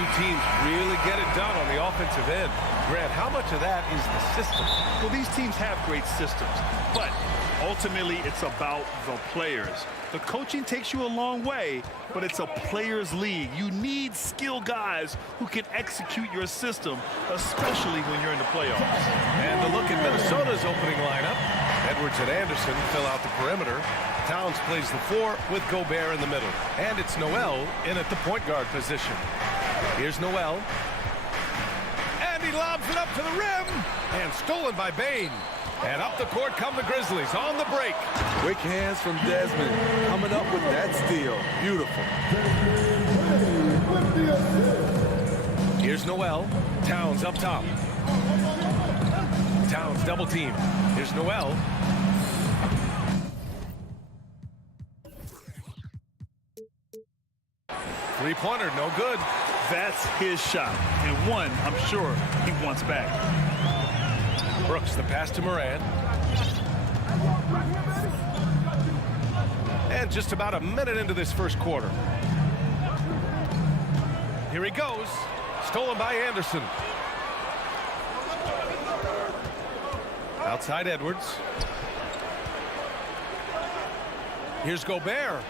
two teams really get it done on the offensive end. Grant, how much of that is the system? Well, these teams have great systems, but ultimately it's about the players. The coaching takes you a long way, but it's a players' league. You need skilled guys who can execute your system, especially when you're in the playoffs. And the look at Minnesota's opening lineup. Edwards and Anderson fill out the perimeter. Towns plays the 4 with Gobert in the middle. And it's Noel in at the point guard position. Here's Noel. And he lobs it up to the rim. And stolen by Bane. And up the court come the Grizzlies on the break. Quick hands from Desmond coming up with that steal. Beautiful. Here's Noel. Towns up top. Towns double team. Here's Noel. Three-pointer, no good. That's his shot, and one I'm sure he wants back. Brooks, the pass to Moran. And just about a minute into this first quarter. Here he goes. Stolen by Anderson. Outside Edwards. Here's Gobert.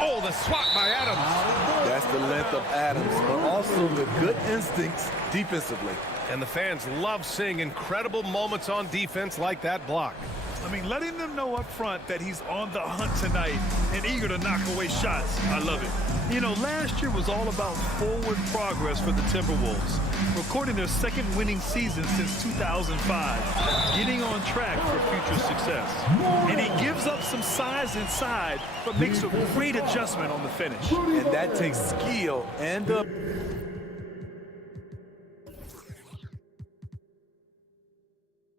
Oh, the swat by Adams. That's the length of Adams, but also the good instincts defensively. And the fans love seeing incredible moments on defense like that block. I mean, letting them know up front that he's on the hunt tonight and eager to knock away shots. I love it. You know, last year was all about forward progress for the Timberwolves, recording their second winning season since 2005, getting on track for future success. And he gives up some size inside, but makes a great adjustment on the finish. And that takes skill and the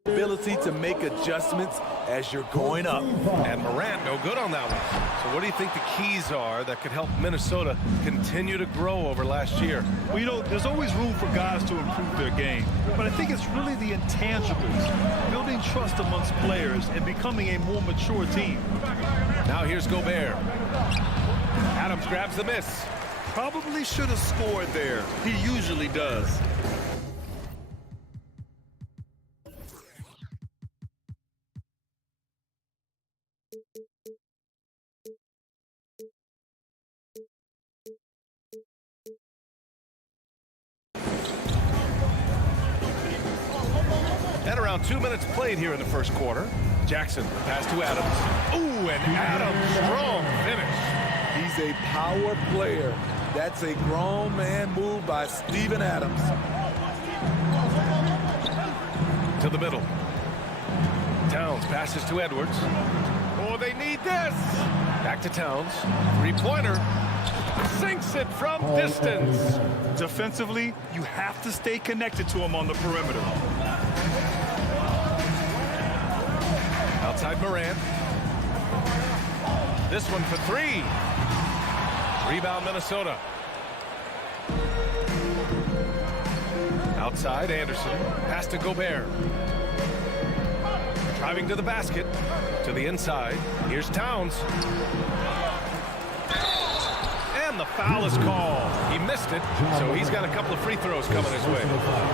ability to make adjustments as you're going up. And Morant no good on that one. So what do you think the keys are that could help Minnesota continue to grow over last year? Well, you know, there's always room for guys to improve their game, but I think it's really the intangibles, building trust amongst players and becoming a more mature team. Now here's Gobert. Adams grabs the miss. Probably should have scored there. He usually does. And around 2 minutes played here in the first quarter. Jackson, the pass to Adams. Ooh, and Adams, strong finish. He's a power player. That's a grown man move by Steven Adams. To the middle. Towns passes to Edwards. Oh, they need this. Back to Towns. Three-pointer. Sinks it from distance. Defensively, you have to stay connected to him on the perimeter. Outside Morant. This one for three. Rebound Minnesota. Outside Anderson. Pass to Gobert. Driving to the basket. To the inside. Here's Towns. And the foul is called. He missed it, so he's got a couple of free throws coming his way.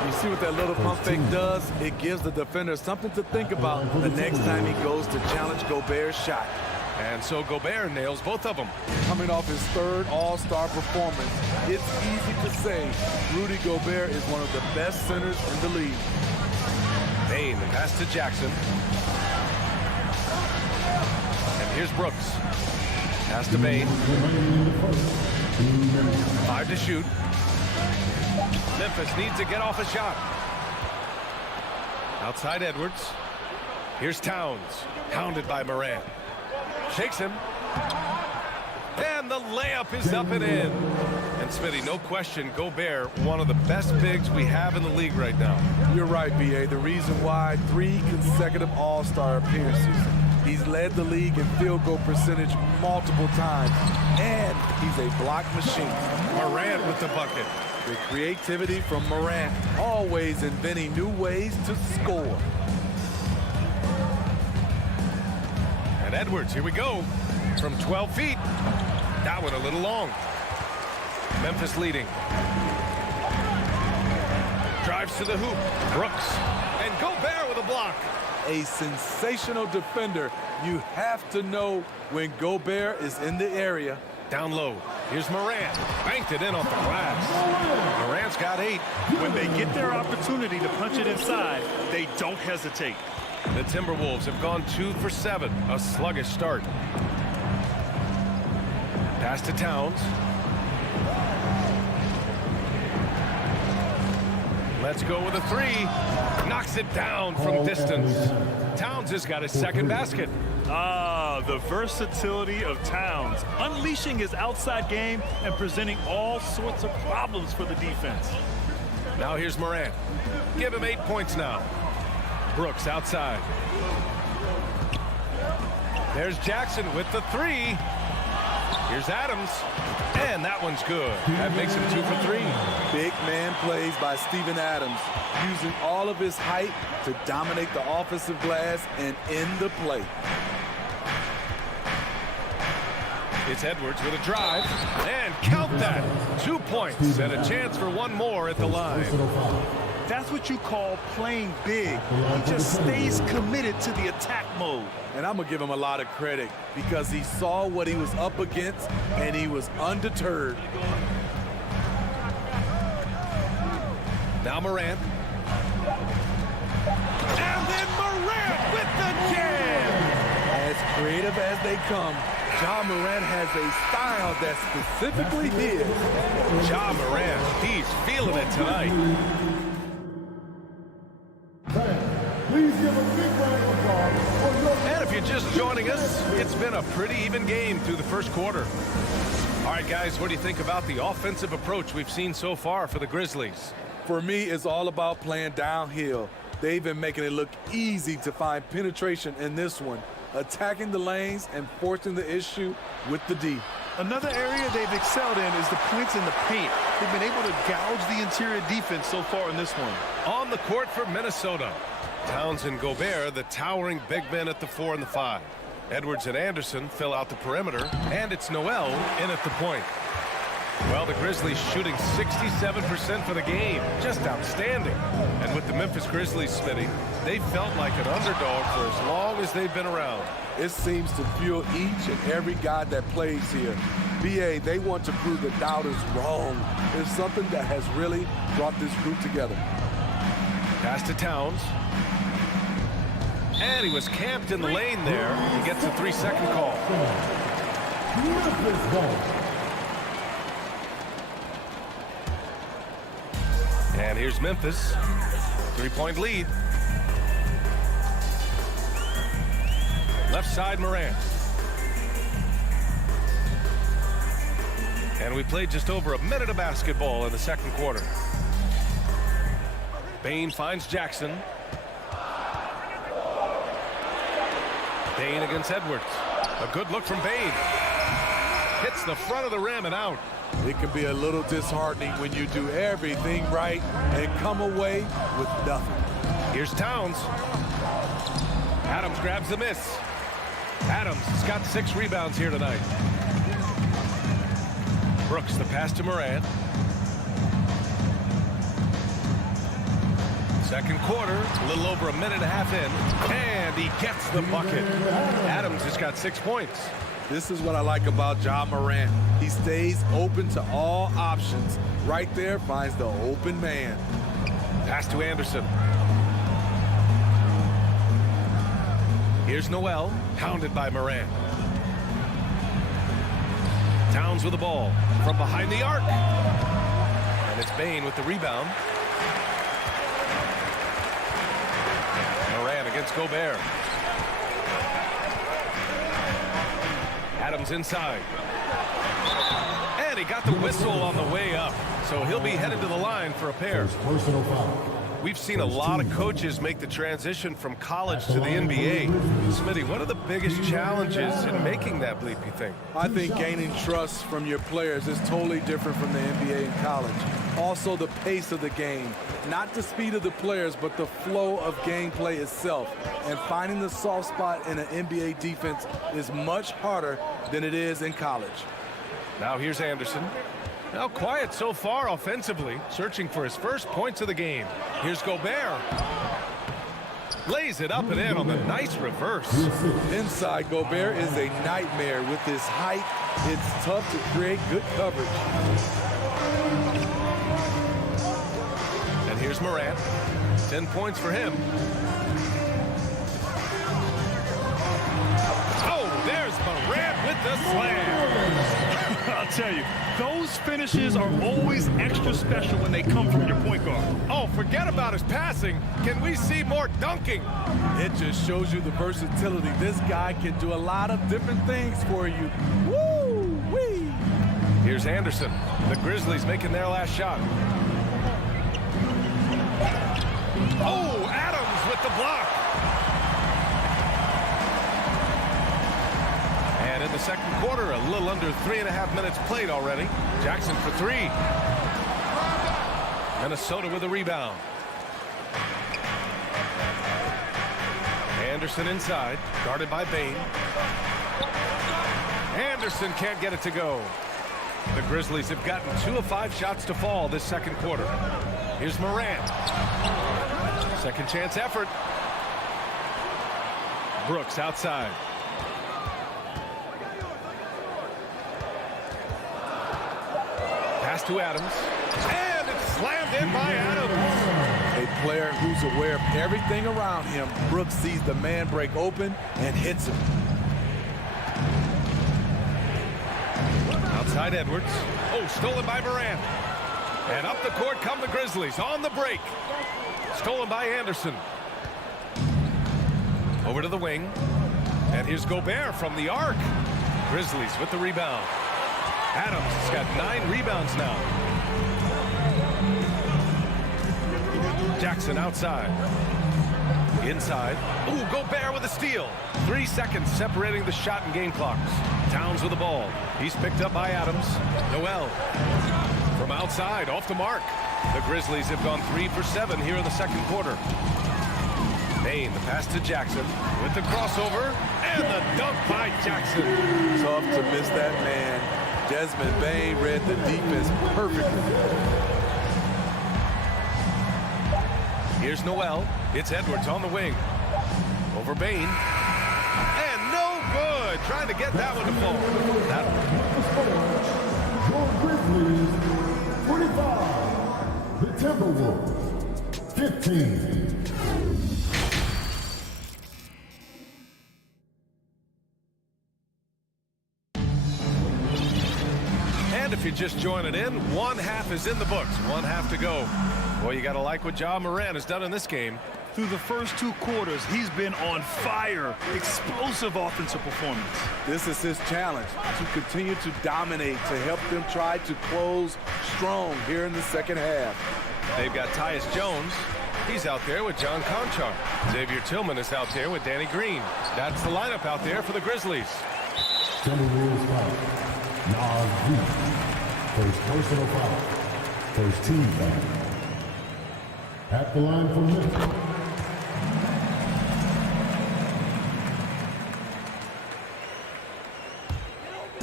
You see what that little pump fake does? It gives the defender something to think about the next time he goes to challenge Gobert's shot. And so Gobert nails both of them. Coming off his third All-Star performance, it's easy to say Rudy Gobert is one of the best centers in the league. Bane, the pass to Jackson. And here's Brooks. Pass to Bane. 5 to shoot. Memphis needs to get off a shot. Outside Edwards. Here's Towns. Hounded by Moran. Shakes him. And the layup is up and in. And Smitty, no question, Gobert, one of the best bigs we have in the league right now. You're right, B.A. The reason why 3 consecutive All-Star appearances. He's led the league in field goal percentage multiple times. And he's a block machine. Morant with the bucket. The creativity from Morant, always inventing new ways to score. And Edwards, here we go. From 12 feet. That one a little long. Memphis leading. Drives to the hoop. Brooks. And Gobert with a block. A sensational defender. You have to know when Gobert is in the area. Down low. Here's Morant. Banked it in off the glass. Morant's got 8. When they get their opportunity to punch it inside, they don't hesitate. The Timberwolves have gone 2 for 7. A sluggish start. Pass to Towns. Let's go with a 3. Knocks it down from distance. Towns has got his second basket. The versatility of Towns, unleashing his outside game and presenting all sorts of problems for the defense. Now here's Morant. Give him 8 points now. Brooks outside. There's Jackson with the 3. Here's Adams. And that one's good. That makes him 2 for 3. Big man plays by Steven Adams, using all of his height to dominate the offensive glass and end the play. It's Edwards with a drive. And count that. 2 points and a chance for one more at the line. That's what you call playing big. He just stays committed to the attack mode. And I'm going to give him a lot of credit because he saw what he was up against and he was undeterred. Now Morant. And then Morant with the jam. As creative as they come, Ja Morant has a style that's specifically his. Ja Morant, he's feeling it tonight. Please give a big round of applause. And if you're just joining us, it's been a pretty even game through the first quarter. All right, guys, what do you think about the offensive approach we've seen so far for the Grizzlies? For me, it's all about playing downhill. They've been making it look easy to find penetration in this one, attacking the lanes and forcing the issue with the D. Another area they've excelled in is the points in the paint. They've been able to gouge the interior defense so far in this one. On the court for Minnesota, Towns and Gobert, the towering big men at the 4 and the 5. Edwards and Anderson fill out the perimeter, and it's Noel in at the point. Well, the Grizzlies shooting 67% for the game. Just outstanding. And with the Memphis Grizzlies, Smitty, they felt like an underdog for as long as they've been around. It seems to fuel each and every guy that plays here. BA, they want to prove the doubters wrong. It's something that has really brought this group together. Pass to Towns. And he was camped in the lane there. He gets a 3-second call. And here's Memphis. 3-point lead. Left side, Morant. And we played just over a minute of basketball in the second quarter. Bain finds Jackson. Bain against Edwards. A good look from Bain. Hits the front of the rim and out. It can be a little disheartening when you do everything right and come away with nothing. Here's Towns. Adams grabs the miss. Adams has got 6 rebounds here tonight. Brooks, the pass to Morant. Second quarter, a little over a minute and a half in, and he gets the bucket. Adams has got 6 points. This is what I like about Ja Morant. He stays open to all options. Right there finds the open man. Pass to Anderson. Here's Noel, pounded by Morant. Towns with the ball from behind the arc. And it's Bain with the rebound. Morant against Gobert. Adams inside. And he got the whistle on the way up. So he'll be headed to the line for a pair. Personal foul. We've seen a lot of coaches make the transition from college to the NBA. Smitty, what are the biggest challenges in making that leap, you think? I think gaining trust from your players is totally different from the NBA and college. Also, the pace of the game. Not the speed of the players, but the flow of gameplay itself. And finding the soft spot in an NBA defense is much harder than it is in college. Now here's Anderson. Now quiet so far offensively, searching for his first points of the game. Here's Gobert. Lays it up and in on the nice reverse. Inside, Gobert is a nightmare. With his height, it's tough to create good coverage. And here's Morant. 10 points for him. Oh, there's Morant with the slam. I'll tell you, those finishes are always extra special when they come from your point guard. Oh, forget about his passing. Can we see more dunking? It just shows you the versatility. This guy can do a lot of different things for you. Woo-wee! Here's Anderson. The Grizzlies making their last shot. Oh, Adams with the block. And in the second quarter, a little under 3.5 minutes played already. Jackson for three. Minnesota with a rebound. Anderson inside, guarded by Bane. Anderson can't get it to go. The Grizzlies have gotten 2 of 5 shots to fall this second quarter. Here's Morant. Second chance effort. Brooks outside. Pass to Adams. And it's slammed in by Adams. A player who's aware of everything around him. Brooks sees the man break open and hits him. Outside Edwards. Oh, stolen by Morant. And up the court come the Grizzlies on the break. Stolen by Anderson. Over to the wing. And here's Gobert from the arc. Grizzlies with the rebound. Adams has got 9 rebounds now. Jackson outside. Inside. Ooh, Gobert with a steal. 3 seconds separating the shot and game clocks. Towns with the ball. He's picked up by Adams. Noel. From outside, off the mark. The Grizzlies have gone 3 for 7 here in the second quarter. Bane, the pass to Jackson with the crossover and the dunk by Jackson. Tough to miss that man. Desmond Bane read the defense perfectly. Here's Noel. It's Edwards on the wing. Over Bane. And no good. Trying to get that one to fall. Your Grizzlies, 45. The Timberwolves, 15. And if you're just joining in, one half is in the books. One half to go. Boy, you got to like what Ja Morant has done in this game. Through the first 2 quarters, he's been on fire. Explosive offensive performance. This is his challenge, to continue to dominate, to help them try to close strong here in the second half. They've got Tyus Jones. He's out there with John Conchar. Xavier Tillman is out there with Danny Green. That's the lineup out there for the Grizzlies. Timberwolves foul. Nas V. First personal foul. First team foul. At the line for Memphis.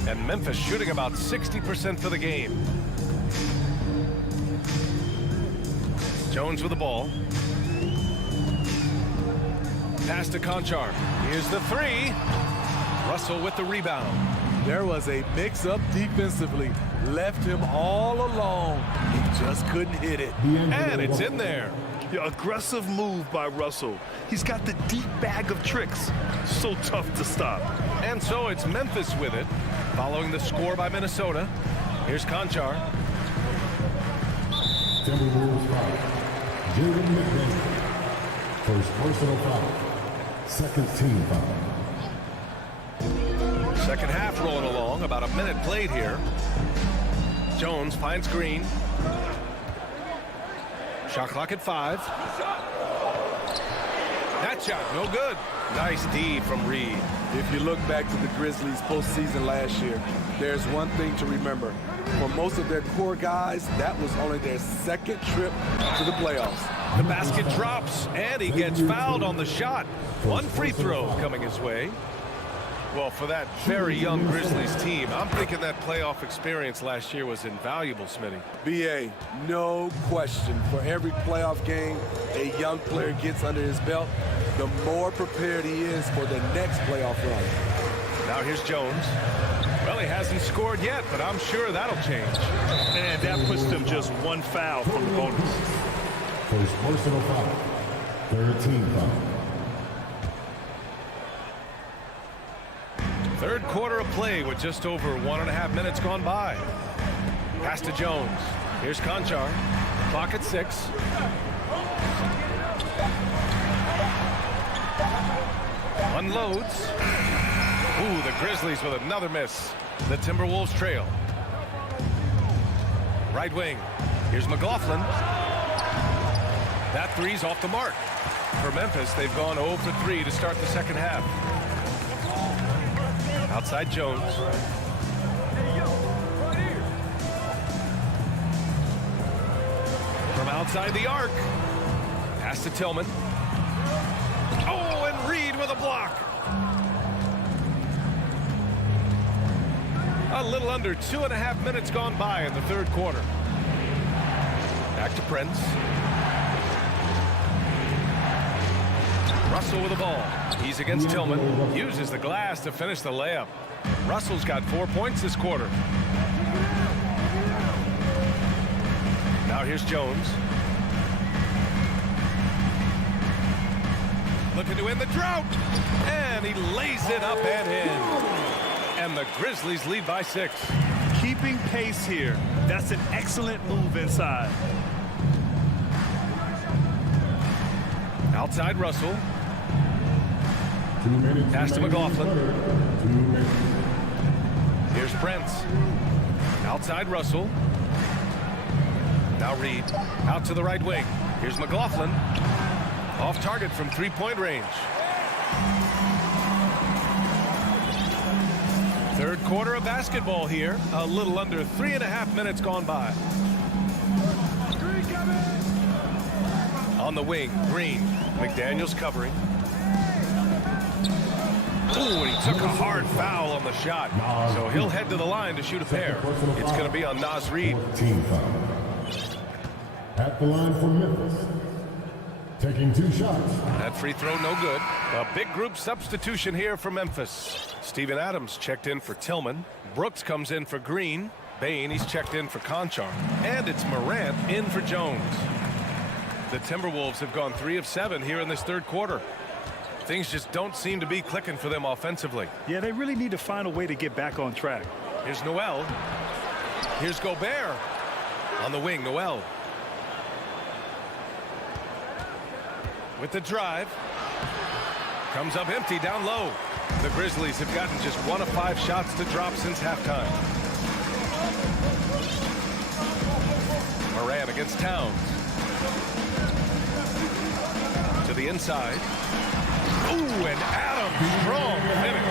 And Memphis shooting about 60% for the game. Jones with the ball. Pass to Conchar. Here's the 3. Russell with the rebound. There was a mix-up defensively. Left him all alone. He just couldn't hit it. And it's in there. Yeah, aggressive move by Russell. He's got the deep bag of tricks. So tough to stop. And so it's Memphis with it, following the score by Minnesota. Here's Conchar. Timberwolves foul. Jaden McDaniel. First personal foul. Second team foul. Second half rolling along, about a minute played here. Jones finds Green. Shot clock at 5. That shot, no good. Nice D from Reed. If you look back to the Grizzlies postseason last year, there's one thing to remember. For most of their core guys, that was only their second trip to the playoffs. The basket drops, and he gets fouled on the shot. One free throw coming his way. Well, for that very young Grizzlies team, I'm thinking that playoff experience last year was invaluable, Smitty. BA, no question. For every playoff game a young player gets under his belt, the more prepared he is for the next playoff run. Now here's Jones. Well, he hasn't scored yet, but I'm sure that'll change. And that puts them just one foul from the bonus. First personal foul. Third team foul. Third quarter of play with just over 1.5 minutes gone by. Pass to Jones. Here's Conchar. Clock at 6. Unloads. Ooh, the Grizzlies with another miss. The Timberwolves trail. Right wing. Here's McLaughlin. That three's off the mark. For Memphis, they've gone 0 for 3 to start the second half. Outside Jones. From outside the arc. Pass to Tillman. Oh, and Reed with a block. A little under 2.5 minutes gone by in the third quarter. Back to Prince. Russell with the ball. He's against Tillman. Uses the glass to finish the layup. Russell's got 4 points this quarter. Now here's Jones. Looking to end the drought. And he lays it up and in. And the Grizzlies lead by 6. Keeping pace here. That's an excellent move inside. Outside Russell. 2 minutes. Pass to McLaughlin. 2 minutes. Here's Prince. Outside Russell. Now Reed. Out to the right wing. Here's McLaughlin. Off target from 3-point range. Third quarter of basketball here. A little under 3.5 minutes gone by. On the wing, Green. McDaniels covering. Ooh, he took a hard foul on the shot. So he'll head to the line to shoot a pair. It's going to be on Naz Reid. Team foul. At the line for Memphis. Taking 2 shots. That free throw no good. A big group substitution here for Memphis. Steven Adams checked in for Tillman. Brooks comes in for Green. Bain, he's checked in for Conchar. And it's Morant in for Jones. The Timberwolves have gone 3 of 7 here in this third quarter. Things just don't seem to be clicking for them offensively. Yeah, they really need to find a way to get back on track. Here's Noel. Here's Gobert. On the wing, Noel. With the drive. Comes up empty down low. The Grizzlies have gotten just 1 of 5 shots to drop since halftime. Moran against Towns. To the inside. Ooh, and Adams, strong finish.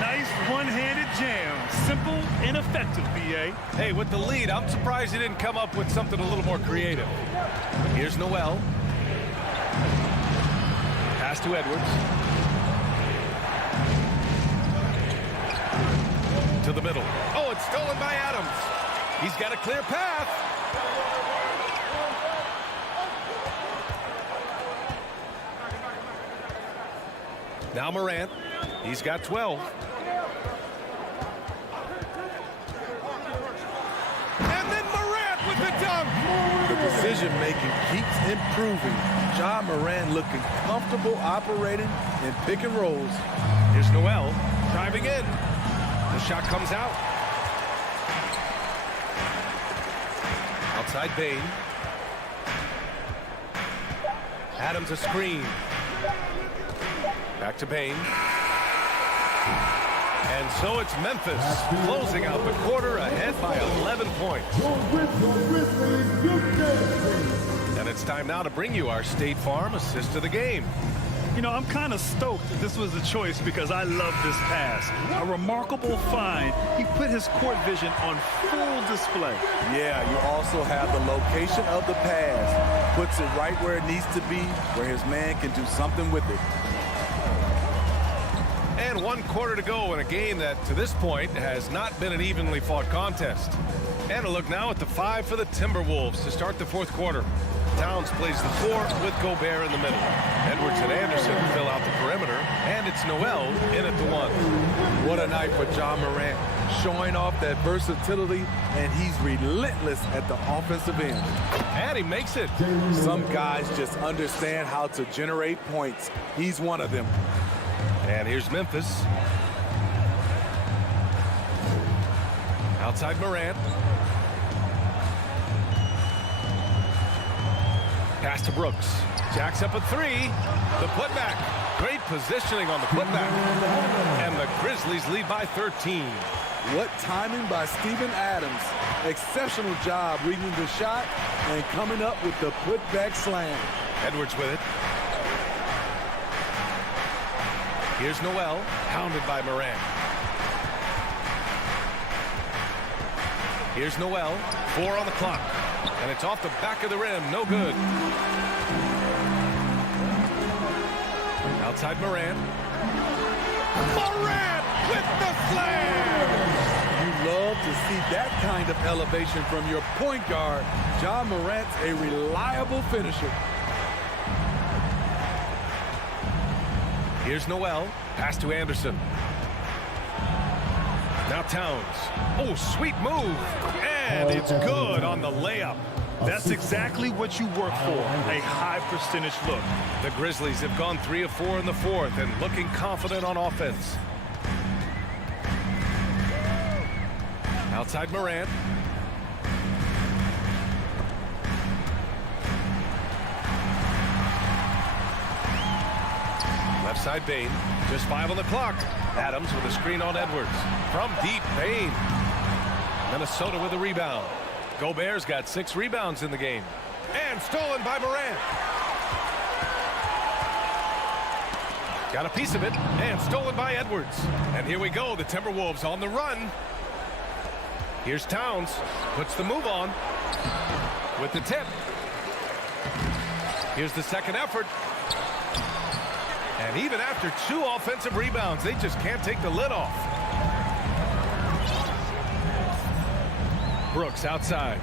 Nice one-handed jam. Simple and effective, B.A. Hey, with the lead, I'm surprised he didn't come up with something a little more creative. Here's Noel. Pass to Edwards. To the middle. Oh, it's stolen by Adams. He's got a clear path. Now Morant. He's got 12. And then Morant with the dunk. The decision-making keeps improving. Ja Morant looking comfortable operating in pick and rolls. Here's Noel driving in. The shot comes out. Outside Bain. Adams a screen. Back to Bain. And so it's Memphis closing out the quarter ahead by 11 points. And it's time now to bring you our State Farm assist of the game. You know, I'm kind of stoked that this was the choice because I love this pass. A remarkable find. He put his court vision on full display. Yeah, you also have the location of the pass. Puts it right where it needs to be, where his man can do something with it. And one 1 quarter to go in a game that, to this point, has not been an evenly fought contest. And a look now at the 5 for the Timberwolves to start the 4th quarter. Towns plays the 4 with Gobert in the middle. Edwards and Anderson fill out the perimeter, and it's Noel in at the 1. What a night for Ja Morant, showing off that versatility, and he's relentless at the offensive end. And he makes it. Some guys just understand how to generate points. He's one of them. And here's Memphis. Outside Morant. Pass to Brooks. Jacks up a 3. The putback. Great positioning on the putback. And the Grizzlies lead by 13. What timing by Steven Adams. Exceptional job reading the shot and coming up with the putback slam. Edwards with it. Here's Noel, pounded by Morant. Here's Noel, 4 on the clock. And it's off the back of the rim, no good. Outside Morant. Morant with the slam! You love to see that kind of elevation from your point guard. Ja Morant's a reliable finisher. Here's Noel, pass to Anderson. Now Towns. Oh, sweet move. And it's good on the layup. That's exactly what you work for, a high percentage look. The Grizzlies have gone 3 of 4 in the 4th and looking confident on offense. Outside Morant. Left side Bane, just 5 on the clock. Adams with a screen on Edwards. From deep, Bane. Minnesota with a rebound. Gobert's got 6 rebounds in the game. And stolen by Morant. Got a piece of it, and stolen by Edwards. And here we go, the Timberwolves on the run. Here's Towns, puts the move on with the tip. Here's the second effort. And even after 2 offensive rebounds, they just can't take the lid off. Brooks outside.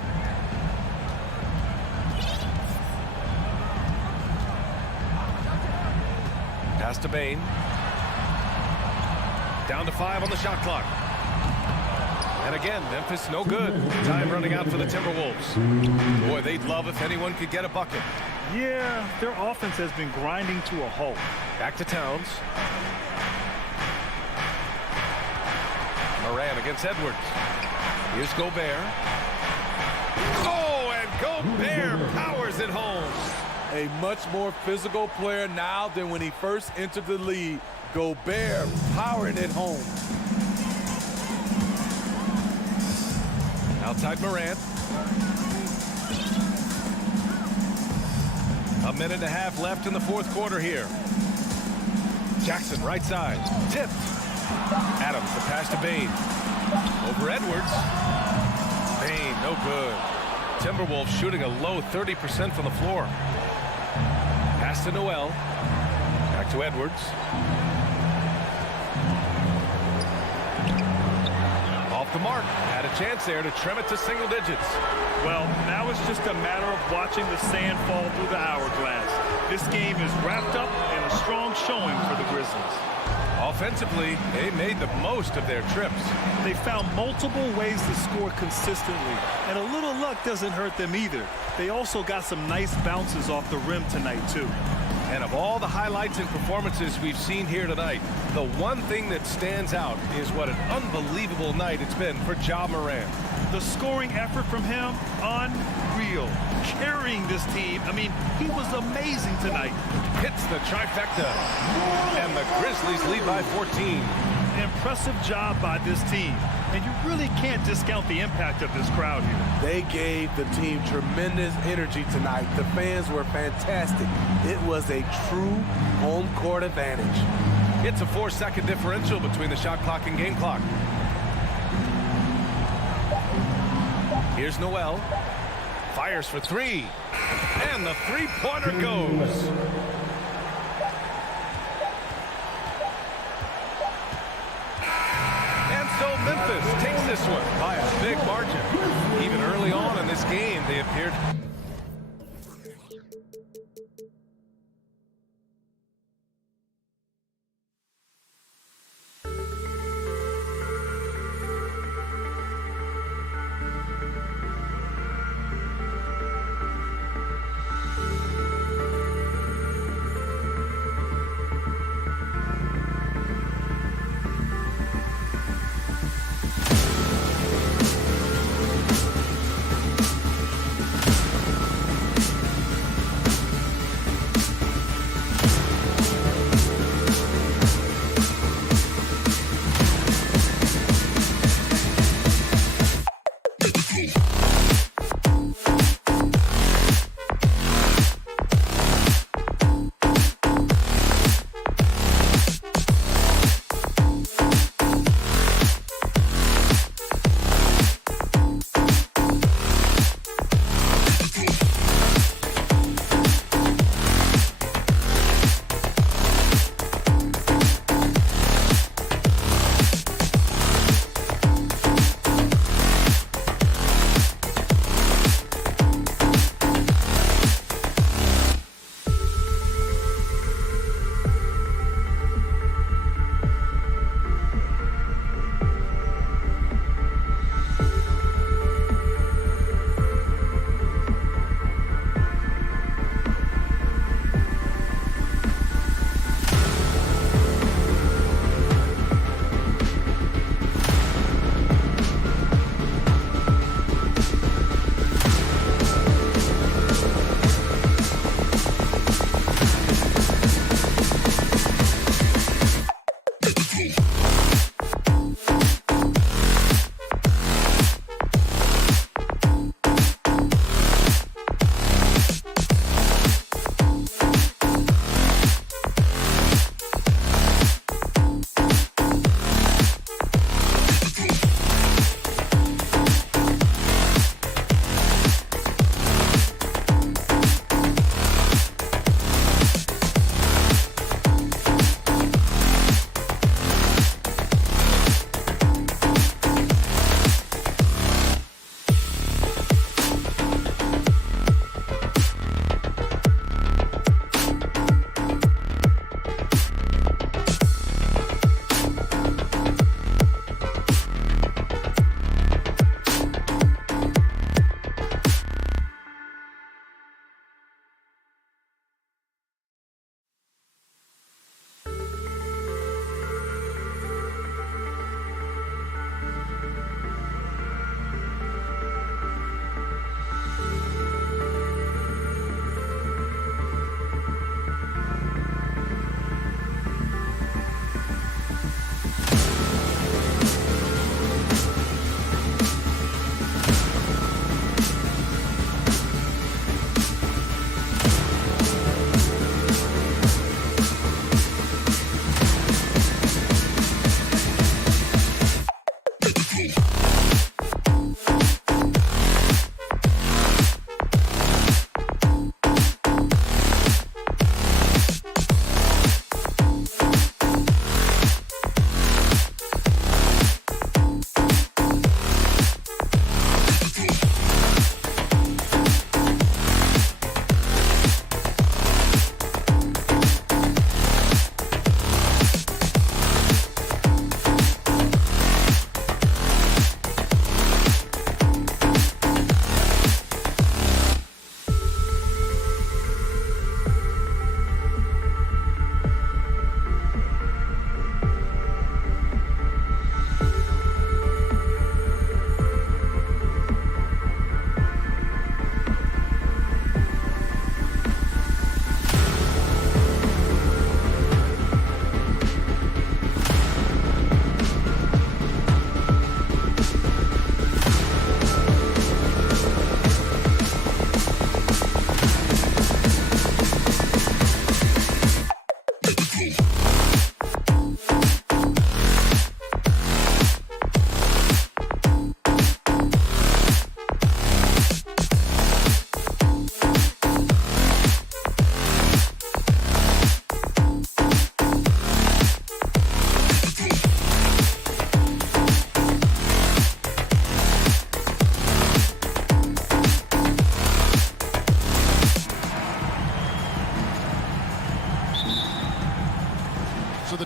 Pass to Bane. Down to 5 on the shot clock. And again, Memphis no good. Time running out for the Timberwolves. Boy, they'd love if anyone could get a bucket. Yeah, their offense has been grinding to a halt. Back to Towns. Morant against Edwards. Here's Gobert. Oh, and Gobert powers it home. A much more physical player now than when he first entered the league. Gobert powering it home. Outside Morant. A minute and a half left in the 4th quarter here. Jackson right side. Tipped. Adams the pass to Bane. Over Edwards. Bane no good. Timberwolves shooting a low 30% from the floor. Pass to Noel. Back to Edwards. Off the mark. Had a chance there to trim it to single digits. Well, now it's just a matter of watching the sand fall through the hourglass. This game is wrapped up in a strong showing for the Grizzlies. Offensively, they made the most of their trips. They found multiple ways to score consistently, and a little luck doesn't hurt them either. They also got some nice bounces off the rim tonight, too. And of all the highlights and performances we've seen here tonight, the one thing that stands out is what an unbelievable night it's been for Ja Morant. The scoring effort from him, unreal. Carrying this team, I mean, he was amazing tonight. Hits the trifecta, and the Grizzlies lead by 14. Impressive job by this team, and you really can't discount the impact of this crowd here. They gave the team tremendous energy tonight. The fans were fantastic. It was a true home court advantage. It's a 4-second differential between the shot clock and game clock. Here's Noel. Fires for 3. And the three-pointer goes. this one by a big margin. Even early on in this game, they appeared...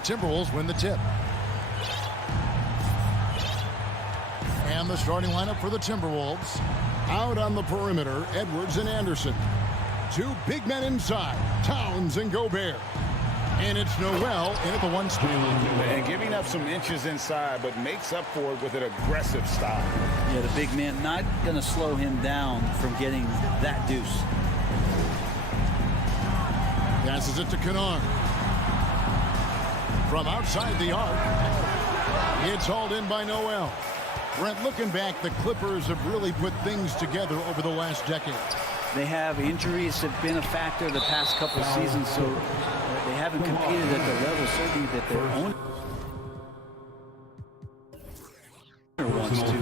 Timberwolves win the tip. And the starting lineup for the Timberwolves. Out on the perimeter, Edwards and Anderson. Two big men inside, Towns and Gobert. And it's Noel in at the 1 spot. And giving up some inches inside, but makes up for it with an aggressive style. Yeah, the big man not going to slow him down from getting that deuce. Passes it to Kennard. From outside the arc. It's hauled in by Noel. Brent, looking back, the Clippers have really put things together over the last decade. They have injuries have been a factor the past couple of seasons, so they haven't competed at the level certainly that their own wants to.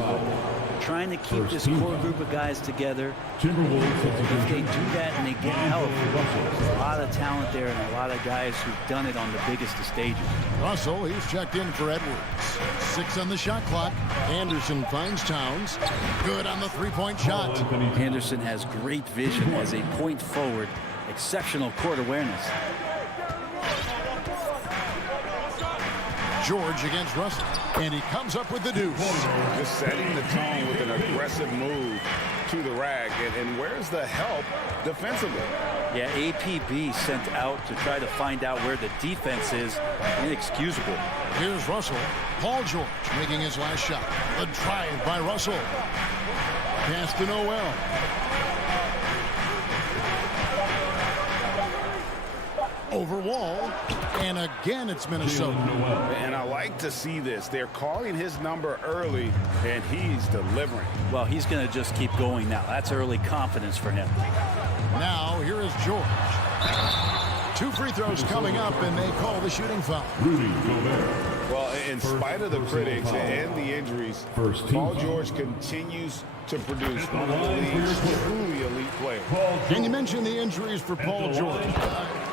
Trying to keep this core group of guys together. If they do that and they get help, there's a lot of talent there and a lot of guys who've done it on the biggest of stages. Russell, he's checked in for Edwards. 6 on the shot clock. Anderson finds Towns. Good on the three-point shot. Anderson has great vision as a point forward. Exceptional court awareness. George against Russell. And he comes up with the deuce. Just setting the tone with an aggressive move to the rack. And where's the help defensively? Yeah, APB sent out to try to find out where the defense is. Inexcusable. Here's Russell. Paul George making his last shot. A drive by Russell. Pass to Noel. Over Wall. And again, it's Minnesota. And I like to see this. They're calling his number early, and he's delivering. Well, he's going to just keep going now. That's early confidence for him. Now, here is George. 2 free throws coming up, and they call the shooting foul. Well, in spite of the critics and the injuries, Paul George continues to produce one of the league's truly elite players. And you mentioned the injuries for Paul George.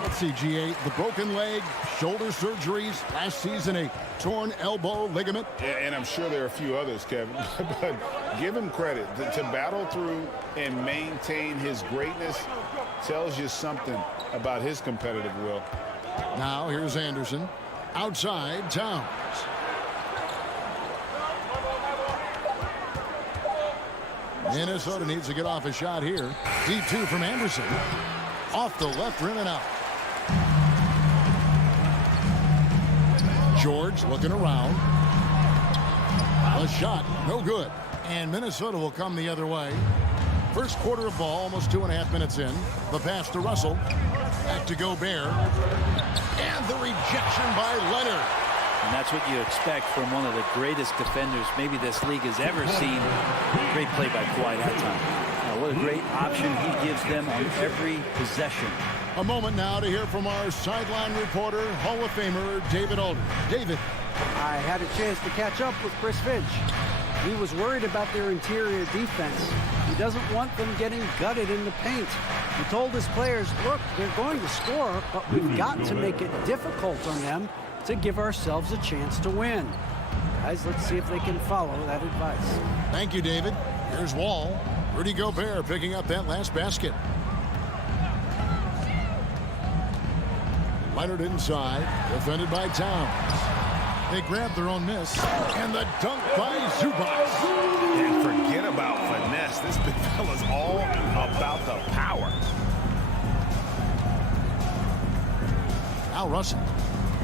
Let's see, G8, the broken leg, shoulder surgeries, last season a torn elbow ligament. And I'm sure there are a few others, Kevin, but give him credit. To battle through and maintain his greatness tells you something about his competitive will. Now, here's Anderson. Outside, Towns. Minnesota needs to get off a shot here. Deep 2 from Anderson. Off the left rim and out. George looking around. A shot, no good. And Minnesota will come the other way. First quarter of ball, almost 2.5 minutes in. The pass to Russell. Back to Gobert. And the rejection by Leonard. And that's what you expect from one of the greatest defenders maybe this league has ever seen. Great play by Kawhi that time. What a great option he gives them on every possession. A moment now to hear from our sideline reporter, Hall of Famer David Alder. David. I had a chance to catch up with Chris Finch. He was worried about their interior defense. He doesn't want them getting gutted in the paint. He told his players, look, they're going to score, but we've got to make it difficult on them to give ourselves a chance to win. Guys, let's see if they can follow that advice. Thank you, David. Here's Wall. Rudy Gobert picking up that last basket. Leonard inside, defended by Towns. They grab their own miss, and the dunk by Zubac. And forget about finesse. This big fella's all about the power. Now Russell.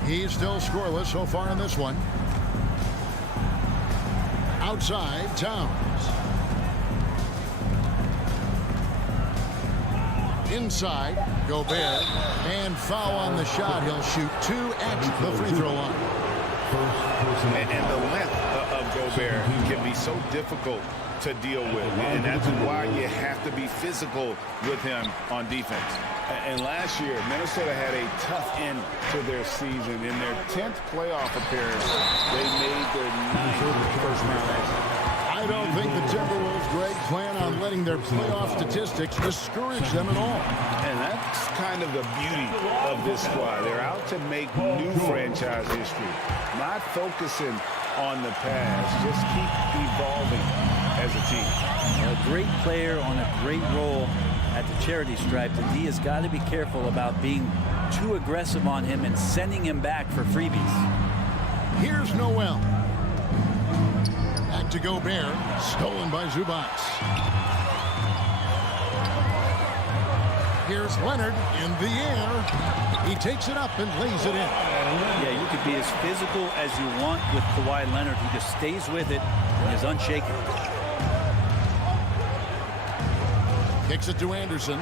He's still scoreless so far in this one. Outside, Towns. Inside, Gobert. And foul on the shot. He'll shoot 2 at the free throw line. And the length of Gobert can be so difficult to deal with. And that's why you have to be physical with him on defense. And last year, Minnesota had a tough end to their season. In their 10th playoff appearance, they made their 9th first-round exit. I don't think the Timberwolves, Greg, plan on letting their playoff statistics discourage them at all. And that's kind of the beauty of this squad. They're out to make new franchise history, not focusing on the past, just keep evolving as a team. A great player on a great role at the charity stripe. And he has got to be careful about being too aggressive on him and sending him back for freebies. Here's Noel. Back to Gobert. Stolen by Zubac. Here's Leonard in the air. He takes it up and lays it in. Yeah, you could be as physical as you want with Kawhi Leonard. He just stays with it and is unshaken. Kicks it to Anderson.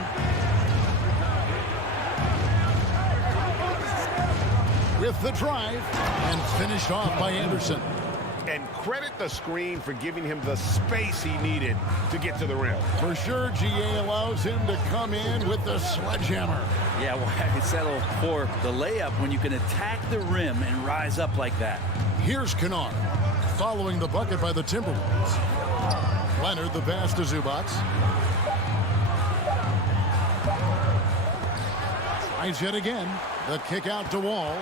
With the drive and finished off by Anderson. And credit the screen for giving him the space he needed to get to the rim. For sure, GA allows him to come in with the sledgehammer. Yeah, why settle for the layup when you can attack the rim and rise up like that? Here's Kennard following the bucket by the Timberwolves. Leonard the pass to Zubac. Tries yet again. The kick out to Wall.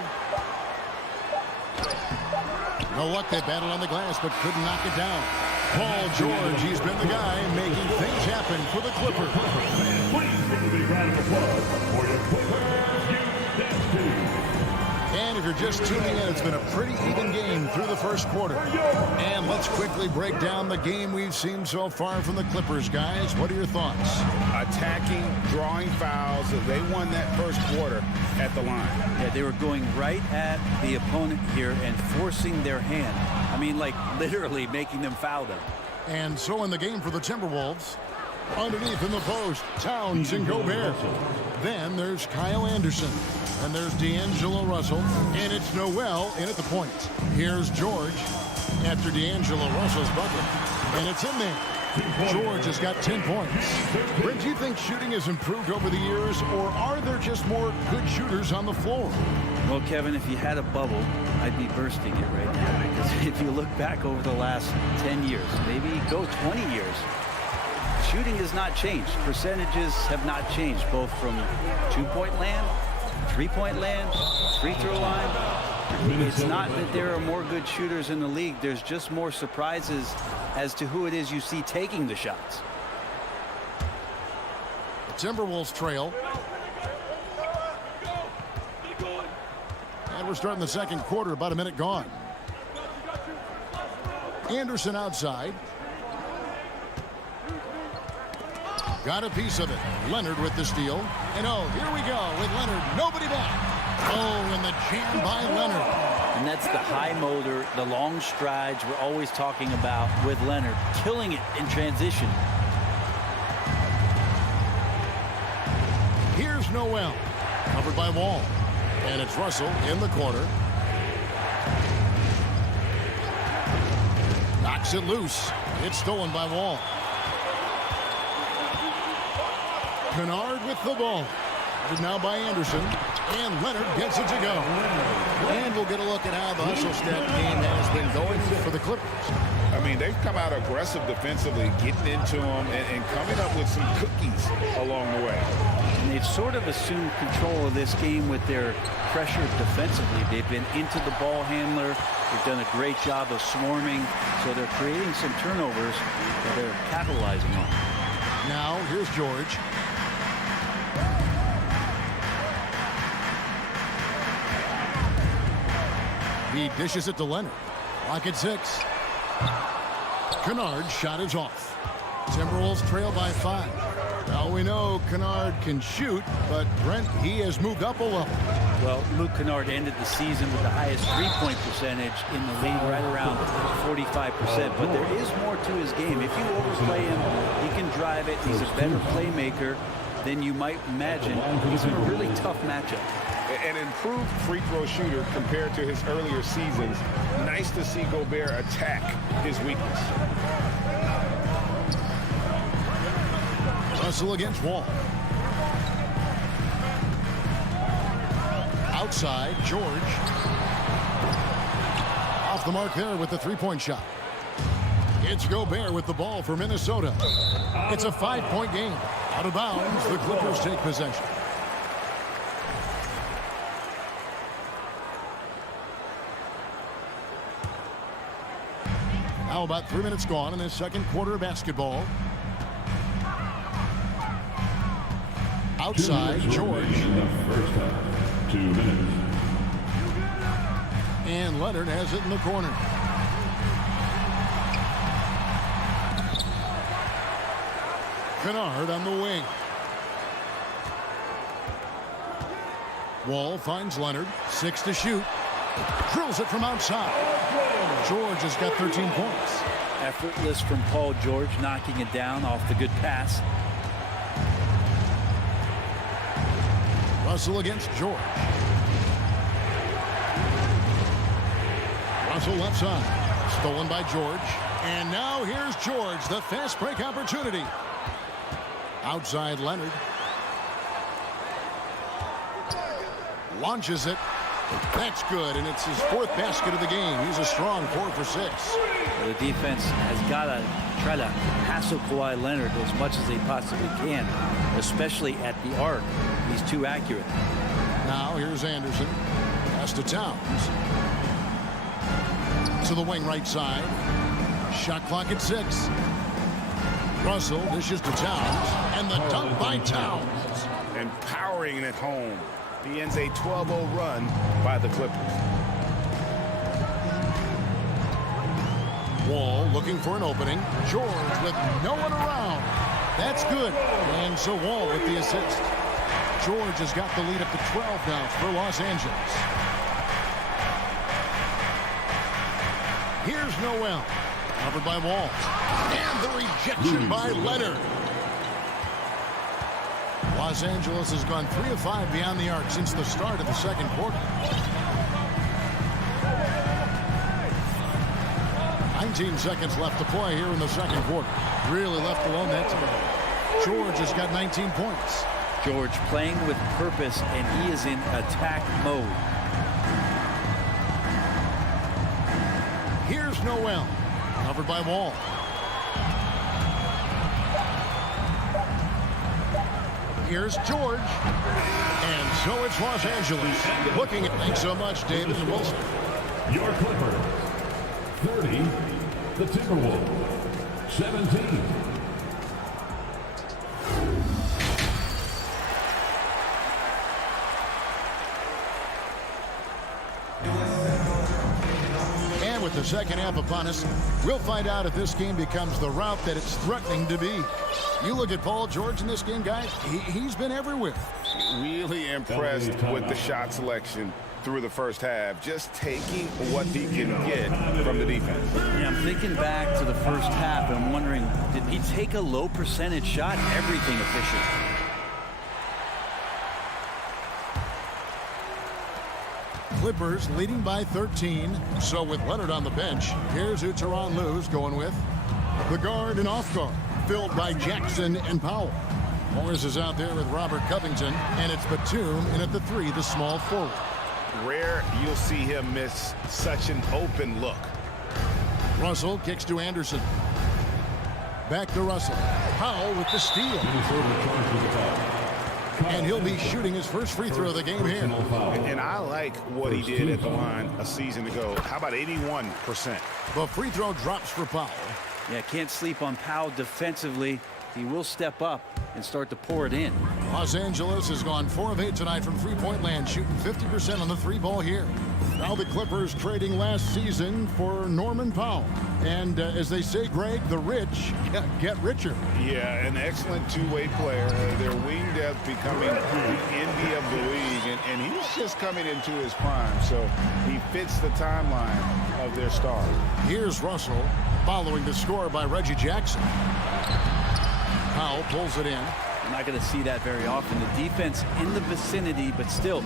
No luck, they battled on the glass, but couldn't knock it down. Paul George, he's been the guy making things happen for the Clippers. And if you're just tuning in, it's been a pretty even game through the first quarter. And let's quickly break down the game we've seen so far from the Clippers, guys. What are your thoughts? Attacking, drawing fouls. They won that first quarter at the line. Yeah, they were going right at the opponent here and forcing their hand. I mean, like literally making them foul them. And so in the game for the Timberwolves, underneath in the post, Towns and Gobert. Then there's Kyle Anderson. And there's D'Angelo Russell. And it's Noel in at the point. Here's George after D'Angelo Russell's bucket. And it's in there. George has got 10 points. Brent, do you think shooting has improved over the years, or are there just more good shooters on the floor? Well, Kevin, if you had a bubble, I'd be bursting it right now. Because if you look back over the last 10 years, maybe go 20 years, shooting has not changed. Percentages have not changed, both from two-point land, three-point land, free throw line. It's not that there are more good shooters in the league. There's just more surprises as to who it is you see taking the shots. The Timberwolves trail. And we're starting the second quarter, about a minute gone. Anderson outside. Got a piece of it. Leonard with the steal. And oh, here we go with Leonard. Nobody back. Oh, and the jam by Leonard. And that's the high motor, the long strides we're always talking about with Leonard. Killing it in transition. Here's Noel. Covered by Wall. And it's Russell in the corner. Knocks it loose. It's stolen by Wall. Kennard with the ball. Now by Anderson. And Leonard gets it to go. And we'll get a look at how the hustle step game has been going for the Clippers. I mean, they've come out aggressive defensively, getting into them and coming up with some cookies along the way. And they've sort of assumed control of this game with their pressure defensively. They've been into the ball handler. They've done a great job of swarming. So they're creating some turnovers that they're capitalizing on. Now, here's George. He dishes it to Leonard. Clock at 6. Kennard's shot is off. Timberwolves trail by 5. Now we know Kennard can shoot, but Brent, he has moved up a level. Well, Luke Kennard ended the season with the highest three-point percentage in the league, right around 45%. But there is more to his game. If you overplay him, he can drive it. He's a better playmaker than you might imagine. He's in a really tough matchup. An improved free throw shooter compared to his earlier seasons. Nice to see Gobert attack his weakness. Russell against Wall. Outside, George. Off the mark there with the three-point shot. It's Gobert with the ball for Minnesota. It's a 5-point game. Out of bounds, the Clippers take possession. Now about 3 minutes gone in this second quarter of basketball. Outside, George. 2 minutes. And Leonard has it in the corner. Kennard on the wing. Wall finds Leonard. 6 to shoot. Drills it from outside. George has got 13 points. Effortless from Paul George, knocking it down off the good pass. Russell against George. Russell left side. Stolen by George. And now here's George, the fast break opportunity. Outside Leonard. Launches it. That's good, and it's his 4th basket of the game. He's a strong 4 for 6. The defense has got to try to hassle Kawhi Leonard as much as they possibly can, especially at the arc. He's too accurate. Now here's Anderson. Pass to Towns. To the wing right side. Shot clock at 6. Russell dishes to Towns. And the dunk by Towns. And powering it home. He ends a 12-0 run by the Clippers. Wall looking for an opening. George with no one around. That's good. And so Wall with the assist. George has got the lead up to 12 now for Los Angeles. Here's Noel. Covered by Wall. And the rejection by Leonard. Los Angeles has gone 3 of 5 beyond the arc since the start of the second quarter. 19 seconds left to play here in the second quarter. Really left alone that time. George has got 19 points. George playing with purpose, and he is in attack mode. Here's Noel. Covered by Wall. Here's George. And so it's Los Angeles. Looking at thanks so much, David and Wilson. Your Clippers, 30. The Timberwolves, 17. And with the second half upon us, we'll find out if this game becomes the route that it's threatening to be. You look at Paul George in this game, guys, he's been everywhere. Really impressed with the shot selection through the first half, just taking what he can get from the defense. Yeah, I'm thinking back to the first half, and I'm wondering, did he take a low percentage shot? Everything efficient. Clippers leading by 13. So with Leonard on the bench, here's who Tyronn Lue's going with. The guard and off guard, filled by Jackson and Powell. Horens is out there with Robert Covington, and it's Batum in at the 3, the small forward. Rare you'll see him miss such an open look. Russell kicks to Anderson. Back to Russell. Powell with the steal. And he'll be shooting his first free throw of the game here. And I like what he did at the line a season ago. How about 81%? The free throw drops for Powell. Yeah, can't sleep on Powell defensively. He will step up and start to pour it in. Los Angeles has gone 4 of 8 tonight from three-point land, shooting 50% on the 3-ball here. Now the Clippers trading last season for Norman Powell. And as they say, Greg, the rich get richer. Yeah, an excellent two-way player. Their wing depth becoming the envy of the league. And he's just coming into his prime. So he fits the timeline of their star. Here's Russell following the score by Reggie Jackson. Powell pulls it in. I'm not going to see that very often. The defense in the vicinity, but still,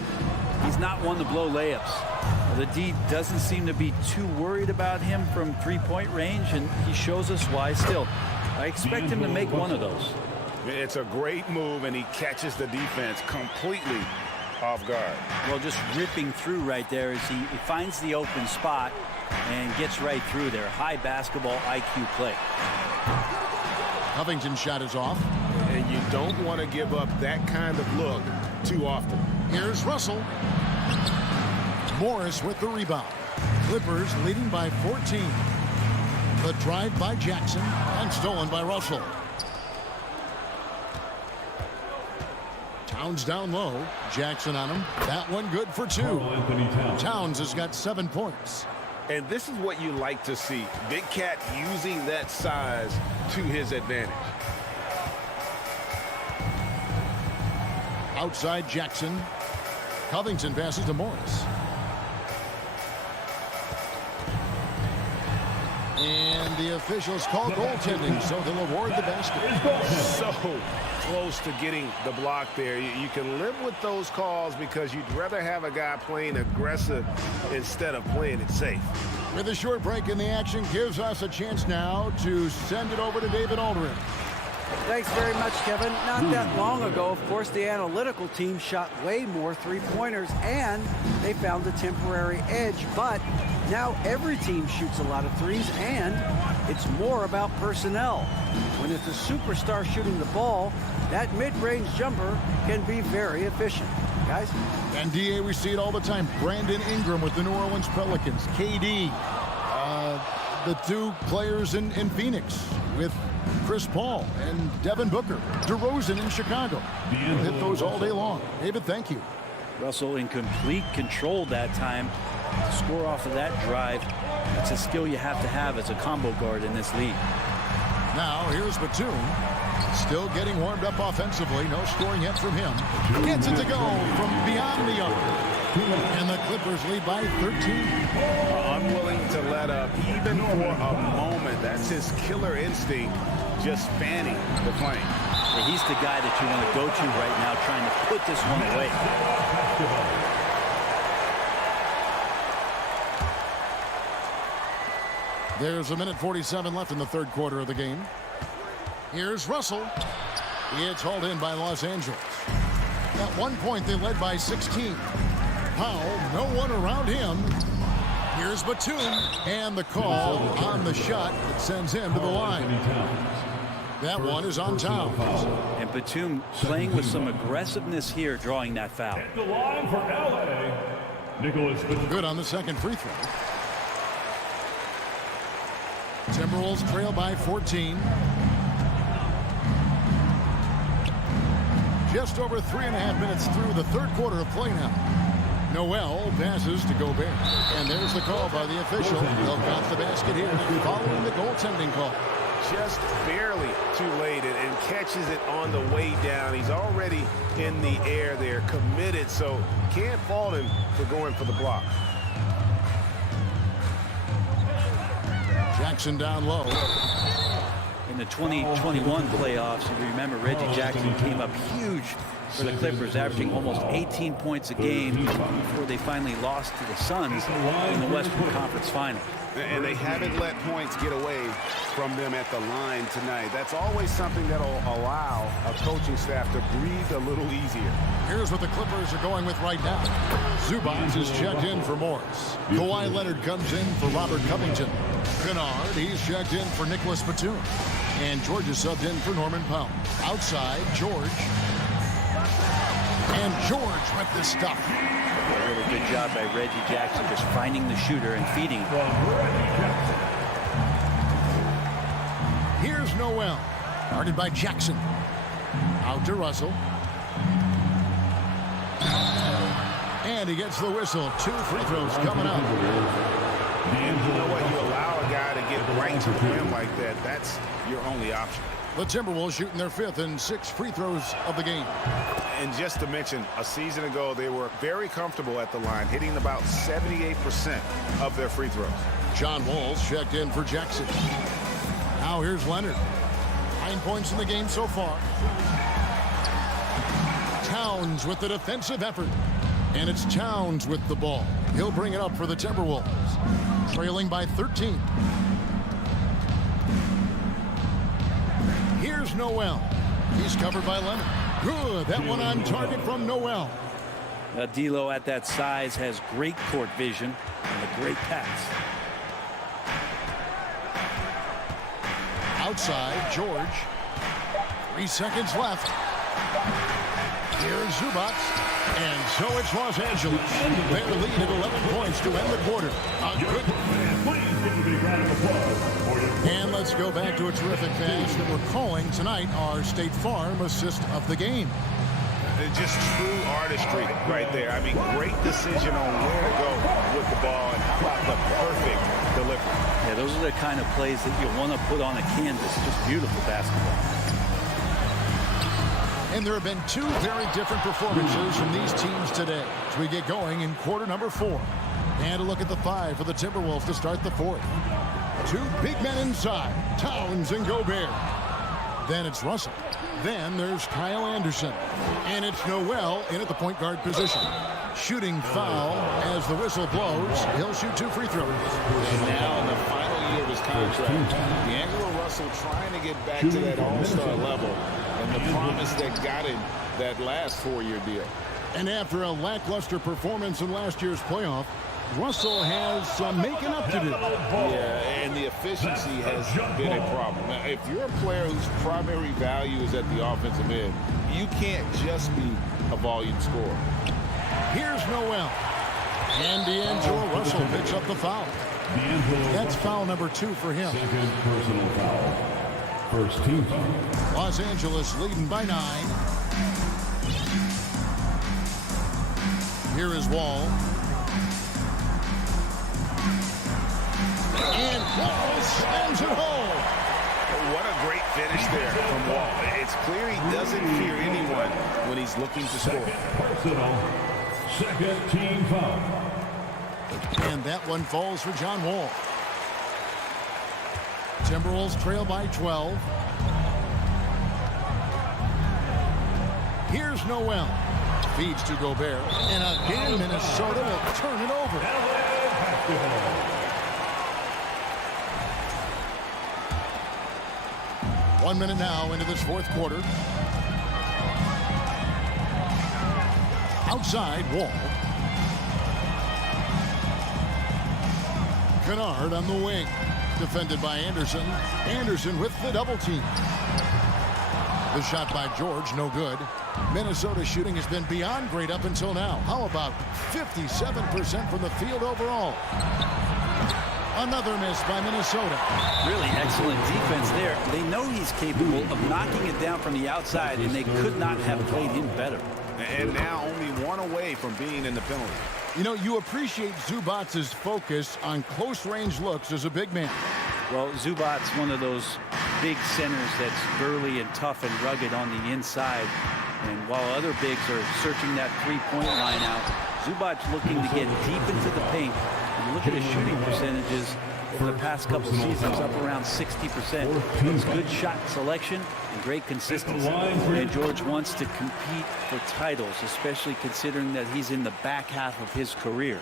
he's not one to blow layups. The D doesn't seem to be too worried about him from three-point range, and he shows us why still. I expect him to make one of those. It's a great move, and he catches the defense completely off guard. Well, just ripping through right there as he finds the open spot and gets right through there. High basketball IQ play. Covington's shot is off. And you don't want to give up that kind of look too often. Here's Russell. Morris with the rebound. Clippers leading by 14. The drive by Jackson and stolen by Russell. Towns down low. Jackson on him. That one good for 2. Towns has got 7 points. And this is what you like to see. Big Cat using that size to his advantage. Outside Jackson. Covington passes to Morris. And the officials call goaltending, so they'll award the basket. So close to getting the block there. You can live with those calls because you'd rather have a guy playing aggressive instead of playing it safe. With a short break in the action, gives us a chance now to send it over to David Aldridge. Thanks very much, Kevin. Not that long ago, of course, the analytical team shot way more three-pointers, and they found a temporary edge. But now every team shoots a lot of threes, and it's more about personnel. When it's a superstar shooting the ball, that mid-range jumper can be very efficient. Guys? And, D.A., we see it all the time. Brandon Ingram with the New Orleans Pelicans. KD, the 2 players in Phoenix with Chris Paul and Devin Booker. DeRozan in Chicago. We'll hit those all day long. David, thank you. Russell in complete control that time. To score off of that drive, that's a skill you have to have as a combo guard in this league. Now, here's Batum. Still getting warmed up offensively. No scoring yet from him. Gets it to go from beyond the arc. And the Clippers lead by 13. Unwilling to let up even for a moment. That's his killer instinct, just fanning the flame. Yeah, he's the guy that you want to go to right now, trying to put this one away. There's a minute 47 left in the third quarter of the game. Here's Russell. It's hauled in by Los Angeles. At one point, they led by 16. Powell, no one around him. Here's Batum, and the call on the shot that sends him to the line. That one is on Towns. And Batum playing with some aggressiveness here, drawing that foul. At the line for LA, Nicholas Batum. Good on the second free throw. Timberwolves trail by 14. Just over 3.5 minutes through the third quarter of play now. Noel passes to Gobert. And there's the call by the official. They'll count the basket here following the goaltending call. Just barely too late and catches it on the way down. He's already in the air there, committed, so can't fault him for going for the block. Jackson down low. In the 2021 playoffs, you remember Reggie Jackson came up huge for the Clippers, averaging almost 18 points a game before they finally lost to the Suns in the Western Conference Final. And they haven't let points get away from them at the line tonight. That's always something that'll allow a coaching staff to breathe a little easier. Here's what the Clippers are going with right now. Zubac is checked in for Morris. Kawhi Leonard comes in for Robert Covington. Kennard, he's checked in for Nicholas Batum. And George is subbed in for Norman Powell. Outside, George. And George with the stuff. A really good job by Reggie Jackson, just finding the shooter and feeding him. Here's Noel. Guarded by Jackson. Out to Russell. And he gets the whistle. 2 free throws coming up. And you know what? You allow a guy to get right to the rim like that. That's your only option. The Timberwolves shooting their 5th and 6th free throws of the game. And just to mention, a season ago, they were very comfortable at the line, hitting about 78% of their free throws. John Wall's checked in for Jackson. Now here's Leonard. 9 points in the game so far. Towns with the defensive effort. And it's Towns with the ball. He'll bring it up for the Timberwolves. Trailing by 13. Here's Noel. He's covered by Leonard. Good. That one on target from Noel. D'Lo at that size has great court vision and a great pass. Outside, George. 3 seconds left. Here's Zubac. And so it's Los Angeles. Their lead at 11 points to end the quarter. And let's go back to a terrific pass that we're calling tonight our State Farm assist of the game. Just true artistry right there. I mean, great decision on where to go with the ball, and how about the perfect delivery. Yeah, those are the kind of plays that you want to put on a canvas. Just beautiful basketball. And there have been two very different performances from these teams today as we get going in quarter number 4. And a look at the 5 for the Timberwolves to start the 4th. Two big men inside, Towns and Gobert. Then it's Russell. Then there's Kyle Anderson. And it's Noel in at the point guard position. Shooting foul as the whistle blows. He'll shoot 2 free throws. And now in the final year of his contract, D'Angelo Russell trying to get back to that all-star level, and the promise that got him that last 4-year deal. And after a lackluster performance in last year's playoff, Russell has some making up to do. Yeah, and the efficiency has been a problem. Now, if you're a player whose primary value is at the offensive end, you can't just be a volume scorer. Here's Noel. And D'Angelo Russell picks up the foul. That's foul number 2 for him. Second personal foul. First team foul. Los Angeles leading by 9. Here is Wall. And Wall slams it home. What a great finish there from Wall. It's clear he doesn't fear anyone when he's looking to score. Personal. Second team foul. And that one falls for John Wall. Timberwolves trail by 12. Here's Noel. Feeds to Gobert. And again, Minnesota will turn it over. 1 minute now into this 4th quarter. Outside, Wall. Kennard on the wing. Defended by Anderson. Anderson with the double team. The shot by George, no good. Minnesota's shooting has been beyond great up until now. How about 57% from the field overall? Another miss by Minnesota. Really excellent defense there. They know he's capable of knocking it down from the outside, and they could not have played him better. And now only 1 away from being in the penalty. You know, you appreciate Zubac's focus on close-range looks as a big man. Well, Zubac's one of those big centers that's burly and tough and rugged on the inside. And while other bigs are searching that three-point line out, Zubac's looking to get deep into the paint. And look at his shooting percentages over the past couple seasons, up around 60%. It's good shot selection and great consistency. And George wants to compete for titles, especially considering that he's in the back half of his career.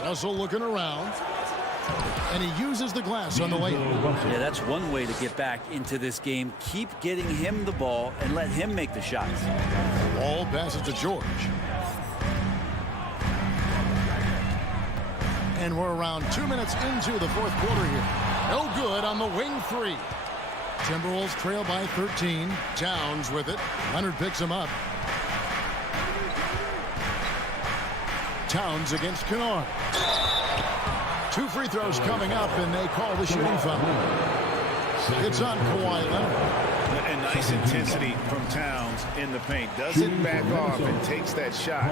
Russell looking around. And he uses the glass on the layup. Yeah, that's one way to get back into this game. Keep getting him the ball and let him make the shots. Ball passes to George. And we're around 2 minutes into the 4th quarter here. No good on the wing 3. Timberwolves trail by 13. Towns with it. Leonard picks him up. Towns against Kennard. 2 free throws coming up, and they call the shooting foul. It's on Kawhi Leonard. And nice intensity from Towns in the paint. Doesn't back off and takes that shot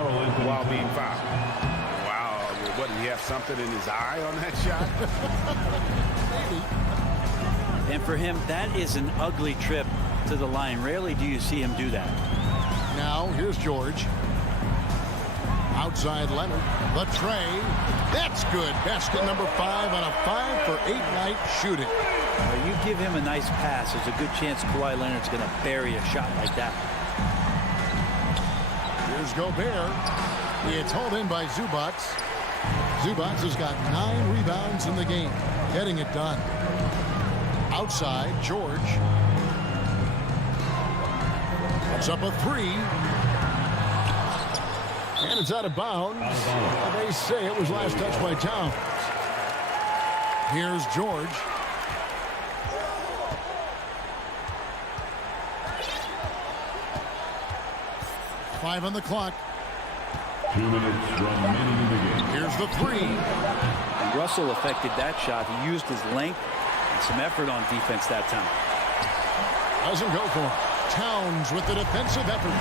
while being fouled. Wow, what, did he have something in his eye on that shot? And for him, that is an ugly trip to the line. Rarely do you see him do that. Now, here's George. Outside Leonard. The tray. That's good. Basket number 5 on a 5-for-8 night shooting. You give him a nice pass, there's a good chance Kawhi Leonard's going to bury a shot like that. Here's Gobert. It's hauled in by Zubac. Zubac has got 9 rebounds in the game. Getting it done. Outside, George. Puts up a 3. And it's out of bounds. They say it was last touched by Towns. Here's George. Five on the clock. 2 minutes remaining in the game. Here's the 3. And Russell affected that shot. He used his length and some effort on defense that time. Doesn't go for it. Towns with the defensive effort.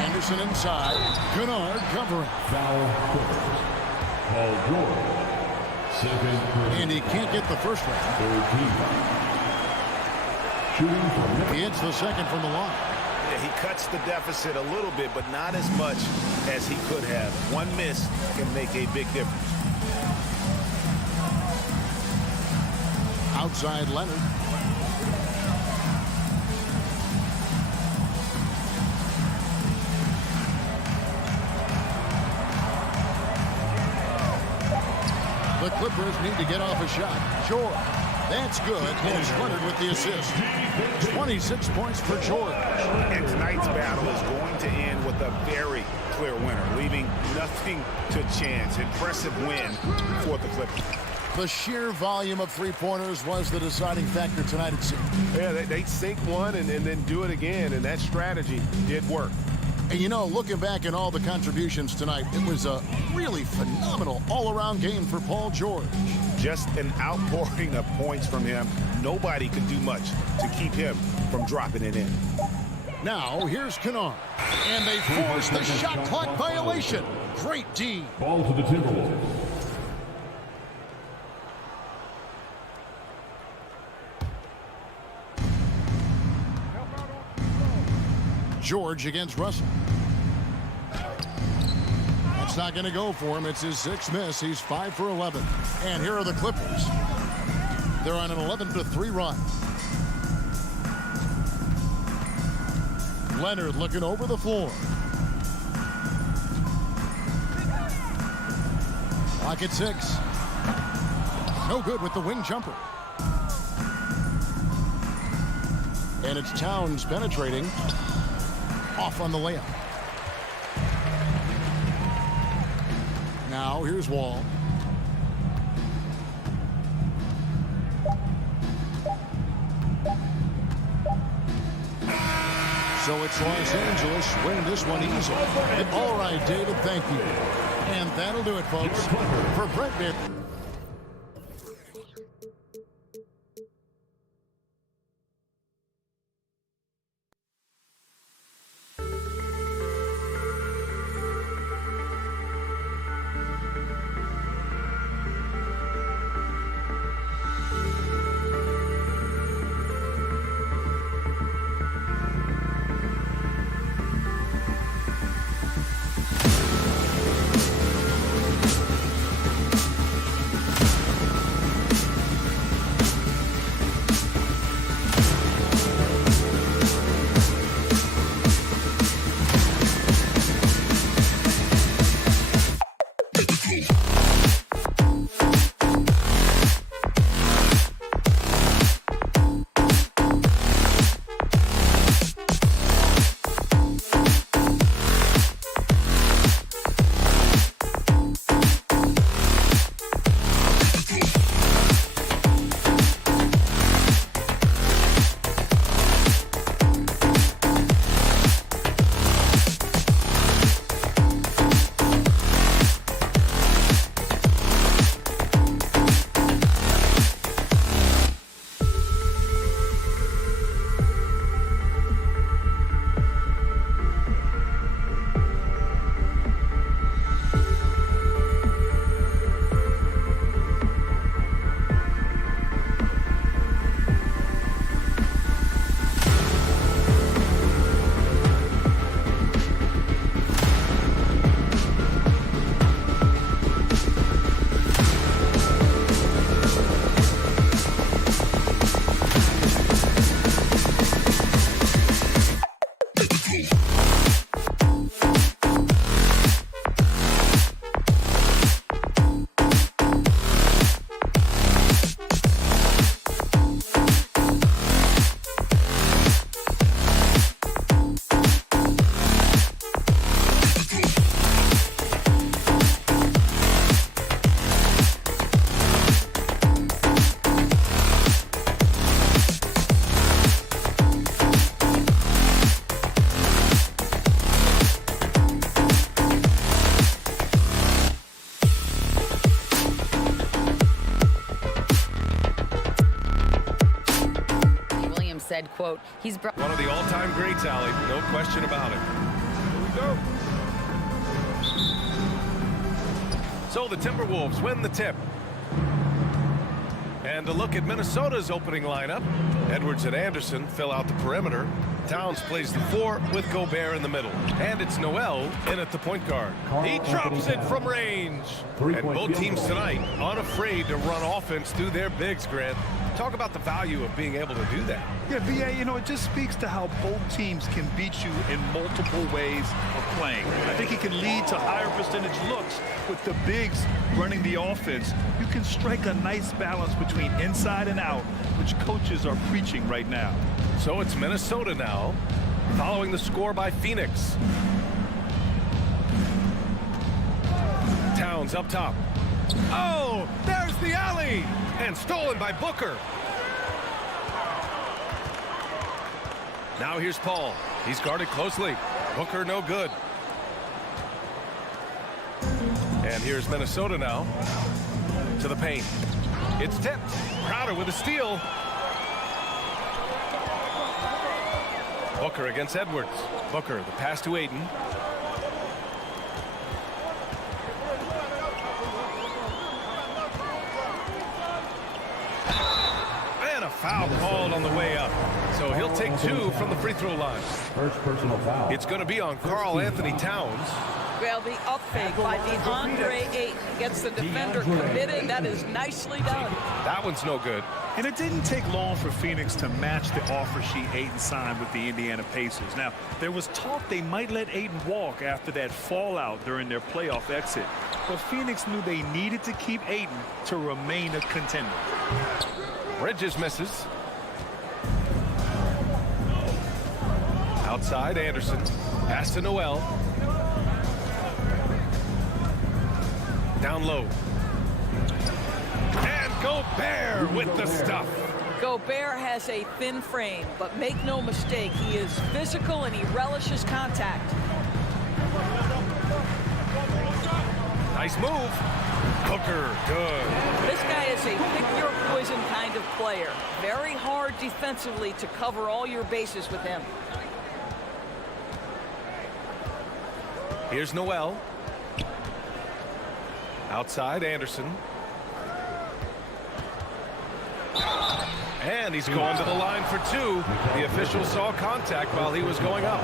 Anderson inside. Kennard covering. Foul first. Paul George. Second quarter. And he can't get the first one. 13. Shooting from He hits the second from the line. Yeah, he cuts the deficit a little bit, but not as much as he could have. One miss can make a big difference. Outside Leonard. The Clippers need to get off a shot. George. That's good. And Leonard with the assist. 26 points for George. And tonight's battle is going to end with a very clear winner, leaving nothing to chance. Impressive win for the Clippers. The sheer volume of three-pointers was the deciding factor tonight, it seemed. Yeah, they sink one and then do it again, and that strategy did work. And you know, looking back at all the contributions tonight, it was a really phenomenal all-around game for Paul George. Just an outpouring of points from him. Nobody could do much to keep him from dropping it in. Now, here's Kennard. And they force the shot clock violation. Great D. Ball to the Timberwolves. George against Russell. That's not going to go for him. It's his sixth miss. He's 5 for 11. And here are the Clippers. They're on an 11-3 run. Leonard looking over the floor. Clock at 6. No good with the wing jumper. And it's Towns penetrating. Off on the layup. Now here's Wall. So it's Los Angeles winning this one easily. All right, David, thank you. And that'll do it, folks. For Brett Bear. said, quote, he's brought One of the all-time greats, Allie. No question about it. Here we go. So the Timberwolves win the tip. And a look at Minnesota's opening lineup. Edwards and Anderson fill out the perimeter. Towns plays the 4 with Gobert in the middle. And it's Noel in at the point guard. He drops it from range. And both teams tonight unafraid to run offense through their bigs, Grant. Talk about the value of being able to do that. Yeah, BA, you know, it just speaks to how both teams can beat you in multiple ways of playing. I think it can lead to higher percentage looks with the bigs running the offense. You can strike a nice balance between inside and out, which coaches are preaching right now. So it's Minnesota now, following the score by Phoenix. Towns up top. Oh, there's the alley! And stolen by Booker. Now here's Paul. He's guarded closely. Booker no good. And here's Minnesota now to the paint. It's tipped. Crowder with a steal. Booker against Edwards. Booker, the pass to Ayton. And a foul called on the way up. So he'll take 2 from the free throw line. First personal foul. It's going to be on Karl Anthony Towns. Well, the up fake by DeAndre Ayton gets the defender committed. That is nicely done. That one's no good. And it didn't take long for Phoenix to match the offer sheet Ayton signed with the Indiana Pacers. Now, there was talk they might let Ayton walk after that fallout during their playoff exit. But Phoenix knew they needed to keep Ayton to remain a contender. Bridges misses. Outside, Anderson. Pass to Noel. Down low. And Gobert with the stuff. Gobert has a thin frame, but make no mistake, he is physical and he relishes contact. Nice move. Booker, good. This guy is a pick-your-poison kind of player. Very hard defensively to cover all your bases with him. Here's Noel. Outside, Anderson. And he's going to the line for 2. The official saw contact while he was going up.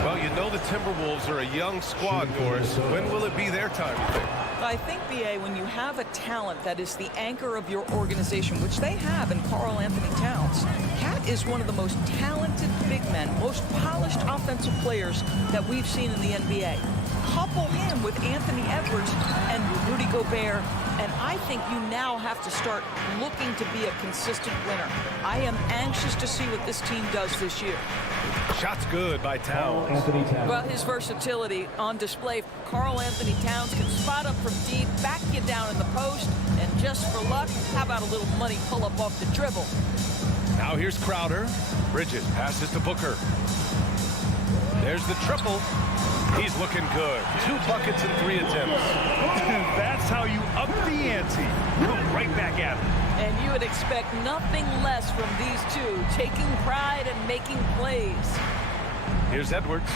Well, you know the Timberwolves are a young squad, Doris. When will it be their time, you think? I think, BA, when you have a talent that is the anchor of your organization, which they have in Karl Anthony Towns, Cat is one of the most talented big men, most polished offensive players that we've seen in the NBA. Couple him with Anthony Edwards and Rudy Gobert, and I think you now have to start looking to be a consistent winner. I am anxious to see what this team does this year. Shot's good by Towns. Well, his versatility on display. Karl Anthony Towns can spot up from deep, back you down in the post, and just for luck, how about a little money pull-up off the dribble? Now here's Crowder. Bridges passes to Booker. There's the triple. He's looking good. 2 buckets in 3 attempts. That's how you up the ante. Come right back at him. And you would expect nothing less from these two, taking pride and making plays. Here's Edwards.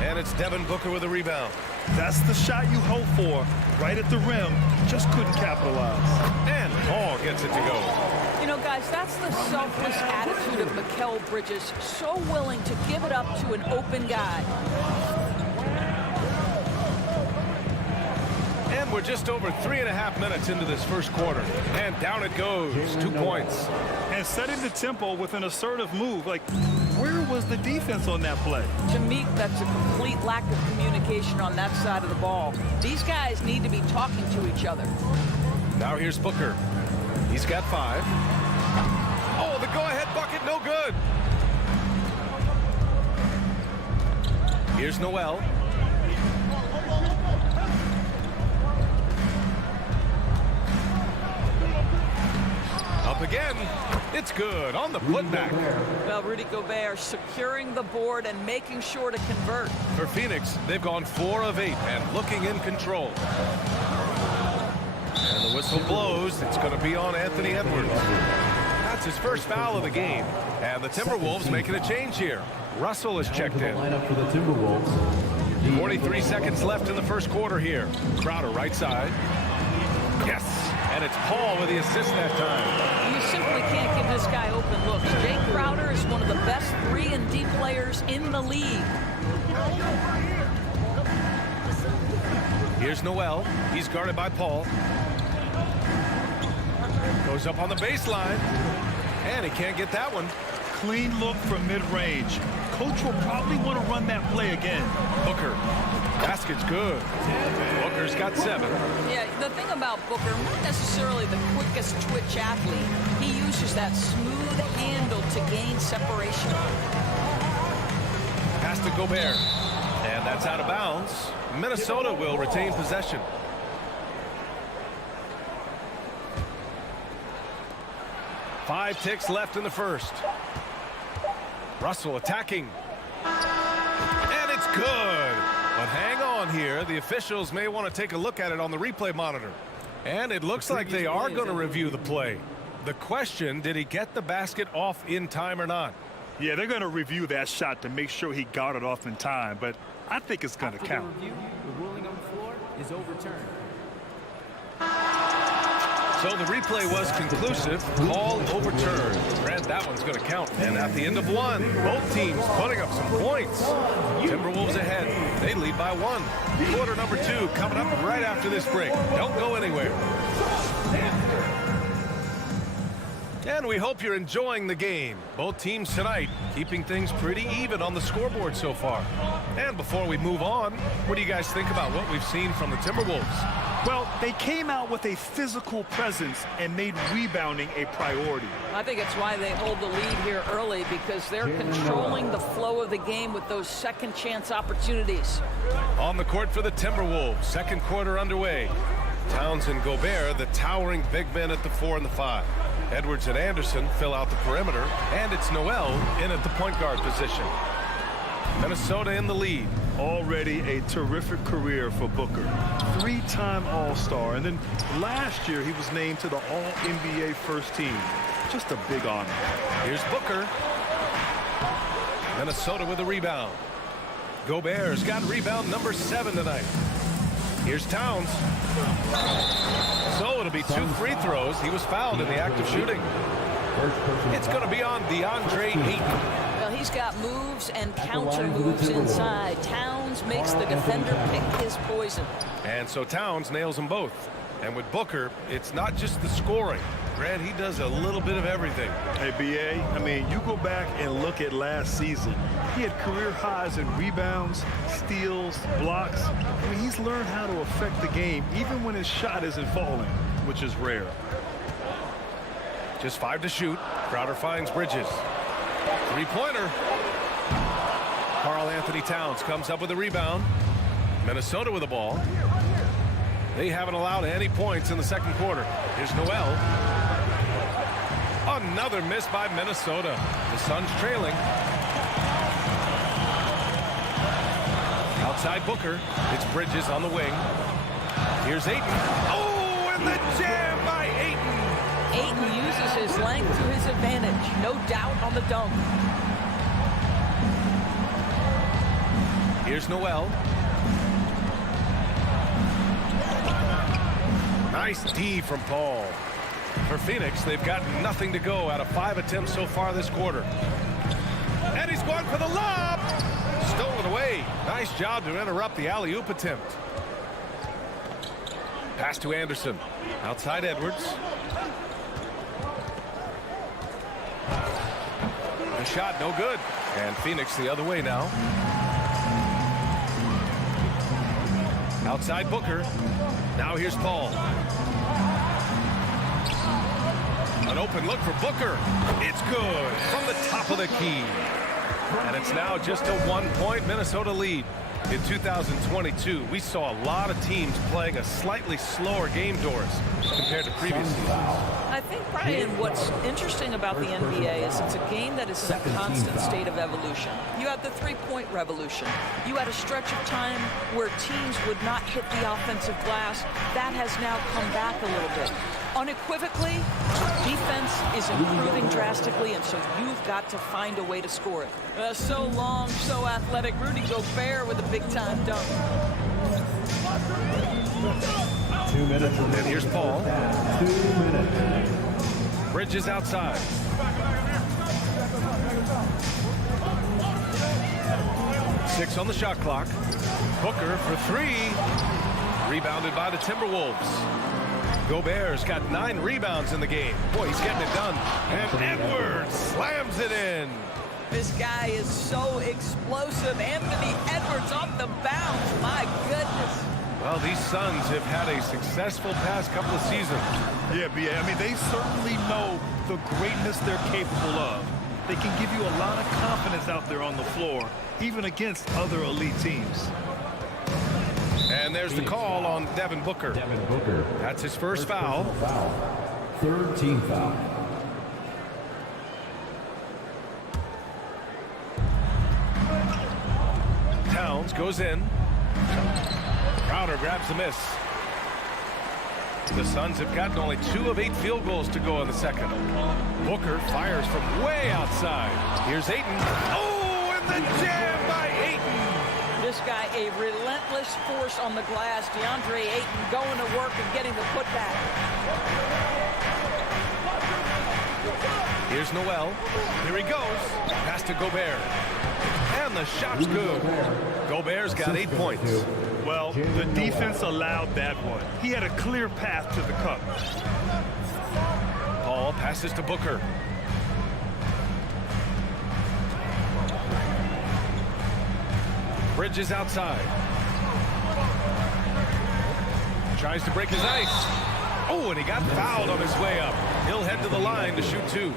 And it's Devin Booker with a rebound. That's the shot you hope for. Right at the rim. Just couldn't capitalize. And Paul gets it to go. You know, guys, that's the selfless attitude of Mikal Bridges. So willing to give it up to an open guy. And we're just over 3.5 minutes into this first quarter. And down it goes. 2 points. And setting the tempo with an assertive move. Like, where was the defense on that play? To me, that's a complete lack of communication on that side of the ball. These guys need to be talking to each other. Now here's Booker. He's got 5. Oh, the go-ahead bucket, no good. Here's Noel. Up again. It's good on the putback. Well, Rudy Gobert securing the board and making sure to convert. For Phoenix, they've gone 4 of 8 and looking in control. And the Whistle blows. It's going to be on Anthony Edwards. That's his first foul of the game. And the Timberwolves making a change here. Russell is checked in. Lineup for the Timberwolves. 43 seconds left in the first quarter here. Crowder right side. Yes. And it's Paul with the assist that time. You simply can't give this guy open looks. Jay Crowder is one of the best 3-and-D players in the league. Here's Noel. He's guarded by Paul. Goes up on the baseline. And he can't get that one. Clean look from mid-range. Coach will probably want to run that play again. Booker. Basket's good. Booker's got 7. Yeah, the thing about Booker, not necessarily the quickest twitch athlete. He uses that smooth handle to gain separation. Pass to Gobert. And that's out of bounds. Minnesota will retain possession. Five ticks left in the first. Russell attacking. And it's good. But hang on here. The officials may want to take a look at it on the replay monitor. And it looks like they are going to review the play. The question, did he get the basket off in time or not? Yeah, they're going to review that shot to make sure he got it off in time, but I think it's going to count. The review, the ruling on the floor is overturned. So the replay was conclusive. Call overturned. Grant, that one's going to count. And at the end of one, both teams putting up some points. Timberwolves ahead. They lead by 1. Quarter number 2 coming up right after this break. Don't go anywhere. And we hope you're enjoying the game. Both teams tonight keeping things pretty even on the scoreboard so far. And before we move on, what do you guys think about what we've seen from the Timberwolves? Well, they came out with a physical presence and made rebounding a priority. I think it's why they hold the lead here early, because they're controlling the flow of the game with those second chance opportunities. On the court for the Timberwolves, second quarter underway. Towns and Gobert, the towering big men at the 4 and the 5. Edwards and Anderson fill out the perimeter, and it's Noel in at the point guard position. Minnesota in the lead. Already a terrific career for Booker. 3-time All-Star, and then last year he was named to the All-NBA first team. Just a big honor. Here's Booker. Minnesota with a rebound. Gobert's got rebound number 7 tonight. Here's Towns. So it'll be 2 free throws. He was fouled in the act of shooting. It's going to be on DeAndre Ayton. Well, he's got moves and counter moves inside. Towns makes the defender pick his poison. And so Towns nails them both. And with Booker, it's not just the scoring. Grant, he does a little bit of everything. Hey, B.A., I mean, you go back and look at last season. He had career highs in rebounds, steals, blocks. I mean, he's learned how to affect the game even when his shot isn't falling, which is rare. Just 5 to shoot. Crowder finds Bridges. Three-pointer. Karl Anthony Towns comes up with a rebound. Minnesota with the ball. They haven't allowed any points in the second quarter. Here's Noel. Another miss by Minnesota. The Suns trailing. Outside Booker. It's Bridges on the wing. Here's Ayton. Oh, and the jam by Ayton. Ayton uses his length to his advantage. No doubt on the dunk. Here's Noel. Nice D from Paul. For Phoenix, they've got nothing to go out of 5 attempts so far this quarter. And he's going for the lob. Stolen away. Nice job to interrupt the alley-oop attempt. Pass to Anderson. Outside Edwards. The shot no good. And Phoenix the other way now. Outside Booker. Now here's Paul. An open look for Booker. It's good from the top of the key. And it's now just a 1-point Minnesota lead. In 2022, we saw a lot of teams playing a slightly slower game, Doris, compared to previous seasons. I think, Brian, what's interesting about the NBA is it's a game that is in a constant state of evolution. You had the three-point revolution. You had a stretch of time where teams would not hit the offensive glass. That has now come back a little bit. Unequivocally, defense is improving drastically, and so you've got to find a way to score it. So long, so athletic. Rudy Gobert with a big-time dunk. 2 minutes. And here's Paul. 2 minutes. Bridges outside. Six on the shot clock. Booker for three. Rebounded by the Timberwolves. Gobert's got 9 rebounds in the game. Boy, he's getting it done. And Edwards slams it in. This guy is so explosive. Anthony Edwards off the bounce. My goodness. Well, these Suns have had a successful past couple of seasons. Yeah, B.A. I mean, they certainly know the greatness they're capable of. They can give you a lot of confidence out there on the floor, even against other elite teams. And there's the call on Devin Booker. Devin Booker. That's his first foul. Third team foul. Towns goes in. Crowder grabs the miss. The Suns have gotten only 2 of 8 field goals to go in the second. Booker fires from way outside. Here's Ayton. Oh, and the jam by Ayton. This guy, a relentless force on the glass. DeAndre Ayton going to work and getting the putback. Here's Noel. Here he goes. Pass to Gobert. And the shot's good. Gobert's got 8 points. Well, the defense allowed that one. He had a clear path to the cup. Paul passes to Booker. Bridges outside. Tries to break his ice. Oh, and he got fouled on his way up. He'll head to the line to shoot 2.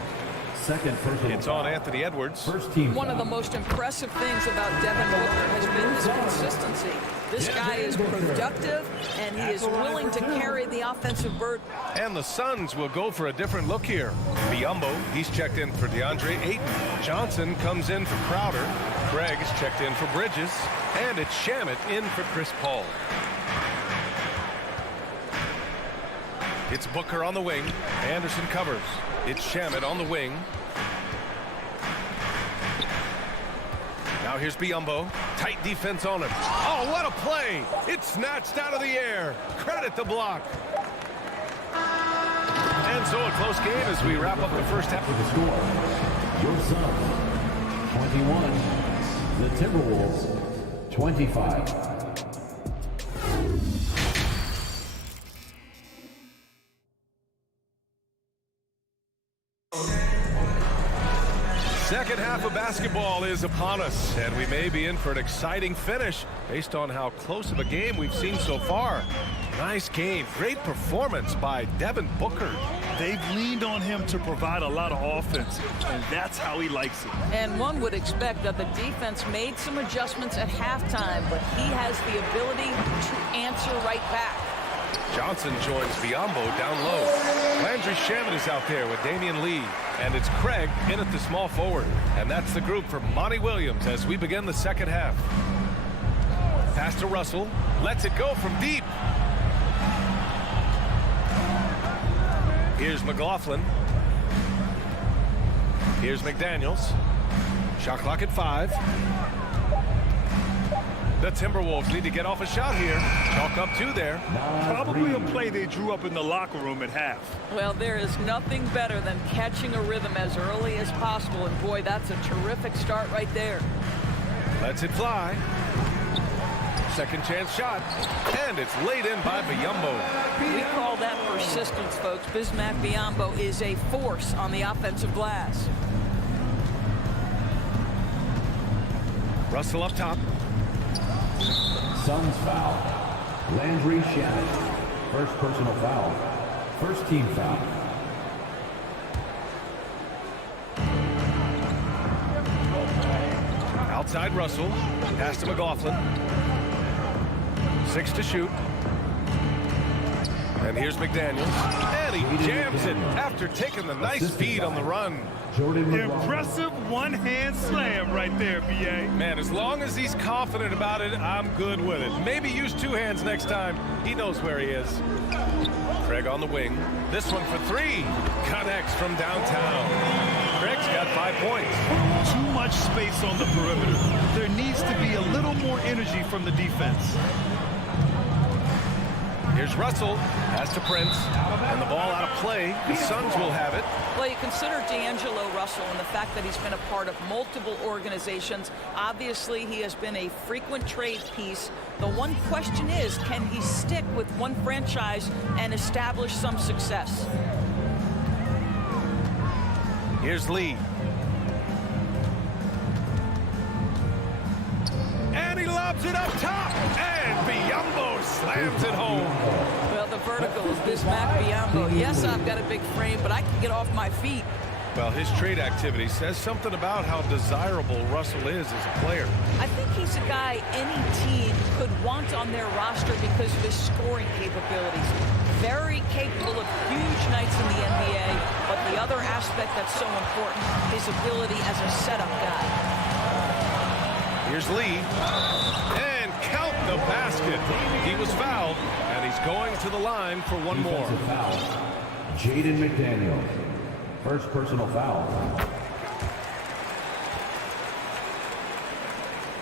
Second personal It's on Anthony Edwards. First team One of the most impressive things about Devin Booker has been his consistency. This guy is productive, and he is willing to carry the offensive burden. And the Suns will go for a different look here. Biyombo, he's checked in for DeAndre Ayton. Johnson comes in for Crowder. Craig is checked in for Bridges. And it's Shamet in for Chris Paul. It's Booker on the wing. Anderson covers. It's Shamet on the wing. Now here's Biyombo. Tight defense on him. Oh, what a play! It's snatched out of the air. Credit the block. And so a close game as we wrap up the first half. For the score, your Suns 21, the Timberwolves 25. Second half of basketball is upon us, and we may be in for an exciting finish based on how close of a game we've seen so far. Nice game. Great performance by Devin Booker. They've leaned on him to provide a lot of offense, and that's how he likes it. And one would expect that the defense made some adjustments at halftime, but he has the ability to answer right back. Johnson joins Biyombo down low. Landry Shamet is out there with Damian Lee. And it's Craig in at the small forward. And that's the group for Monty Williams as we begin the second half. Pass to Russell. Lets it go from deep. Here's McLaughlin. Here's McDaniels. Shot clock at 5. The Timberwolves need to get off a shot here. Chalk up 2 there. Probably a play they drew up in the locker room at half. Well, there is nothing better than catching a rhythm as early as possible. And boy, that's a terrific start right there. Lets it fly. Second chance shot. And it's laid in by Biyombo. We call that persistence, folks. Bismack Biyombo is a force on the offensive glass. Russell up top. Suns foul. Landry Shamet. First personal foul. First team foul. Outside Russell. Pass to McLaughlin. 6 to shoot. And here's McDaniels. And he jams it after taking the nice feed on the run. Impressive one-hand slam right there, B.A. Man, as long as he's confident about it, I'm good with it. Maybe use 2 hands next time. He knows where he is. Craig on the wing. This one for 3. Connects from downtown. Craig's got 5 points. Too much space on the perimeter. There needs to be a little more energy from the defense. Here's Russell. Pass to Prince. And the ball out of play. The Suns will have it. Well, you consider D'Angelo Russell and the fact that he's been a part of multiple organizations. Obviously, he has been a frequent trade piece. The one question is, can he stick with one franchise and establish some success? Here's Lee. And he lobs it up top. And Biyombo slams it home. Well, the vertical is Bismack Biyombo. Yes, I've got a big frame, but I can get off my feet. Well, his trade activity says something about how desirable Russell is as a player. I think he's a guy any team could want on their roster because of his scoring capabilities. Very capable of huge nights in the NBA, but the other aspect that's so important, his ability as a setup guy. Here's Lee. And count the basket. He was fouled, and he's going to the line for one more. Foul. Jaden McDaniels. First personal foul.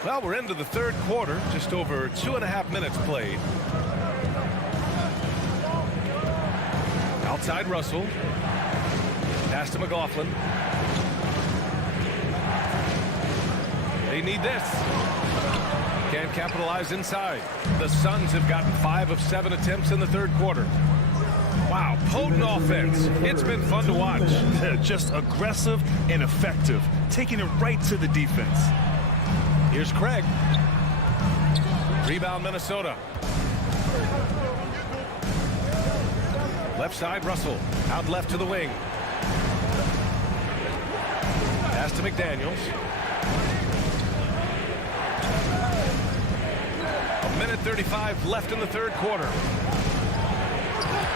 Well, we're into the third quarter. Just over 2.5 minutes played. Outside Russell. Pass to McLaughlin. They need this. Can't capitalize inside. The Suns have gotten 5 of 7 attempts in the third quarter. Wow, potent offense. It's been fun to watch. Just aggressive and effective, taking it right to the defense. Here's Craig. Rebound, Minnesota. Left side, Russell. Out left to the wing. Pass to McDaniels. 1:35 left in the third quarter.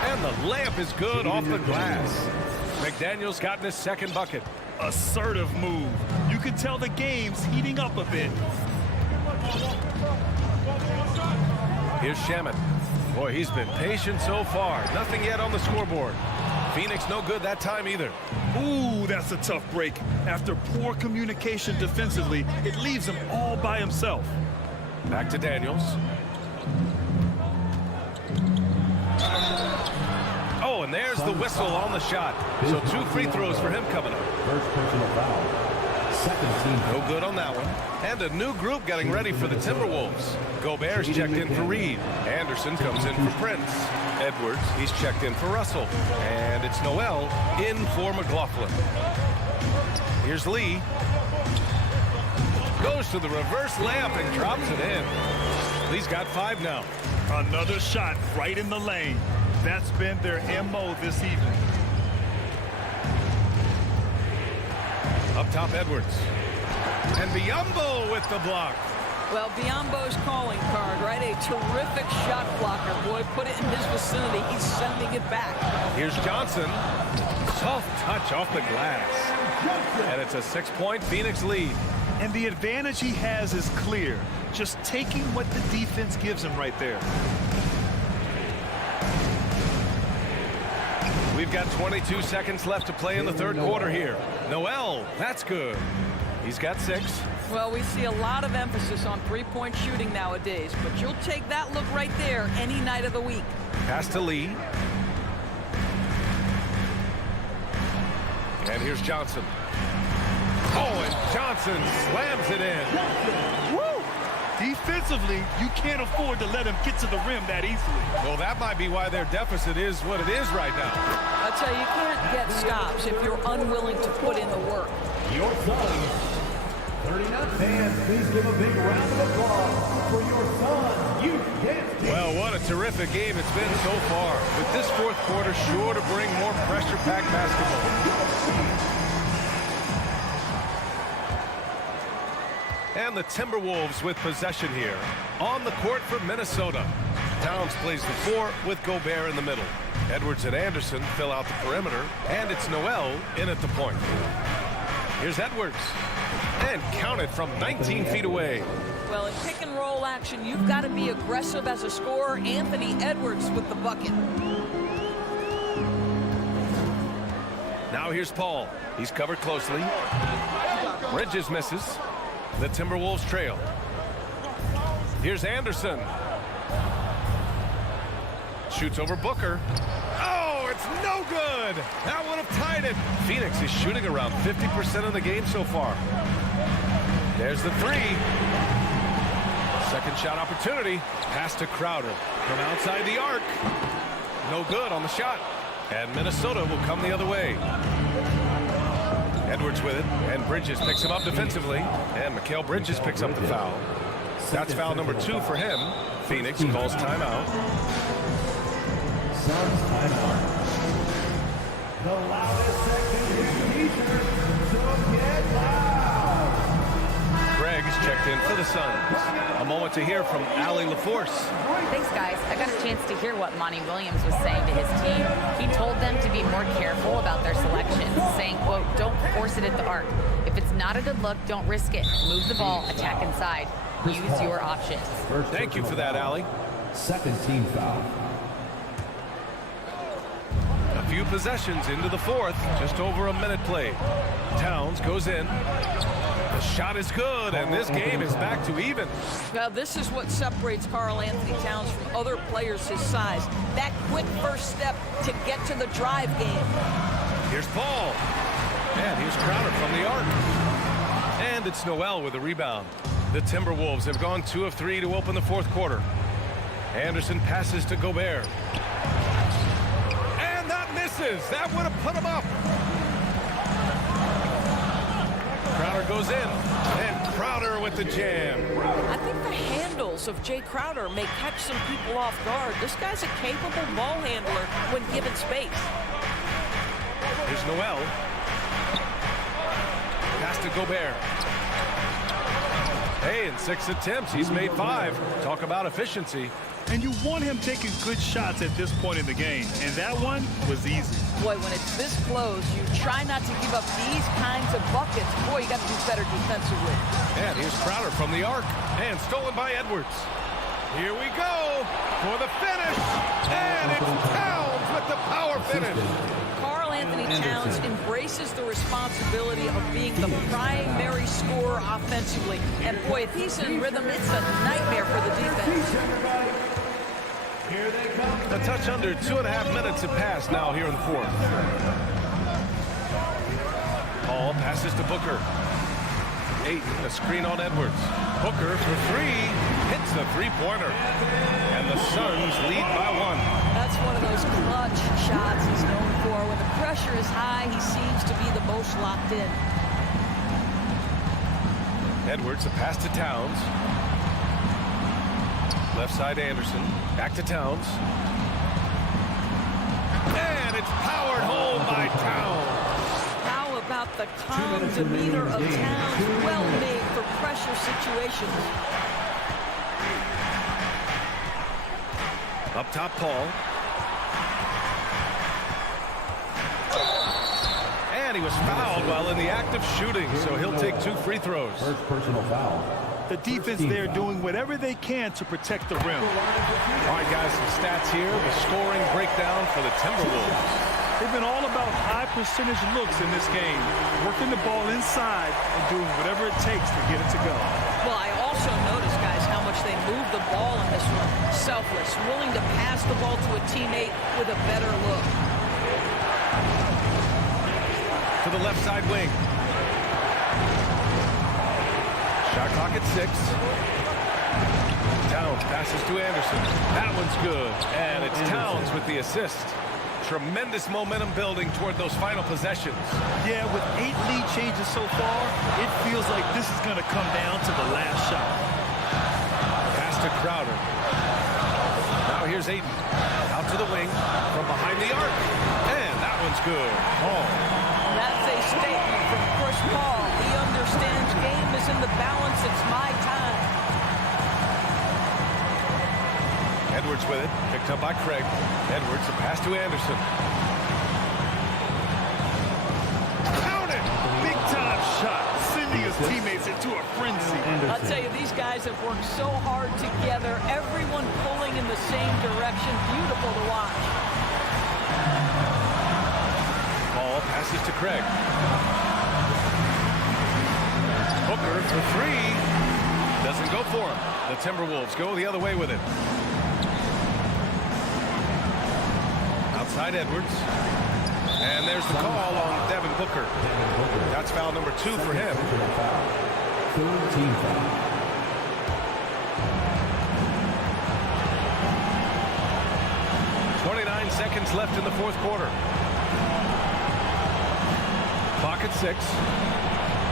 And the layup is good off the glass. McDaniels got in his second bucket. Assertive move. You can tell the game's heating up a bit. Here's Shaman. Boy, he's been patient so far. Nothing yet on the scoreboard. Phoenix no good that time either. Ooh, that's a tough break. After poor communication defensively, it leaves him all by himself. Back to Daniels. Oh, and there's the whistle on the shot. So 2 free throws for him coming up. First personal foul. Second team. No good on that one. And a new group getting ready for the Timberwolves. Gobert's checked in for Reed. Anderson comes in for Prince. Edwards, he's checked in for Russell. And it's Noel in for McLaughlin. Here's Lee. Goes to the reverse layup and drops it in. Lee's got 5 now. Another shot right in the lane. That's been their MO this evening. Up top, Edwards. And Biyombo with the block. Well, Biyombo's calling card, right? A terrific shot blocker. Boy, put it in his vicinity. He's sending it back. Here's Johnson. Soft touch off the glass. And it's a 6-point Phoenix lead. And the advantage he has is clear. Just taking what the defense gives him right there. We've got 22 seconds left to play in the third quarter here. Noel, that's good. He's got 6. Well, we see a lot of emphasis on three-point shooting nowadays, but you'll take that look right there any night of the week. Pass to Lee. And here's Johnson. Oh, and Johnson slams it in. Woo! Defensively, you can't afford to let him get to the rim that easily. Well, that might be why their deficit is what it is right now. I tell you, you can't get stops if you're unwilling to put in the work. Your Suns. 39 fans, please give a big round of applause for your Suns youth dance team. Well, what a terrific game it's been so far. With this fourth quarter sure to bring more pressure-packed basketball. And the Timberwolves with possession here. On the court for Minnesota. Towns plays the 4 with Gobert in the middle. Edwards and Anderson fill out the perimeter, and it's Noel in at the point. Here's Edwards, and counted from 19 feet away. Well, in pick and roll action, you've got to be aggressive as a scorer. Anthony Edwards with the bucket. Now here's Paul. He's covered closely. Bridges misses. The Timberwolves trail. Here's Anderson. Shoots over Booker. Oh, it's no good. That would have tied it. Phoenix is shooting around 50% of the game so far. There's the 3. Second shot opportunity. Pass to Crowder from outside the arc. No good on the shot. And Minnesota will come the other way. Edwards with it, and Bridges picks him up defensively. And Mikal Bridges picks up the foul. That's foul number 2 for him. Phoenix calls timeout. Suns timeout. The loudest section is featured, so get loud. Greg is checked in for the Suns. A moment to hear from Allie LaForce. Thanks, guys. I got a chance to hear what Monty Williams was saying to his team. He told them to be more careful about their selections, saying, quote, don't force it at the arc. If it's not a good look, don't risk it. Move the ball, attack inside. Use your options. Thank you for that, Allie. Second team foul. A few possessions into the 4th, just over a minute played. Towns goes in. The shot is good, and this game is back to even. Now, this is what separates Karl Anthony Towns from other players his size. That quick first step to get to the drive game. Here's Paul. And here's Crowder from the arc. And it's Noel with a rebound. The Timberwolves have gone 2 of 3 to open the 4th quarter. Anderson passes to Gobert. And that misses. That would have put him up. Crowder goes in, and Crowder with the jam. I think the handles of Jay Crowder may catch some people off guard. This guy's a capable ball handler when given space. Here's Noel. Pass to Gobert. Hey, in 6 attempts, he's made 5. Talk about efficiency. And you want him taking good shots at this point in the game. And that one was easy. Boy, when it's this close, you try not to give up these kinds of buckets. Boy, you got to do better defensively. And here's Crowder from the arc. And stolen by Edwards. Here we go for the finish. And it's Towns with the power finish. Karl Anthony Towns embraces the responsibility of being the primary scorer offensively. And boy, if he's in rhythm, it's a nightmare for the defense. A touch under 2.5 minutes have passed now here in the 4th. Paul passes to Booker. Ayton, a screen on Edwards. Booker for 3, hits the 3-pointer. And the Suns lead by 1. That's one of those clutch shots he's known for. When the pressure is high, he seems to be the most locked in. Edwards, a pass to Towns. Left side Anderson, back to Towns. And it's powered home by Towns. How about the calm demeanor of Towns? Well made for pressure situations. Up top, Paul. And he was fouled while in the act of shooting, so he'll take 2 free throws. First personal foul. The defense there doing whatever they can to protect the rim. All right, guys, some stats here. The scoring breakdown for the Timberwolves. They've been all about high percentage looks in this game, working the ball inside and doing whatever it takes to get it to go. Well, I also noticed, guys, how much they move the ball in this one. Selfless, willing to pass the ball to a teammate with a better look. To the left side wing. Shot clock at 6. Towns passes to Anderson. That one's good. And it's Towns with the assist. Tremendous momentum building toward those final possessions. Yeah, with 8 lead changes so far, it feels like this is going to come down to the last shot. Pass to Crowder. Now here's Ayton. Out to the wing from behind the arc. And that That one's good. Oh. That's a statement from Chris Paul. He understands game is in the balance. It's my time. Edwards with it. Picked up by Craig. Edwards, a pass to Anderson. Counted! Big-time shot. Sending his teammates into a frenzy. I'll tell you, these guys have worked so hard together. Everyone pulling in the same direction. Beautiful to watch. Ball passes to Craig. Booker for three. Doesn't go for him. The Timberwolves go the other way with it. Outside Edwards. And there's the call on Devin Booker. That's foul number 2 for him. 29 seconds left in the fourth quarter. Clock at 6.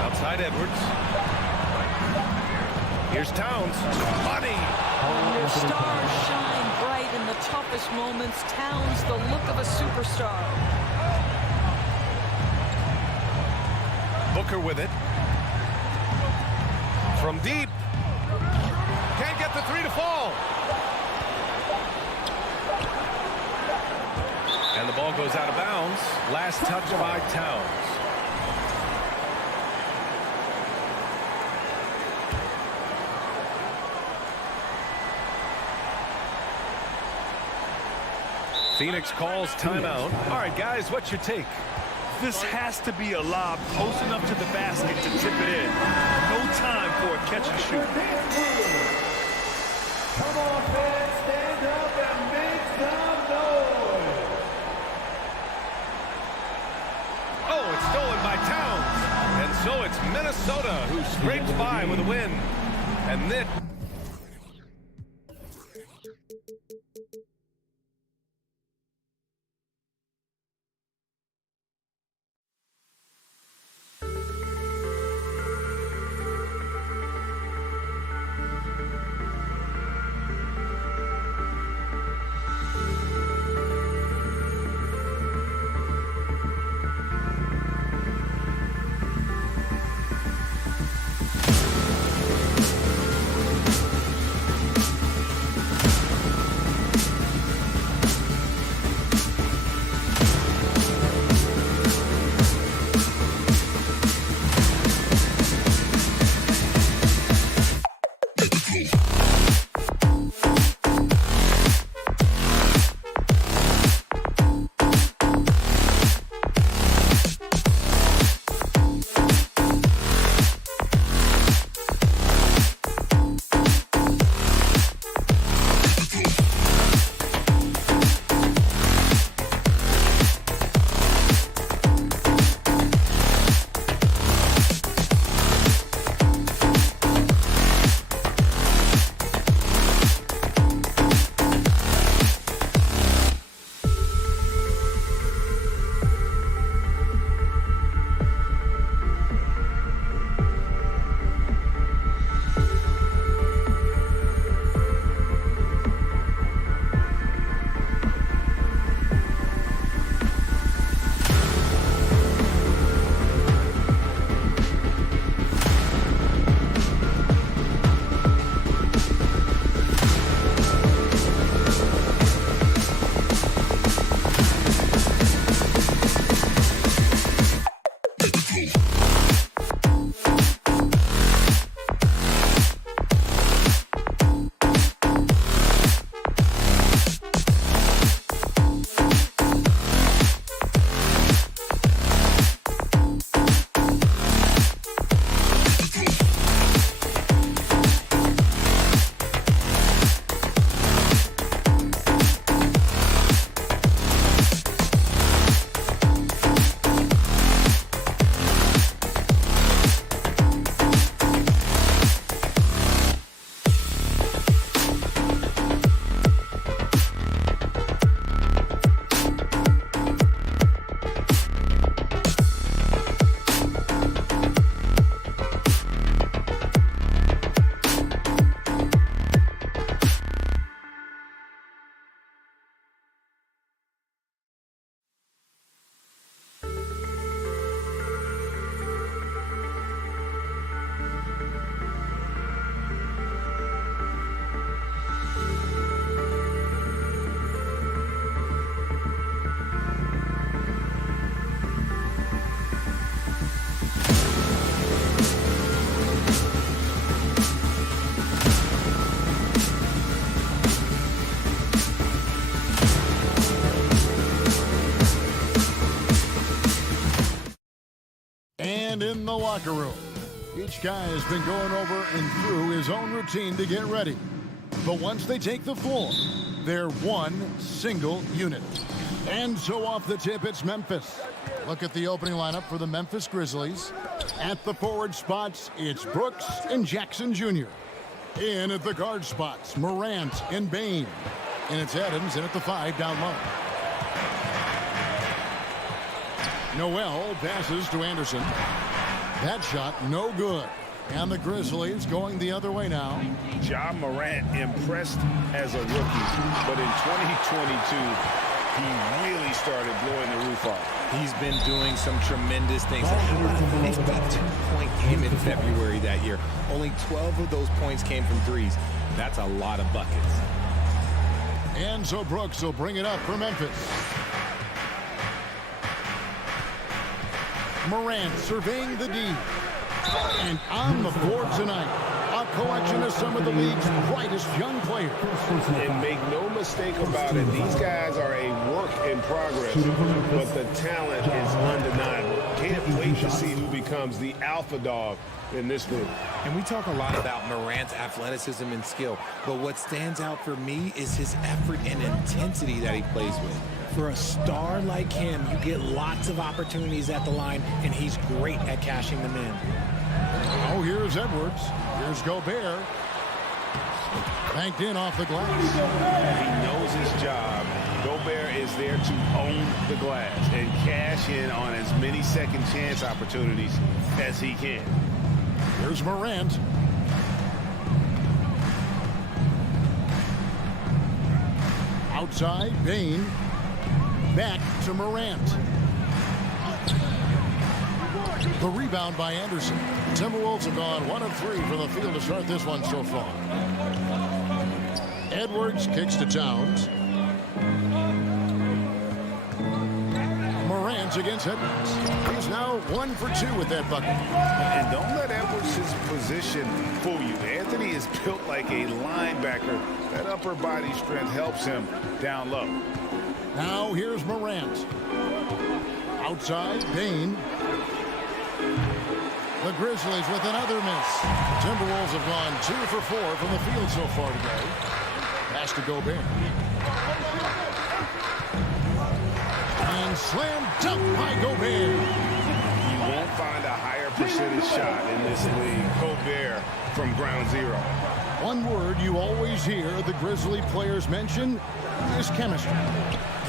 Outside Edwards. Here's Towns. Money. When your stars shine bright in the toughest moments, Towns the look of a superstar. Booker with it. From deep. Can't get the three to fall. And the ball goes out of bounds. Last touch by Towns. Phoenix calls timeout. All right, guys, what's your take? This has to be a lob close enough to the basket to tip it in. No time for a catch and shoot. Come on, fans, stand up and make some noise. Oh, it's stolen by Towns. And so it's Minnesota who scrapes by with a win. And then... locker room. Each guy has been going over and through his own routine to get ready. But once they take the floor, they're one single unit. And so off the tip, it's Memphis. Look at the opening lineup for the Memphis Grizzlies. At the forward spots, it's Brooks and Jackson Jr. In at the guard spots, Morant and Bain. And it's Adams in at the 5 down low. Noel passes to Anderson. That shot, no good. And the Grizzlies going the other way now. Ja Morant impressed as a rookie, but in 2022, he really started blowing the roof off. He's been doing some tremendous things. How about a 52-point game in February that year? Only 12 of those points came from threes. That's a lot of buckets. And so Brooks will bring it up for Memphis. Morant surveying the D. And on the board tonight, a collection of some of the league's brightest young players. And make no mistake about it, these guys are a work in progress, but the talent is undeniable. Can't wait to see who becomes the alpha dog in this group. And we talk a lot about Morant's athleticism and skill, but what stands out for me is his effort and intensity that he plays with. For a star like him, you get lots of opportunities at the line, and he's great at cashing them in. Oh, here's Edwards. Here's Gobert. Banked in off the glass. He knows his job. Gobert is there to own the glass and cash in on as many second chance opportunities as he can. Here's Morant. Outside, Bain. Back to Morant. The rebound by Anderson. Timberwolves have gone 1 of 3 from the field to start this one so far. Edwards kicks to Towns. Morant against Edwards. He's now 1 for 2 with that bucket. And don't let Edwards' position fool you. Anthony is built like a linebacker. That upper body strength helps him down low. Now here's Morant. Outside, Bain. The Grizzlies with another miss. Timberwolves have gone 2 for 4 from the field so far today. Pass to Gobert. And slam dunk by Gobert. You won't find a higher percentage shot in this league. Gobert from ground zero. One word you always hear the Grizzly players mention is chemistry.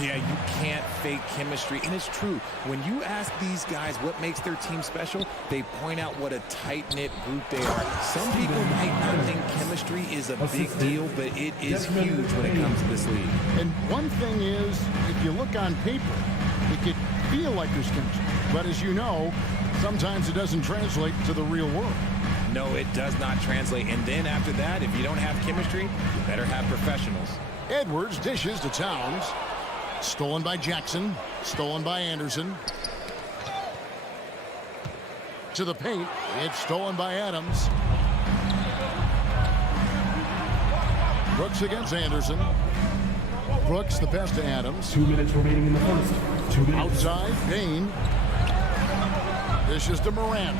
Yeah, you can't fake chemistry, and it's true. When you ask these guys what makes their team special, they point out what a tight-knit group they are. Some people might not think chemistry is a big deal, but it is huge when it comes to this league. And one thing is, if you look on paper, it could feel like there's chemistry. But as you know, sometimes it doesn't translate to the real world. No, it does not translate. And then after that, if you don't have chemistry, you better have professionals. Edwards dishes to Towns. Stolen by Jackson. Stolen by Anderson. To the paint. It's stolen by Adams. Brooks against Anderson. Brooks the pass to Adams. 2 minutes remaining in the first. 2 minutes. Outside, Bain. Dishes to Morant.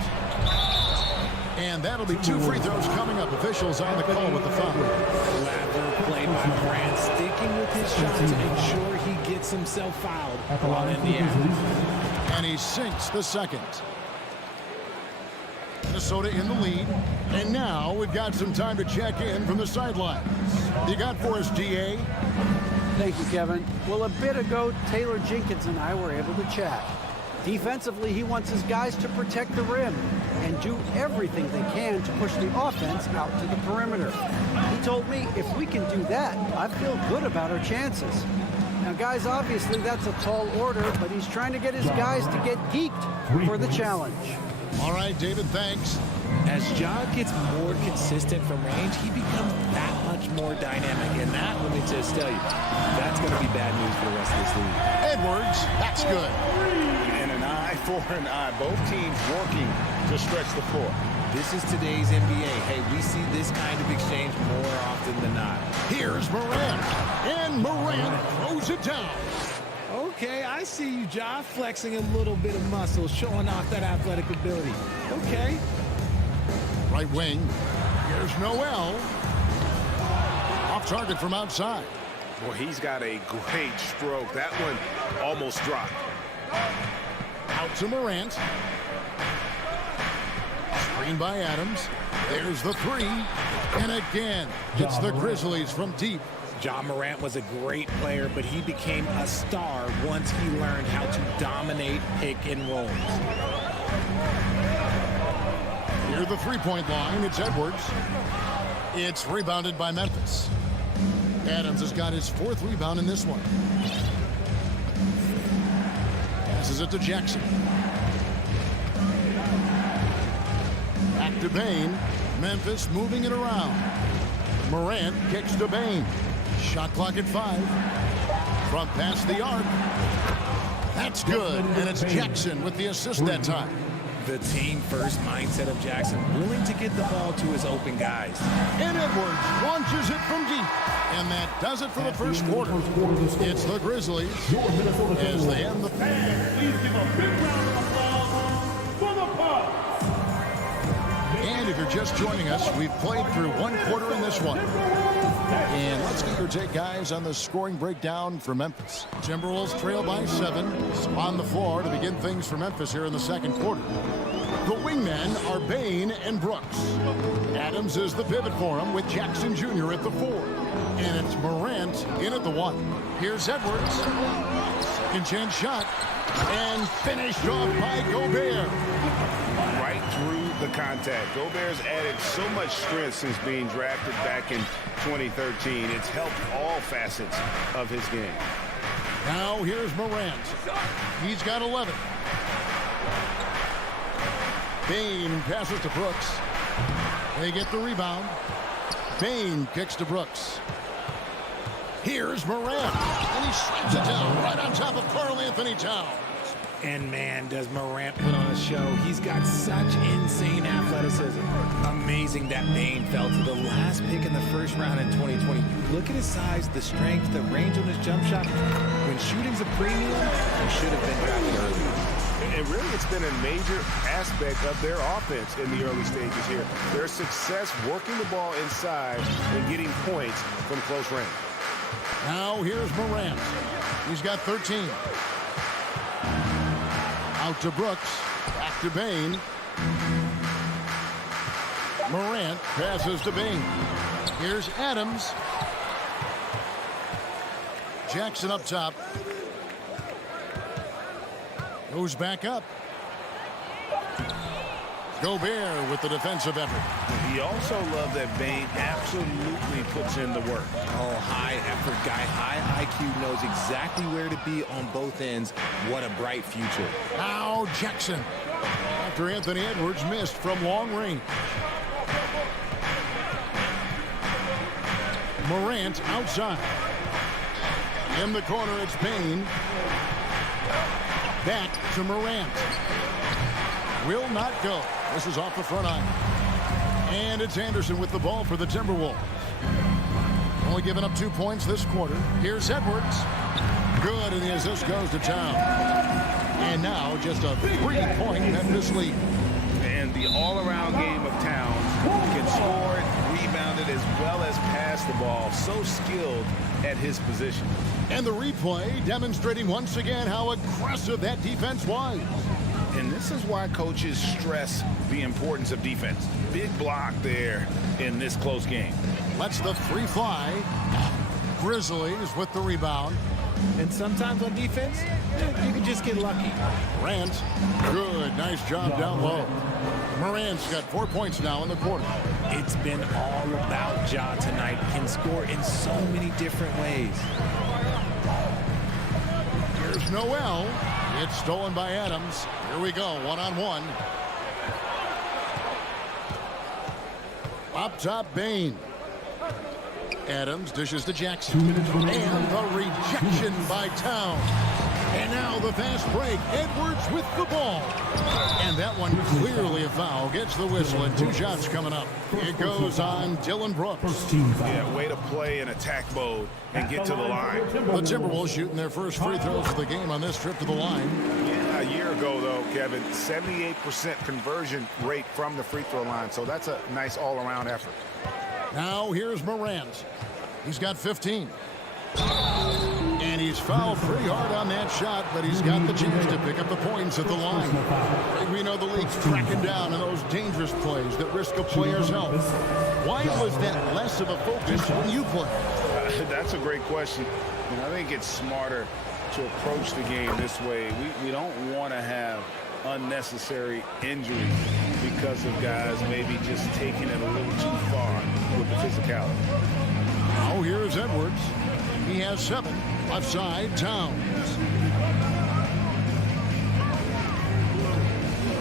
And that'll be 2 free throws coming up. Officials on the call with the foul. Clever play by Morant, sticking with his shot to make sure he gets himself fouled while in the air. And he sinks the second. Minnesota in the lead. And now we've got some time to check in from the sidelines. You got for us, DA? Thank you, Kevin. Well, a bit ago, Taylor Jenkins and I were able to chat. Defensively, he wants his guys to protect the rim and do everything they can to push the offense out to the perimeter. He told me if we can do that, I feel good about our chances. Now, guys, obviously that's a tall order, but he's trying to get his guys to get geeked for the challenge. All right, David, thanks. As Ja gets more consistent from range, he becomes that much more dynamic. And that, let me just tell you, that's going to be bad news for the rest of this league. Edwards, that's good. And an eye for an eye. Both teams working to stretch the floor. This is today's NBA. Hey, we see this kind of exchange more often than not. Here's Morant. And Morant throws it down. Okay, I see you, Ja, flexing a little bit of muscle, showing off that athletic ability. Okay. Right wing. Here's Noel. Off target from outside. Well, he's got a great stroke. That one almost dropped. Out to Morant. Screen by Adams. There's the three. And again, it's the Grizzlies from deep. Ja Morant was a great player, but he became a star once he learned how to dominate pick and rolls. Near the three-point line, it's Edwards. It's rebounded by Memphis. Adams has got his fourth rebound in this one. Passes it to Jackson. Back to Bain. Memphis moving it around. Morant kicks to Bain. Shot clock at 5. From past the arc. That's good, and it's Jackson with the assist that time. The team-first mindset of Jackson, willing to get the ball to his open guys. And Edwards launches it from deep. And that does it for the first quarter. It's the Grizzlies as they end the... Please give a big round of applause for the Pups. And if you're just joining us, we've played through one quarter in this one. And let's get your take, guys, on the scoring breakdown for Memphis. Timberwolves trail by 7 on the floor to begin things for Memphis here in the second quarter. The wingmen are Bain and Brooks. Adams is the pivot for him with Jackson Jr. at the 4. And it's Morant in at the 1. Here's Edwards. Second chance shot. And finished off by Gobert. Right through the contact. Gobert's added so much strength since being drafted back in 2013. It's helped all facets of his game. Now here's Morant. He's got 11. Bain passes to Brooks. They get the rebound. Bain kicks to Brooks. Here's Morant. And he slams it down right on top of Karl Anthony Towns. And man, does Morant put on a show. He's got such insane athleticism. Amazing that Bain fell to the last pick in the first round in 2020. Look at his size, the strength, the range on his jump shot. When shooting's a premium, he should have been drafted earlier. And really, it's been a major aspect of their offense in the early stages here. Their success working the ball inside and getting points from close range. Now here's Morant. He's got 13. Out to Brooks. Back to Bain. Morant passes to Bain. Here's Adams. Jackson up top. Goes back up. Gobert with the defensive effort. He also loved that Bain absolutely puts in the work. Oh, high effort guy, high IQ, knows exactly where to be on both ends. What a bright future. Now Jackson. After Anthony Edwards missed from long range. Morant outside. In the corner, it's Bain. Back to Morant. Will not go. This is off the front iron. And it's Anderson with the ball for the Timberwolves. Only giving up 2 points this quarter. Here's Edwards. Good, and the assist goes to Towns. And now just a 3-point Memphis lead. And the all-around game of Towns can score it, rebound it, as well as pass the ball. So skilled at his position. And the replay demonstrating once again how aggressive that defense was. And this is why coaches stress the importance of defense. Big block there in this close game. Lets the 3 fly. Grizzlies with the rebound. And sometimes on defense, you can just get lucky. Morant, good, nice job down low. Morant's got 4 points now in the quarter. It's been all about Ja tonight. Can score in so many different ways. Here's Noel. It's stolen by Adams. Here we go, one-on-one. Up top, Bain. Adams dishes to Jackson. And the rejection by Towns. And now the fast break. Edwards with the ball. And that one clearly a foul. Gets the whistle and 2 shots coming up. It goes on Dylan Brooks. Yeah, way to play in attack mode and get to the line. The Timberwolves shooting their first free throws of the game on this trip to the line. Yeah, a year ago, though, Kevin, 78% conversion rate from the free throw line. So that's a nice all-around effort. Now here's Morant. He's got 15. And he's fouled pretty hard on that shot, but he's got the chance to pick up the points at the line. And we know the league's cracking down on those dangerous plays that risk a player's health. Why was that less of a focus when you play? That's a great question. And I think it's smarter to approach the game this way. We don't want to have unnecessary injuries because of guys maybe just taking it a little too far with the physicality. Now here's Edwards. He has 7. Left side, Towns.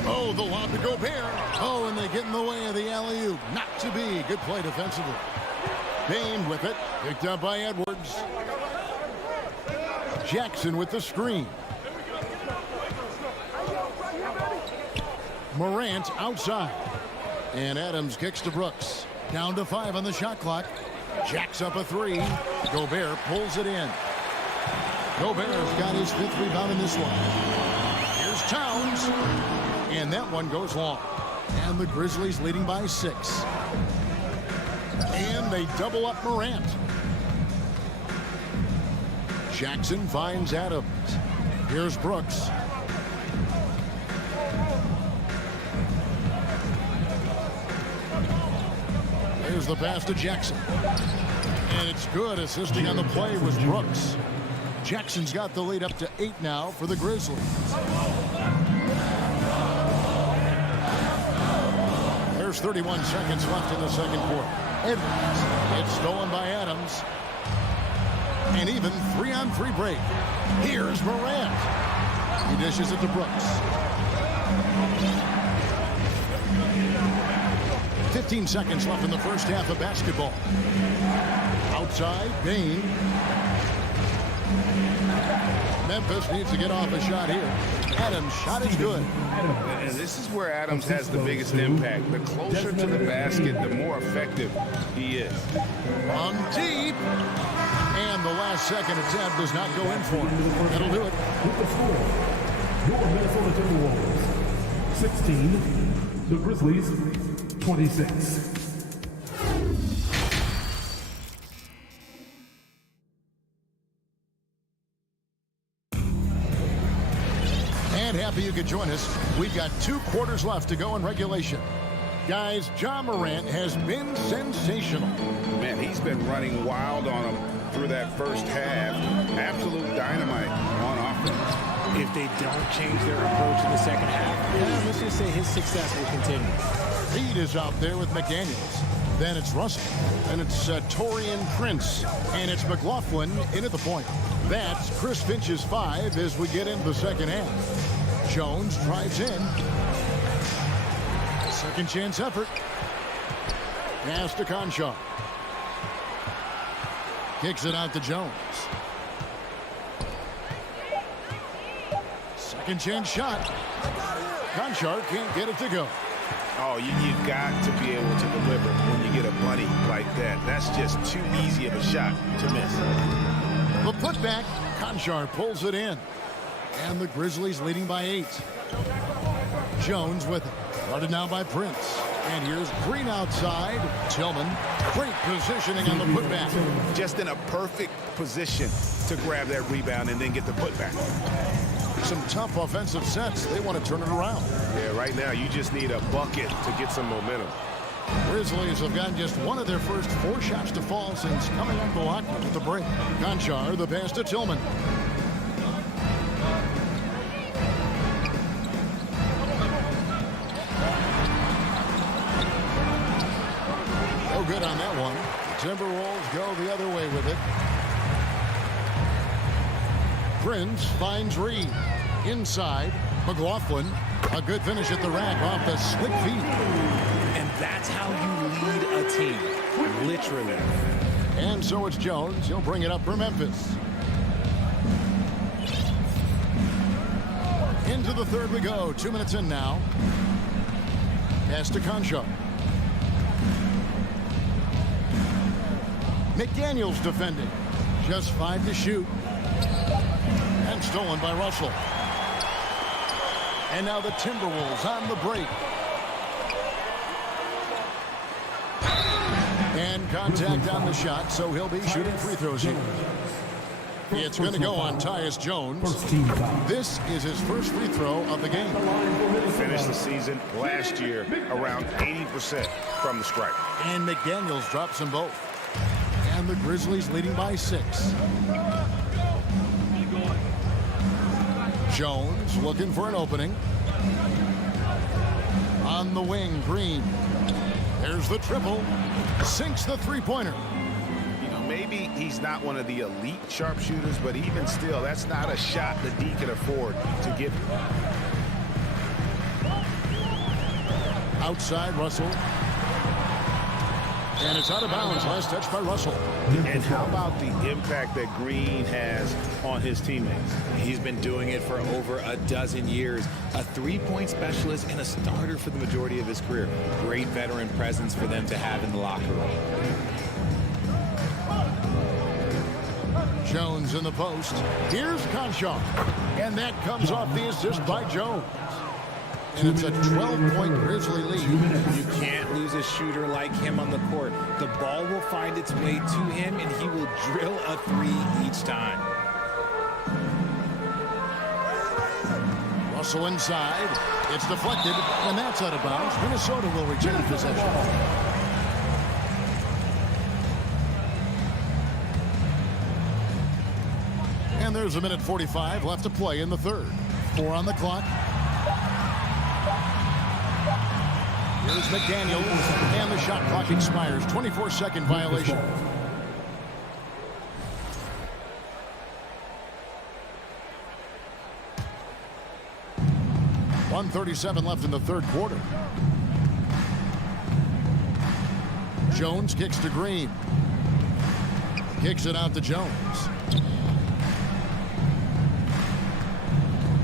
Oh, the lob to Gobert. Oh, and they get in the way of the alley-oop. Not to be. Good play defensively. Bain with it. Picked up by Edwards. Jackson with the screen. Morant outside. And Adams kicks to Brooks. Down to 5 on the shot clock. Jacks up a 3. Gobert pulls it in. Gobert's got his 5th rebound in this one. Here's Towns. And that one goes long. And the Grizzlies leading by 6. And they double up Morant. Jackson finds Adams. Here's Brooks. There's the pass to Jackson. And it's good. Assisting on the play was Brooks. Jackson's got the lead up to 8 now for the Grizzlies. There's 31 seconds left in the second quarter. Edwards. It's stolen by Adams. And even 3-on-3 break. Here's Morant. He dishes it to Brooks. 15 seconds left in the first half of basketball. Outside, Bain. Memphis needs to get off a shot here. Adams' shot is good. And this is where Adams has the biggest impact. The closer to the basket, the more effective he is. On deep. And the last second attempt does not go in for him. That'll do it. With the score, your Minnesota Timberwolves 16, the Grizzlies 26. And happy you could join us. We've got 2 quarters left to go in regulation. Guys, Ja Morant has been sensational. Man, he's been running wild on him through that first half. Absolute dynamite on offense. If they don't change their approach in the second half, let's just say his success will continue. Reed is out there with McDaniels. Then it's Russell. And it's Torian Prince. And it's McLaughlin in at the point. That's Chris Finch's 5 as we get into the second half. Jones drives in. Second chance effort. Pass to Conchar. Kicks it out to Jones. Second chance shot. Conchar can't get it to go. Oh, you've got to be able to deliver when you get a bunny like that. That's just too easy of a shot to miss. The putback. Conchar pulls it in. And the Grizzlies leading by 8. Jones with it. Guarded now by Prince. And here's Green outside. Tillman. Great positioning on the putback. Just in a perfect position to grab that rebound and then get the putback. Some tough offensive sets. They want to turn it around. Yeah, right now you just need a bucket to get some momentum. Grizzlies have gotten just one of their first 4 shots to fall since coming unblocked at the break. Conchar, the pass to Tillman. No good on that one. The Timberwolves go the other way with it. Prince finds Reed. Inside, McLaughlin. A good finish at the rack off the slick feet. And that's how you lead a team. Literally. And so it's Jones. He'll bring it up for Memphis. Into the third we go. 2 minutes in now. Pass to Concho. McDaniels defending. Just 5 to shoot. And stolen by Russell. And now the Timberwolves on the break. And contact on the shot, so he'll be shooting free throws here. It's going to go on Tyus Jones. This is his first free throw of the game. Finished the season last year around 80% from the stripe. And McDaniels drops them both. And the Grizzlies leading by 6. Jones looking for an opening. On the wing, Green. There's the triple. Sinks the three-pointer. You know, maybe he's not one of the elite sharpshooters, but even still, that's not a shot that D can afford to give. Outside, Russell. And it's out of bounds. Last touch by Russell. And how about the impact that Green has on his teammates? He's been doing it for over a dozen years. A three-point specialist and a starter for the majority of his career. Great veteran presence for them to have in the locker room. Jones in the post. Here's Concho. And that comes off the assist by Jones. And it's a 12-point Grizzly lead. You can't lose a shooter like him on the court. The ball will find its way to him, and he will drill a three each time. Russell inside. It's deflected, and that's out of bounds. Minnesota will retain possession. And there's 1:45 left to play in the third. 4 on the clock. Here's McDaniels, and the shot clock expires. 24-second violation. .137 left in the third quarter. Jones kicks to Green. Kicks it out to Jones.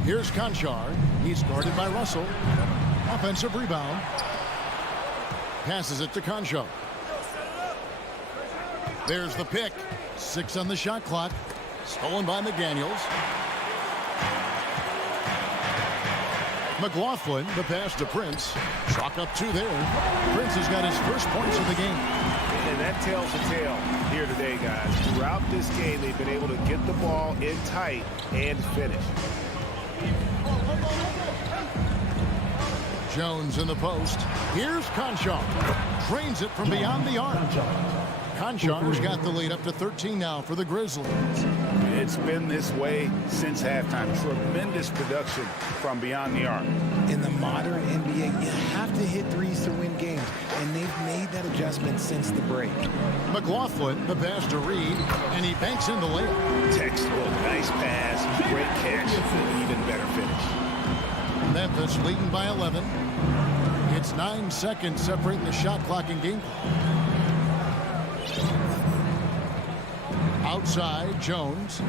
Here's Conchar. He's guarded by Russell. Offensive rebound. Passes it to Concho. There's the pick. 6 on the shot clock. Stolen by McDaniels. McLaughlin, the pass to Prince. Chalk up 2 there. Prince has got his first points of the game. And that tells the tale here today, guys. Throughout this game, they've been able to get the ball in tight and finish. Jones in the post. Here's Conchar. Trains it from beyond the arc. Conchar's got the lead up to 13 now for the Grizzlies. It's been this way since halftime. Tremendous production from beyond the arc. In the modern NBA, you have to hit threes to win games, and they've made that adjustment since the break. McLaughlin, the pass to Reed, and he banks in the layup. Textbook, nice pass, great catch, even better finish. Memphis leading by 11. It's 9 seconds separating the shot clock and game clock. Outside, Jones.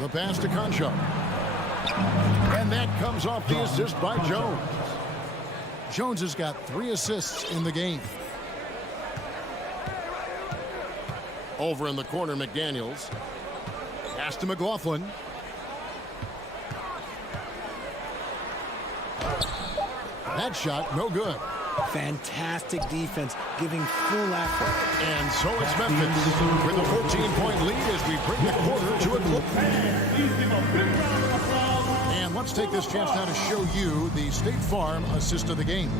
The pass to Concho. And that comes off the assist by Jones. Jones has got 3 assists in the game. Over in the corner, McDaniels. Pass to McLaughlin. That shot, no good. Fantastic defense, giving full effort. And so it's Memphis with a 14-point lead as we bring the quarter to a close. And let's take this chance now to show you the State Farm assist of the game.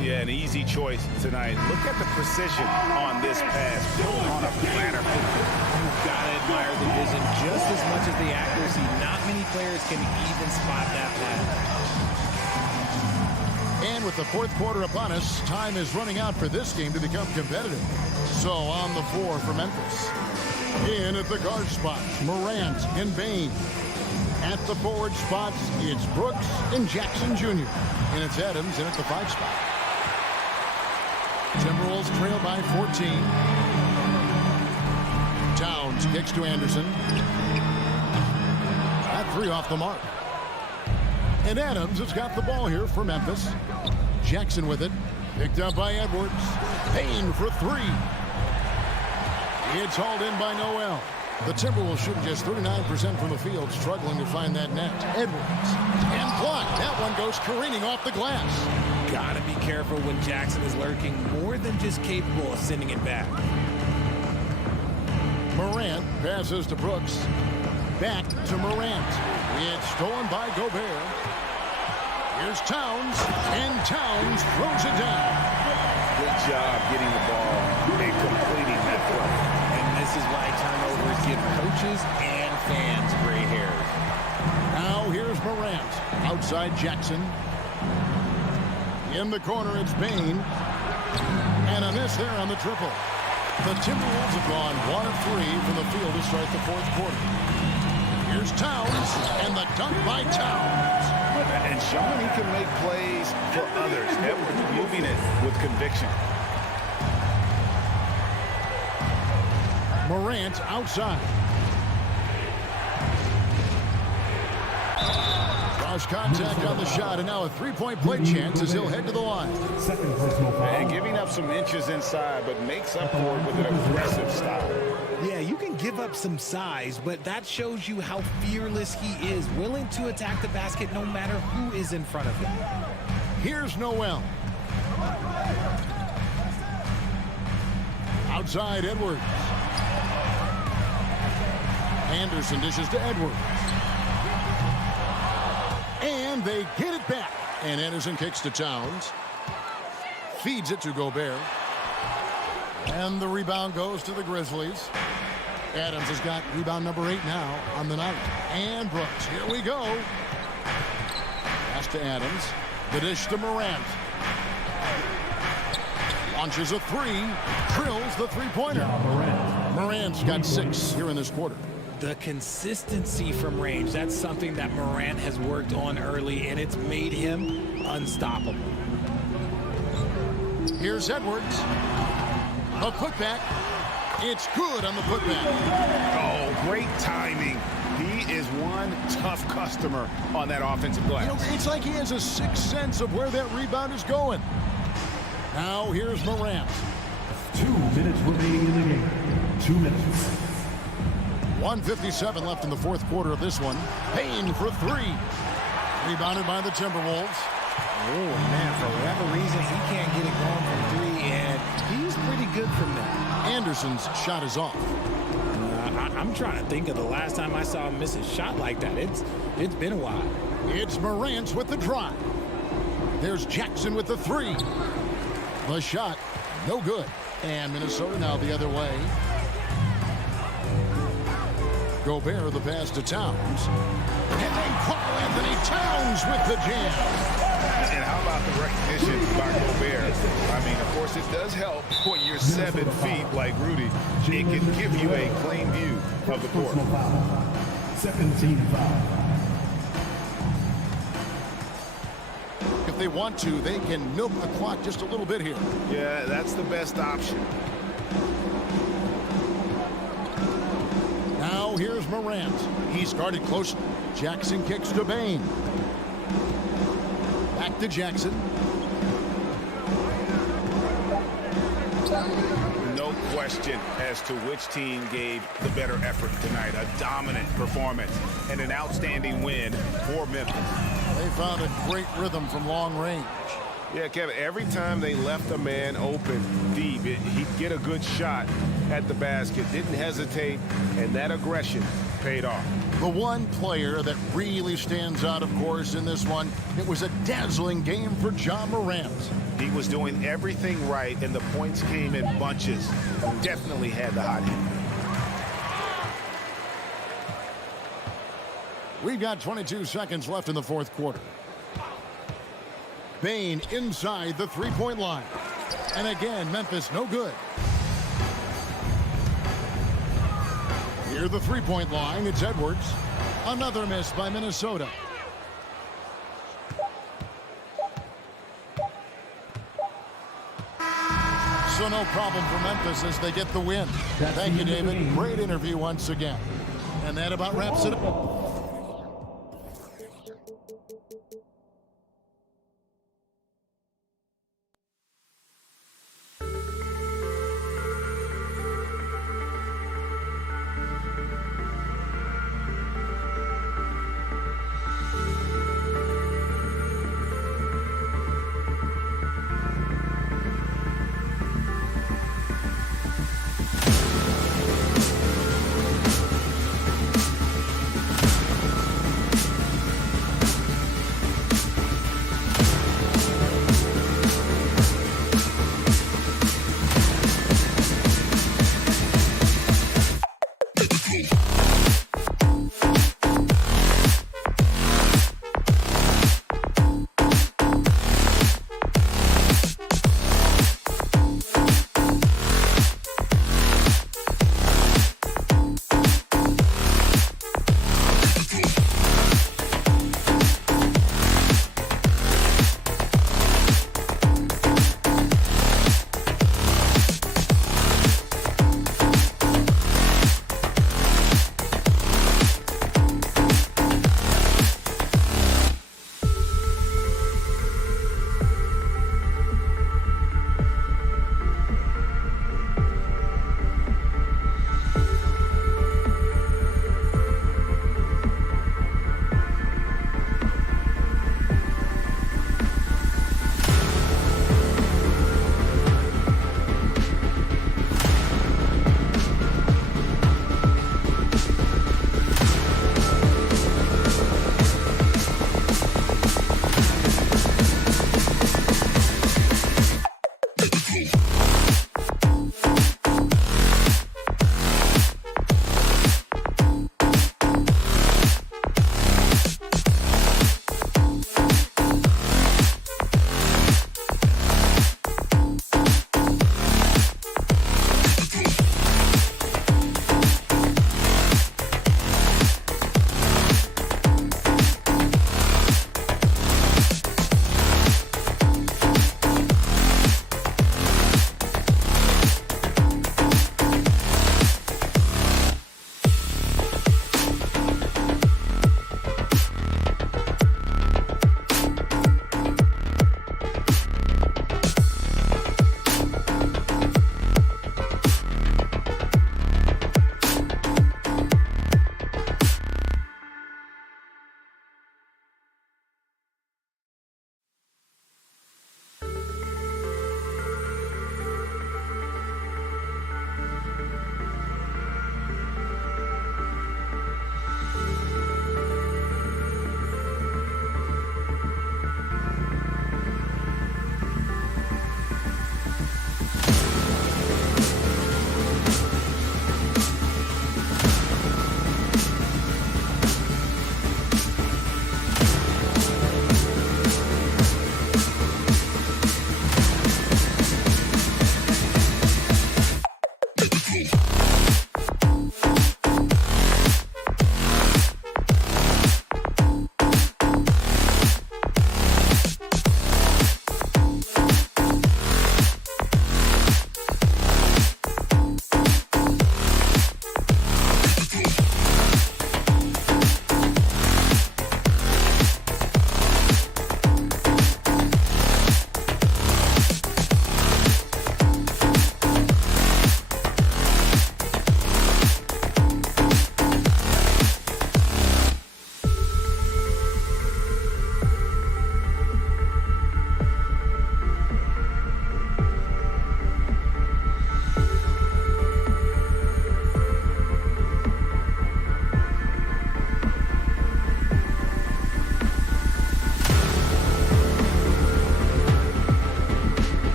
Yeah, an easy choice tonight. Look at the precision on this pass. Built on a platter. You've got to admire the vision just as much as the accuracy. Not many players can even spot that pass. And with the fourth quarter upon us, time is running out for this game to become competitive. So on the floor for Memphis. In at the guard spots, Morant and Bain. At the forward spots, it's Brooks and Jackson Jr. And it's Adams in at the 5 spot. Timberwolves trail by 14. Towns kicks to Anderson. That 3 off the mark. And Adams has got the ball here for Memphis. Jackson with it. Picked up by Edwards. Payne for three. It's hauled in by Noel. The Timberwolves shooting just 39% from the field, struggling to find that net. Edwards. And blocked. That one goes careening off the glass. Gotta be careful when Jackson is lurking, more than just capable of sending it back. Morant passes to Brooks. Back to Morant. It's stolen by Gobert. Here's Towns, and Towns throws it down. Good job getting the ball and completing that play. And this is why turnovers give coaches and fans gray hairs. Now here's Morant. Outside Jackson. In the corner, it's Payne. And a miss there on the triple. The Timberwolves have gone 1 of 3 from the field to start the fourth quarter. Here's Towns, and the dunk by Towns. And showing he can make plays for others. Edwards moving it with conviction. Morant outside. Cross contact on the shot, and now a three-point play chance as he'll head to the line. Second personal foul. And giving up some inches inside, but makes up for it with an aggressive style. Yeah, you can give up some size, but that shows you how fearless he is, willing to attack the basket no matter who is in front of him. Here's Noel. Outside Edwards. Anderson dishes to Edwards. And they get it back. And Anderson kicks to Towns. Feeds it to Gobert. And the rebound goes to the Grizzlies. Adams has got rebound number 8 now on the night. And Brooks. Here we go. Pass to Adams. The dish to Morant. Launches a three. Drills the three-pointer. Morant's got 6 here in this quarter. The consistency from range, that's something that Morant has worked on early, and it's made him unstoppable. Here's Edwards. A putback. It's good on the putback. Oh, great timing. He is one tough customer on that offensive glass. You know, it's like he has a sixth sense of where that rebound is going. Now here's Morant. 2 minutes remaining in the game. 2 minutes. 1:57 left in the fourth quarter of this one. Payne for three. Rebounded by the Timberwolves. Oh, man, for whatever reason, he can't get it going from three, and he's pretty good from there. Anderson's shot is off. I'm trying to think of the last time I saw him miss a shot like that. It's been a while. It's Morant with the drive. There's Jackson with the three. The shot, no good. And Minnesota now the other way. Gobert the pass to Towns. And then Carl Anthony Towns with the jam. And how about the recognition by Gobert? I mean, of course, it does help when you're 7 feet like Rudy. It can give you a clean view of the court. Second team foul. If they want to, they can milk the clock just a little bit here. Yeah, that's the best option. Now here's Morant. He's guarded close. Jackson kicks to Payne. Back to Jackson. No question as to which team gave the better effort tonight. A dominant performance and an outstanding win for Memphis. They found a great rhythm from long range. Yeah, Kevin, every time they left a man open deep, he'd get a good shot at the basket. Didn't hesitate, and that aggression paid off. The one player that really stands out, of course, in this one, it was a dazzling game for Ja Morant. He was doing everything right, and the points came in bunches. Definitely had the hot hand. We've got 22 seconds left in the fourth quarter. Payne inside the three-point line. And again, Memphis no good. Near the three-point line, it's Edwards. Another miss by Minnesota. So no problem for Memphis as they get the win. Thank you, David. Great interview once again. And that about wraps it up.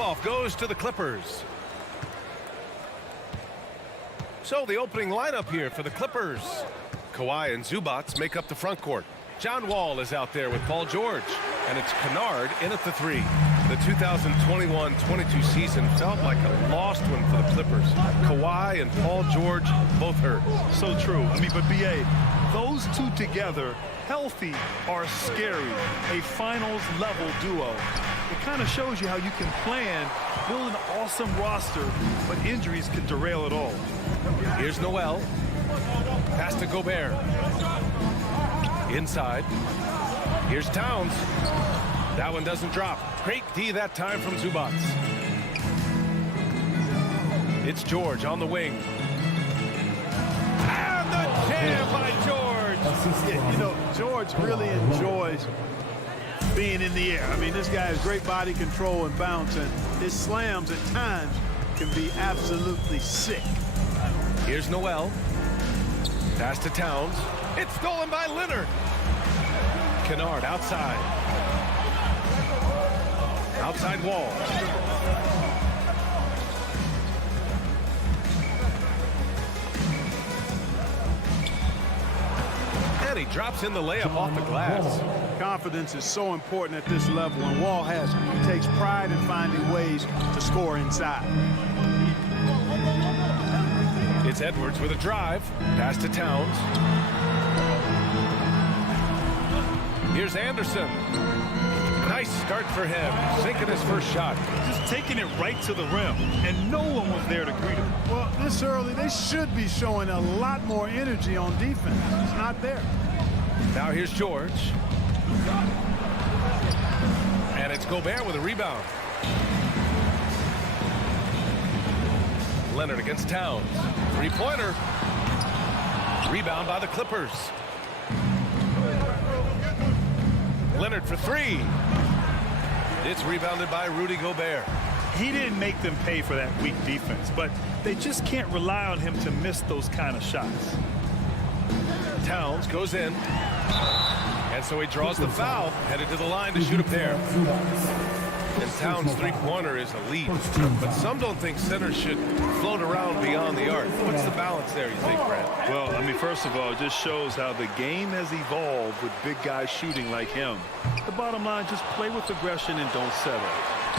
tip-off goes to the Clippers. So the opening lineup here for the Clippers. Kawhi and Zubats make up the front court. John Wall is out there with Paul George. And it's Kennard in at the 3. The 2021-22 season felt like a lost one for the Clippers. Kawhi and Paul George both hurt. So true. I mean, but B.A., those two together, healthy, are scary. A finals-level duo. It kind of shows you how you can plan, build an awesome roster, but injuries can derail it all. Here's Noel. Pass to Gobert. Inside. Here's Towns. That one doesn't drop. Great D that time from Zubats. It's George on the wing. And the jam by George. Yeah, you know, George really enjoys being in the air. I mean, this guy has great body control and bounce, and his slams at times can be absolutely sick. Here's Noel. Pass to Towns. It's stolen by Leonard. Kennard outside. Outside Wall. And he drops in the layup off the glass. Confidence is so important at this level, and Wall takes pride in finding ways to score inside. It's Edwards with a drive. Pass to Towns. Here's Anderson. Nice start for him. Sinking his first shot. Just taking it right to the rim, and no one was there to greet him. Well, this early, they should be showing a lot more energy on defense. It's not there. Now here's George. And it's Gobert with a rebound. Leonard against Towns. Three-pointer. Rebound by the Clippers. Leonard for 3. It's rebounded by Rudy Gobert. He didn't make them pay for that weak defense, but they just can't rely on him to miss those kind of shots. Towns goes in. And so he draws the foul, headed to the line to shoot a pair. And Towns' three-pointer is elite. But some don't think centers should float around beyond the arc. What's the balance there, you think, Brad? Well, I mean, first of all, it just shows how the game has evolved with big guys shooting like him. The bottom line, just play with aggression and don't settle.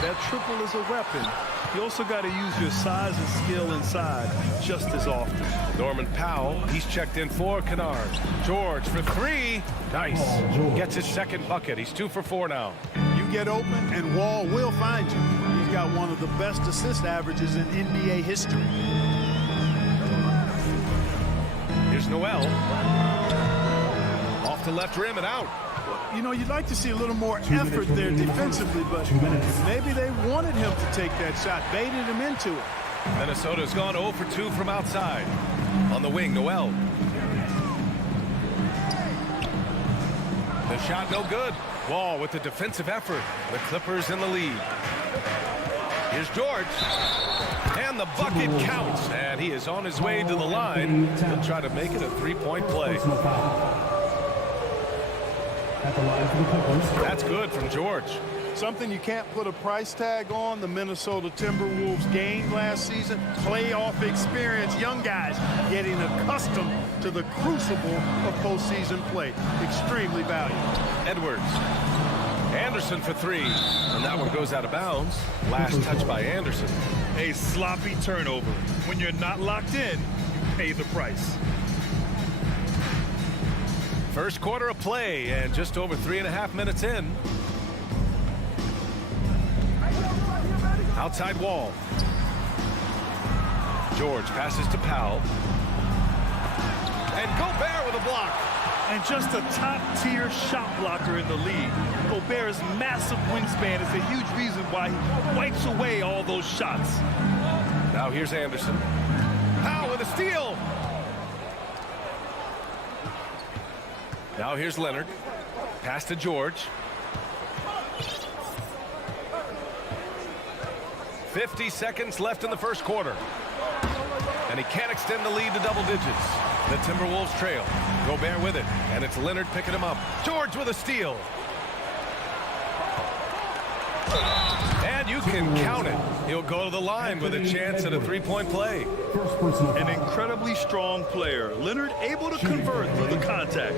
That triple is a weapon. You also got to use your size and skill inside just as often. Norman Powell, he's checked in for Kennard. George for 3. Nice. Gets his second bucket. He's 2 for 4 now. You get open and Wall will find you. He's got one of the best assist averages in NBA history. Here's Noel. Off the left rim and out. You know, you'd like to see a little more effort there defensively, but maybe they wanted him to take that shot, baited him into it. Minnesota's gone 0 for 2 from outside. On the wing, Noel. The shot no good. Wall with the defensive effort. The Clippers in the lead. Here's George. And the bucket counts. And he is on his way to the line. He'll try to make it a three-point play. That's good from George. Something you can't put a price tag on, the Minnesota Timberwolves gained last season. Playoff experience, young guys getting accustomed to the crucible of postseason play. Extremely valuable. Edwards. Anderson for 3. And that one goes out of bounds. Last touch by Anderson. A sloppy turnover. When you're not locked in, you pay the price. First quarter of play and just over 3.5 minutes in. Outside Wall. George passes to Powell. And Gobert with a block. And just a top-tier shot blocker in the league. Gobert's massive wingspan is a huge reason why he wipes away all those shots. Now here's Anderson. Powell with a steal. Now here's Leonard. Pass to George. 50 seconds left in the first quarter. And he can't extend the lead to double digits. The Timberwolves trail. Gobert with it. And it's Leonard picking him up. George with a steal. And you can count it. He'll go to the line with a chance at a three-point play. An incredibly strong player. Leonard able to convert through the contact.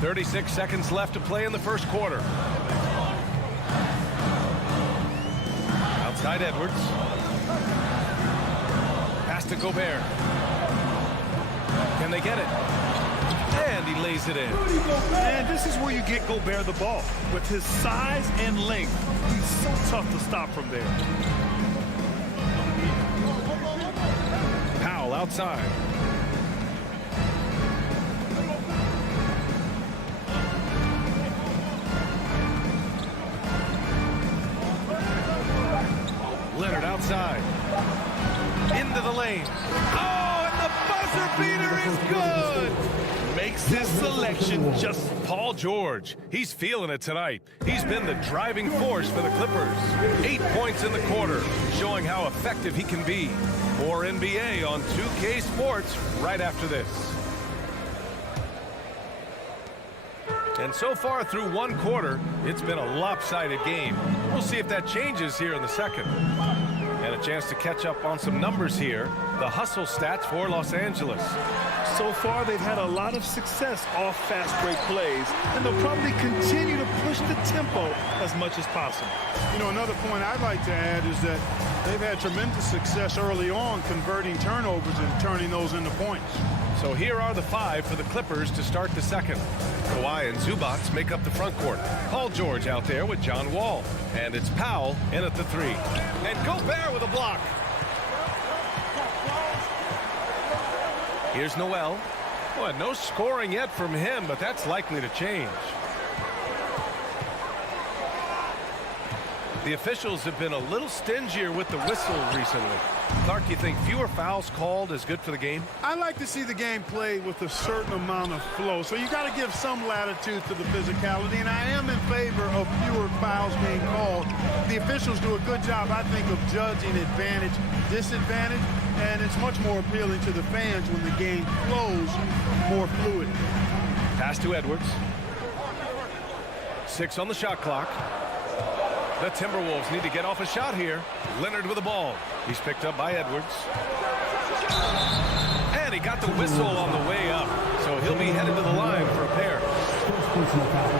36 seconds left to play in the first quarter. Outside Edwards. Pass to Gobert. Can they get it? And he lays it in. And this is where you get Gobert the ball. With his size and length, he's so tough to stop from there. Powell outside. Leonard outside. Into the lane. Oh, and the buzzer beater is good. Makes his selection just Paul George. He's feeling it tonight. He's been the driving force for the Clippers. 8 points in the quarter, showing how effective he can be. More NBA on 2K Sports right after this. And so far through one quarter, it's been a lopsided game. We'll see if that changes here in the second. And a chance to catch up on some numbers here. The hustle stats for Los Angeles. So far, they've had a lot of success off fast break plays, and they'll probably continue to push the tempo as much as possible. You know, another point I'd like to add is that they've had tremendous success early on converting turnovers and turning those into points. So here are the 5 for the Clippers to start the second. Kawhi and Zubac make up the front court. Paul George out there with John Wall. And it's Powell in at the 3. And Gobert with a block. Here's Noel. Boy, no scoring yet from him, but that's likely to change. The officials have been a little stingier with the whistle recently. Clark, you think fewer fouls called is good for the game? I like to see the game played with a certain amount of flow. So you got to give some latitude to the physicality, and I am in favor of fewer fouls being called. The officials do a good job, I think, of judging advantage, disadvantage, and it's much more appealing to the fans when the game flows more fluid. Pass to Edwards. 6 on the shot clock. The Timberwolves need to get off a shot here. Leonard with the ball. He's picked up by Edwards. And he got the whistle on the way up. So he'll be headed to the line for a pair.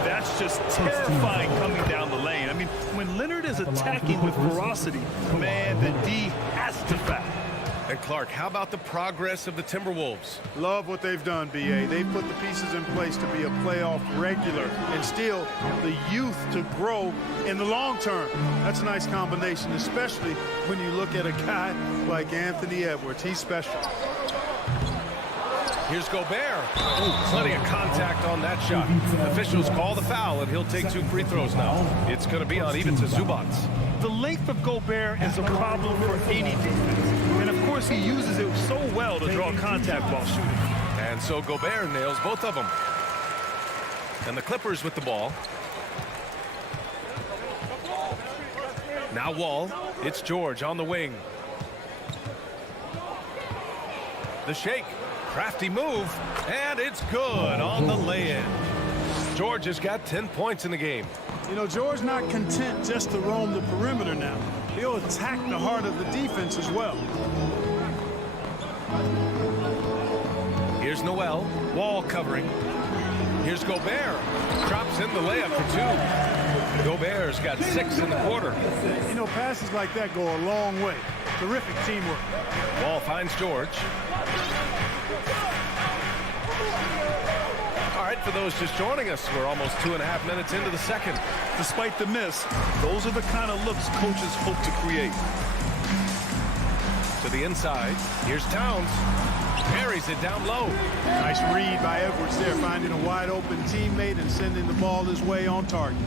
That's just terrifying coming down the lane. I mean, when Leonard is attacking with ferocity, man, the D has to foul. And Clark, how about the progress of the Timberwolves? Love what they've done, B.A. They've put the pieces in place to be a playoff regular and still the youth to grow in the long term. That's a nice combination, especially when you look at a guy like Anthony Edwards. He's special. Here's Gobert. Ooh, plenty of contact on that shot. Officials call the foul, and he'll take 2 free throws now. It's going to be on even to Zubac. The length of Gobert is a problem for any defense. And, of course, he uses it so well to draw contact while shooting. And so Gobert nails both of them. And the Clippers with the ball. Now Wall. It's George on the wing. The shake. Crafty move. And it's good on the lay-in. George has got 10 points in the game. You know, George not content just to roam the perimeter now. He'll attack the heart of the defense as well. Here's Noel. Wall covering. Here's Gobert. Drops in the layup for 2. Gobert's got 6 in the quarter. You know, passes like that go a long way. Terrific teamwork. Wall finds George. All right, for those just joining us, we're almost 2.5 minutes into the second. Despite the miss, those are the kind of looks coaches hope to create. To the inside, here's Towns. Buries it down low. Nice read by Edwards there, finding a wide open teammate and sending the ball his way on target.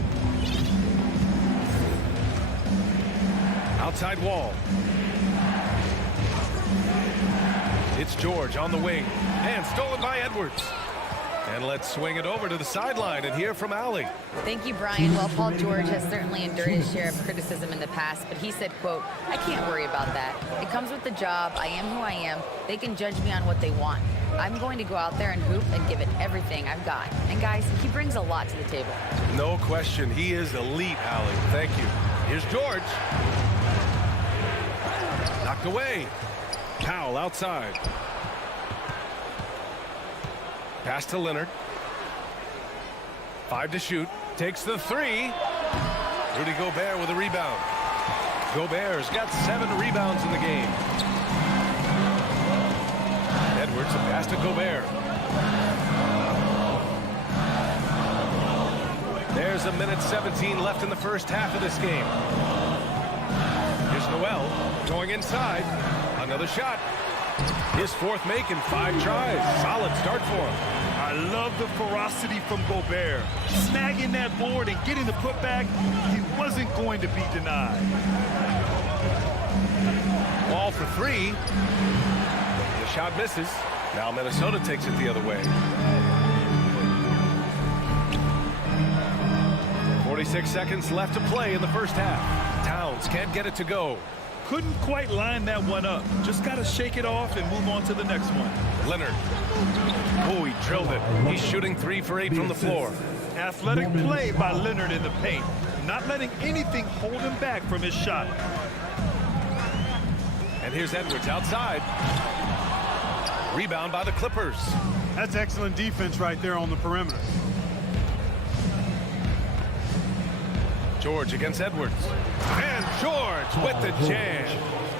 Outside Wall. It's George on the wing. And stolen by Edwards. And let's swing it over to the sideline and hear from Allie. Thank you, Brian. Well, Paul George has certainly endured his share of criticism in the past, but he said, quote, "I can't worry about that. It comes with the job. I am who I am. They can judge me on what they want. I'm going to go out there and hoop and give it everything I've got. And guys, he brings a lot to the table. No question. He is elite, Allie. Thank you. Here's George. Knocked away. Powell outside. Pass to Leonard. 5 to shoot. Takes the 3. Rudy Gobert with a rebound. Gobert's got 7 rebounds in the game. Edwards, a pass to Gobert. There's a minute 17 left in the first half of this game. Here's Noel going inside. Another shot. His 4th make in 5 tries. Solid start for him. I love the ferocity from Gobert. Snagging that board and getting the putback, he wasn't going to be denied. Ball for 3. The shot misses. Now Minnesota takes it the other way. 46 seconds left to play in the first half. Towns can't get it to go. Couldn't quite line that one up. Just got to shake it off and move on to the next one. Leonard. Oh, he drilled it. He's shooting 3 for 8 from the floor. Athletic play by Leonard in the paint. Not letting anything hold him back from his shot. And here's Edwards outside. Rebound by the Clippers. That's excellent defense right there on the perimeter. George against Edwards. And George with the jam.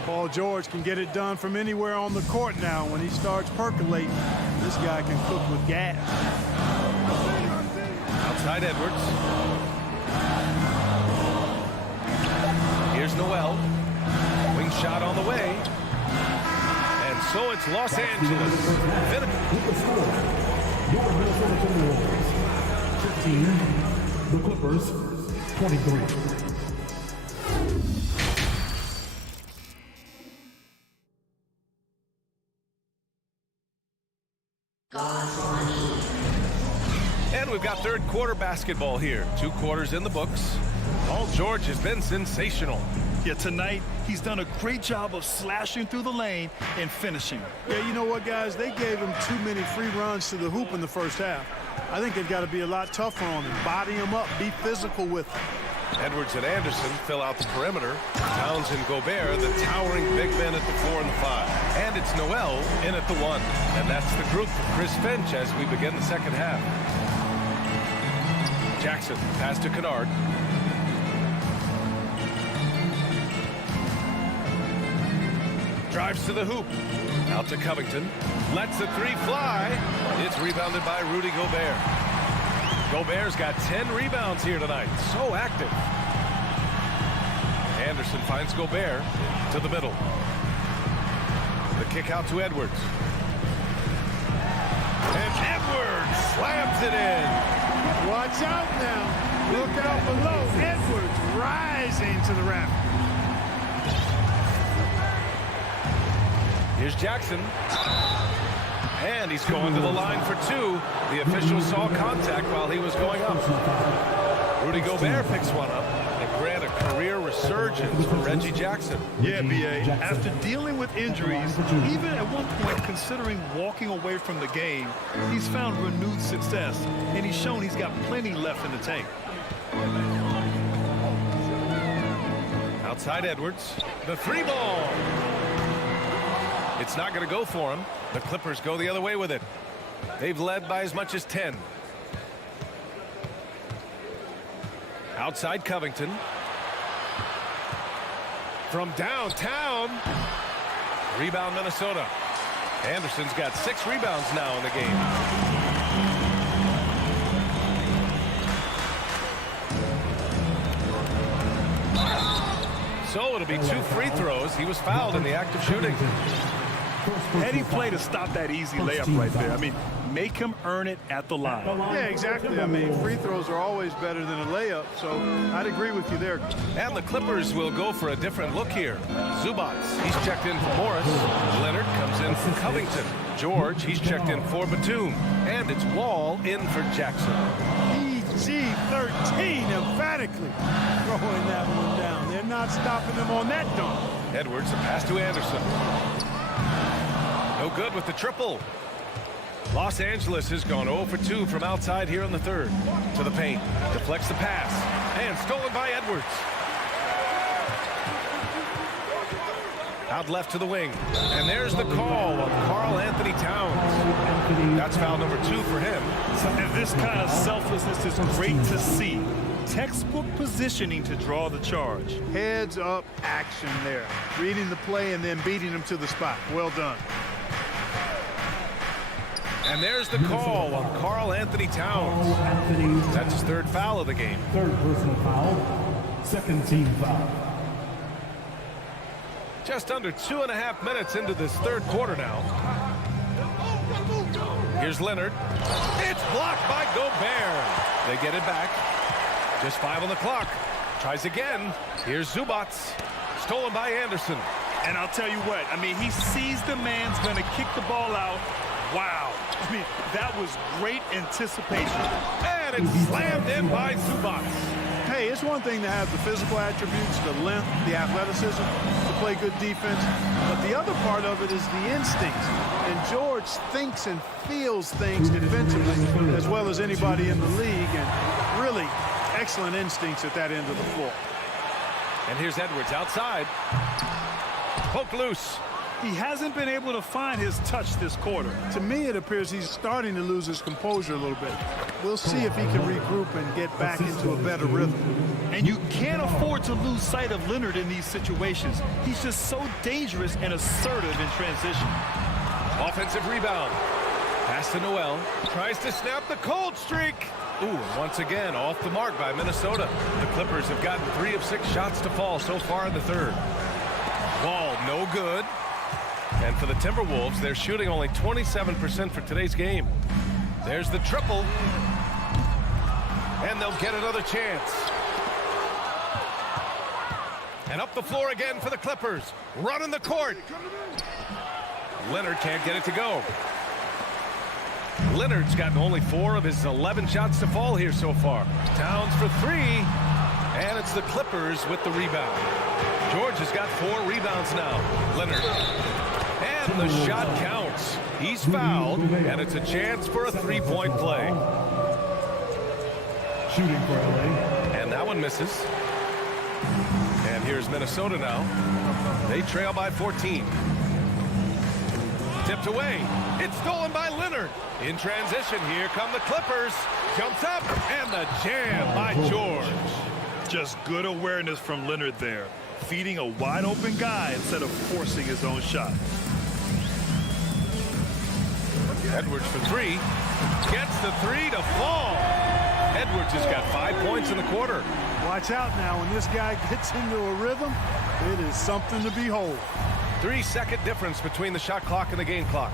Paul George can get it done from anywhere on the court now. When he starts percolating, this guy can cook with gas. Outside Edwards. Here's Noel. Wing shot on the way. And so it's Los Angeles. With the score, your Minnesota Timberwolves 15, the Clippers 23. And we've got third quarter basketball here. 2 quarters in the books. Paul George has been sensational. Yeah, tonight he's done a great job of slashing through the lane and finishing. Yeah, you know what, guys? They gave him too many free runs to the hoop in the first half. I think they've got to be a lot tougher on him. Body him up. Be physical with him. Edwards and Anderson fill out the perimeter. Towns and Gobert, the towering big men at the 4 and the 5. And it's Noel in at the 1. And that's the group for Chris Finch as we begin the second half. Jackson, pass to Kennard. Drives to the hoop. Out to Covington. Lets the 3 fly. It's rebounded by Rudy Gobert. Gobert's got 10 rebounds here tonight. So active. Anderson finds Gobert to the middle. The kick out to Edwards. And Edwards slams it in. Watch out now. Look out below. Edwards rising to the raft. Here's Jackson. And he's going to the line for 2. The official saw contact while he was going up. Rudy Gobert picks one up. And grant a career resurgence for Reggie Jackson. Yeah, B.A. After dealing with injuries, even at one point considering walking away from the game, he's found renewed success, and he's shown he's got plenty left in the tank. Outside Edwards. The 3 ball. It's not going to go for him. The Clippers go the other way with it. They've led by as much as 10. Outside Covington. From downtown. Rebound Minnesota. Anderson's got 6 rebounds now in the game. So it'll be 2 free throws. He was fouled in the act of shooting. Heady play to stop that easy layup right there. I mean, make him earn it at the line. Yeah, exactly. I mean, free throws are always better than a layup, so I'd agree with you there. And the Clippers will go for a different look here. Zubats, he's checked in for Morris. Leonard comes in for Covington. George, he's checked in for Batum. And it's Wall in for Jackson. PG-13 emphatically throwing that one down. They're not stopping him on that dunk. Edwards, a pass to Anderson. No good with the triple. Los Angeles has gone 0 for 2 from outside here in the third. To the paint. Deflects the pass. And stolen by Edwards. Out left to the wing. And there's the call on Karl Anthony Towns. That's foul number 2 for him. And this kind of selflessness is great to see. Textbook positioning to draw the charge. Heads up action there. Reading the play and then beating him to the spot. Well done. And there's the call on Karl Anthony Towns. That's his 3rd foul of the game. 3rd personal foul. 2nd team foul. Just under 2.5 minutes into this 3rd quarter now. Here's Leonard. It's blocked by Gobert. They get it back. Just 5 on the clock. Tries again. Here's Zubac. Stolen by Anderson. And I'll tell you what, I mean, he sees the man's going to kick the ball out. Wow. I mean, that was great anticipation. And it's slammed in by Zubac. Hey, it's one thing to have the physical attributes, the length, the athleticism, to play good defense. But the other part of it is the instincts. And George thinks and feels things defensively as well as anybody in the league. And really excellent instincts at that end of the floor. And here's Edwards outside. Poke loose. He hasn't been able to find his touch this quarter. To me, it appears he's starting to lose his composure a little bit. We'll see if he can regroup and get back into a better rhythm. And you can't afford to lose sight of Leonard in these situations. He's just so dangerous and assertive in transition. Offensive rebound. Pass to Noel. Tries to snap the cold streak. Ooh, and once again, off the mark by Minnesota. The Clippers have gotten 3 of 6 shots to fall so far in the 3rd. Ball no good. And for the Timberwolves, they're shooting only 27% for today's game. There's the triple. And they'll get another chance. And up the floor again for the Clippers. Running the court. Leonard can't get it to go. Leonard's gotten only 4 of his 11 shots to fall here so far. Towns for 3. And it's the Clippers with the rebound. George has got 4 rebounds now. Leonard. And the shot counts. He's fouled, and it's a chance for a 3-point play. Shooting for LA. And that one misses. And here's Minnesota now. They trail by 14. Tipped away. It's stolen by Leonard. In transition, here come the Clippers. Jumps up, and the jam by George. Just good awareness from Leonard there. Feeding a wide open guy instead of forcing his own shot. Edwards for 3. Gets the 3 to fall. Edwards has got 5 points in the quarter. Watch out now. When this guy gets into a rhythm, it is something to behold. 3-second difference between the shot clock and the game clock.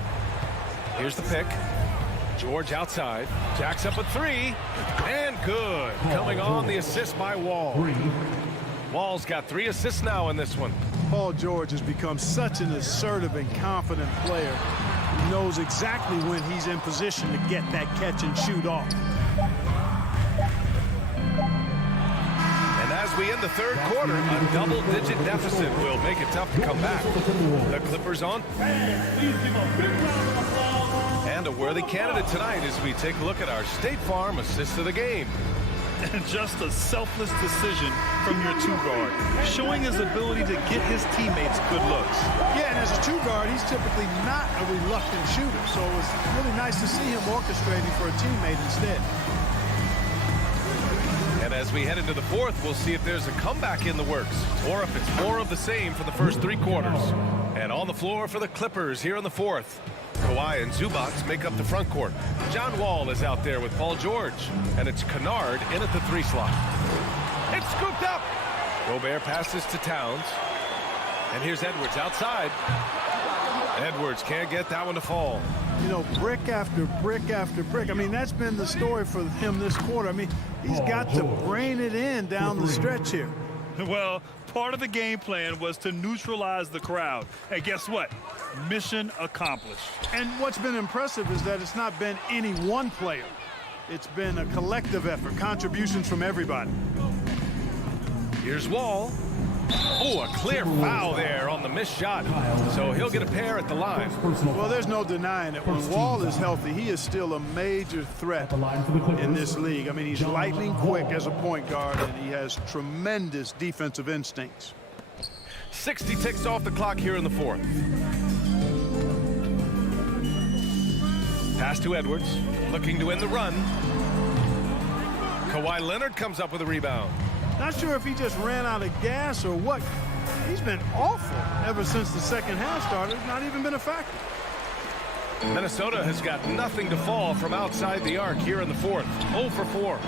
Here's the pick. George outside. Jacks up a 3. And good. Coming on the assist by Wall. Wall's got 3 assists now in this one. Paul George has become such an assertive and confident player. He knows exactly when he's in position to get that catch and shoot off. And as we end the 3rd quarter, a double-digit deficit will make it tough to come back. The Clippers on. And a worthy candidate tonight as we take a look at our State Farm assist of the game. And just a selfless decision from your 2-guard, showing his ability to get his teammates good looks. Yeah, and as a 2-guard, he's typically not a reluctant shooter, so it was really nice to see him orchestrating for a teammate instead. And as we head into the 4th, we'll see if there's a comeback in the works, or if it's more of the same for the first 3 quarters. And on the floor for the Clippers here in the 4th. Kawhi and Zubac make up the front court. John Wall is out there with Paul George. And it's Kennard in at the 3 slot. It's scooped up. Gobert passes to Towns. And here's Edwards outside. Edwards can't get that one to fall. You know, brick after brick after brick. I mean, that's been the story for him this quarter. I mean, he's got to brain it in down the stretch here. Well, part of the game plan was to neutralize the crowd. And guess what? Mission accomplished. And what's been impressive is that it's not been any one player. It's been a collective effort, contributions from everybody. Here's Wall. Oh, a clear foul there on the missed shot. So he'll get a pair at the line. Well, there's no denying it. When Wall is healthy, he is still a major threat in this league. I mean, he's lightning quick as a point guard, and he has tremendous defensive instincts. 60 ticks off the clock here in the fourth. Pass to Edwards, looking to win the run. Kawhi Leonard comes up with a rebound. Not sure if he just ran out of gas or what. He's been awful ever since the second half started. Not even been a factor. Minnesota has got nothing to fall from outside the arc here in the fourth. 0 for 4.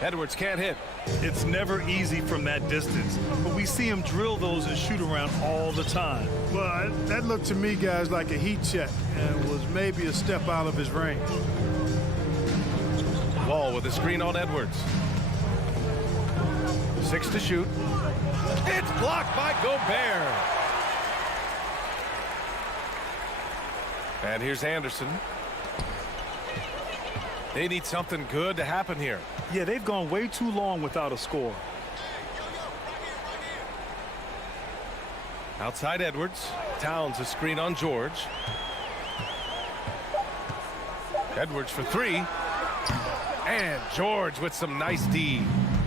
Edwards can't hit. It's never easy from that distance, but we see him drill those and shoot around all the time. Well, that looked to me, guys, like a heat check and was maybe a step out of his range. Wall with a screen on Edwards. 6 to shoot. It's blocked by Gobert. And here's Anderson. They need something good to happen here. Yeah, they've gone way too long without a score. Outside Edwards. Towns a screen on George. Edwards for 3. And George with some nice D.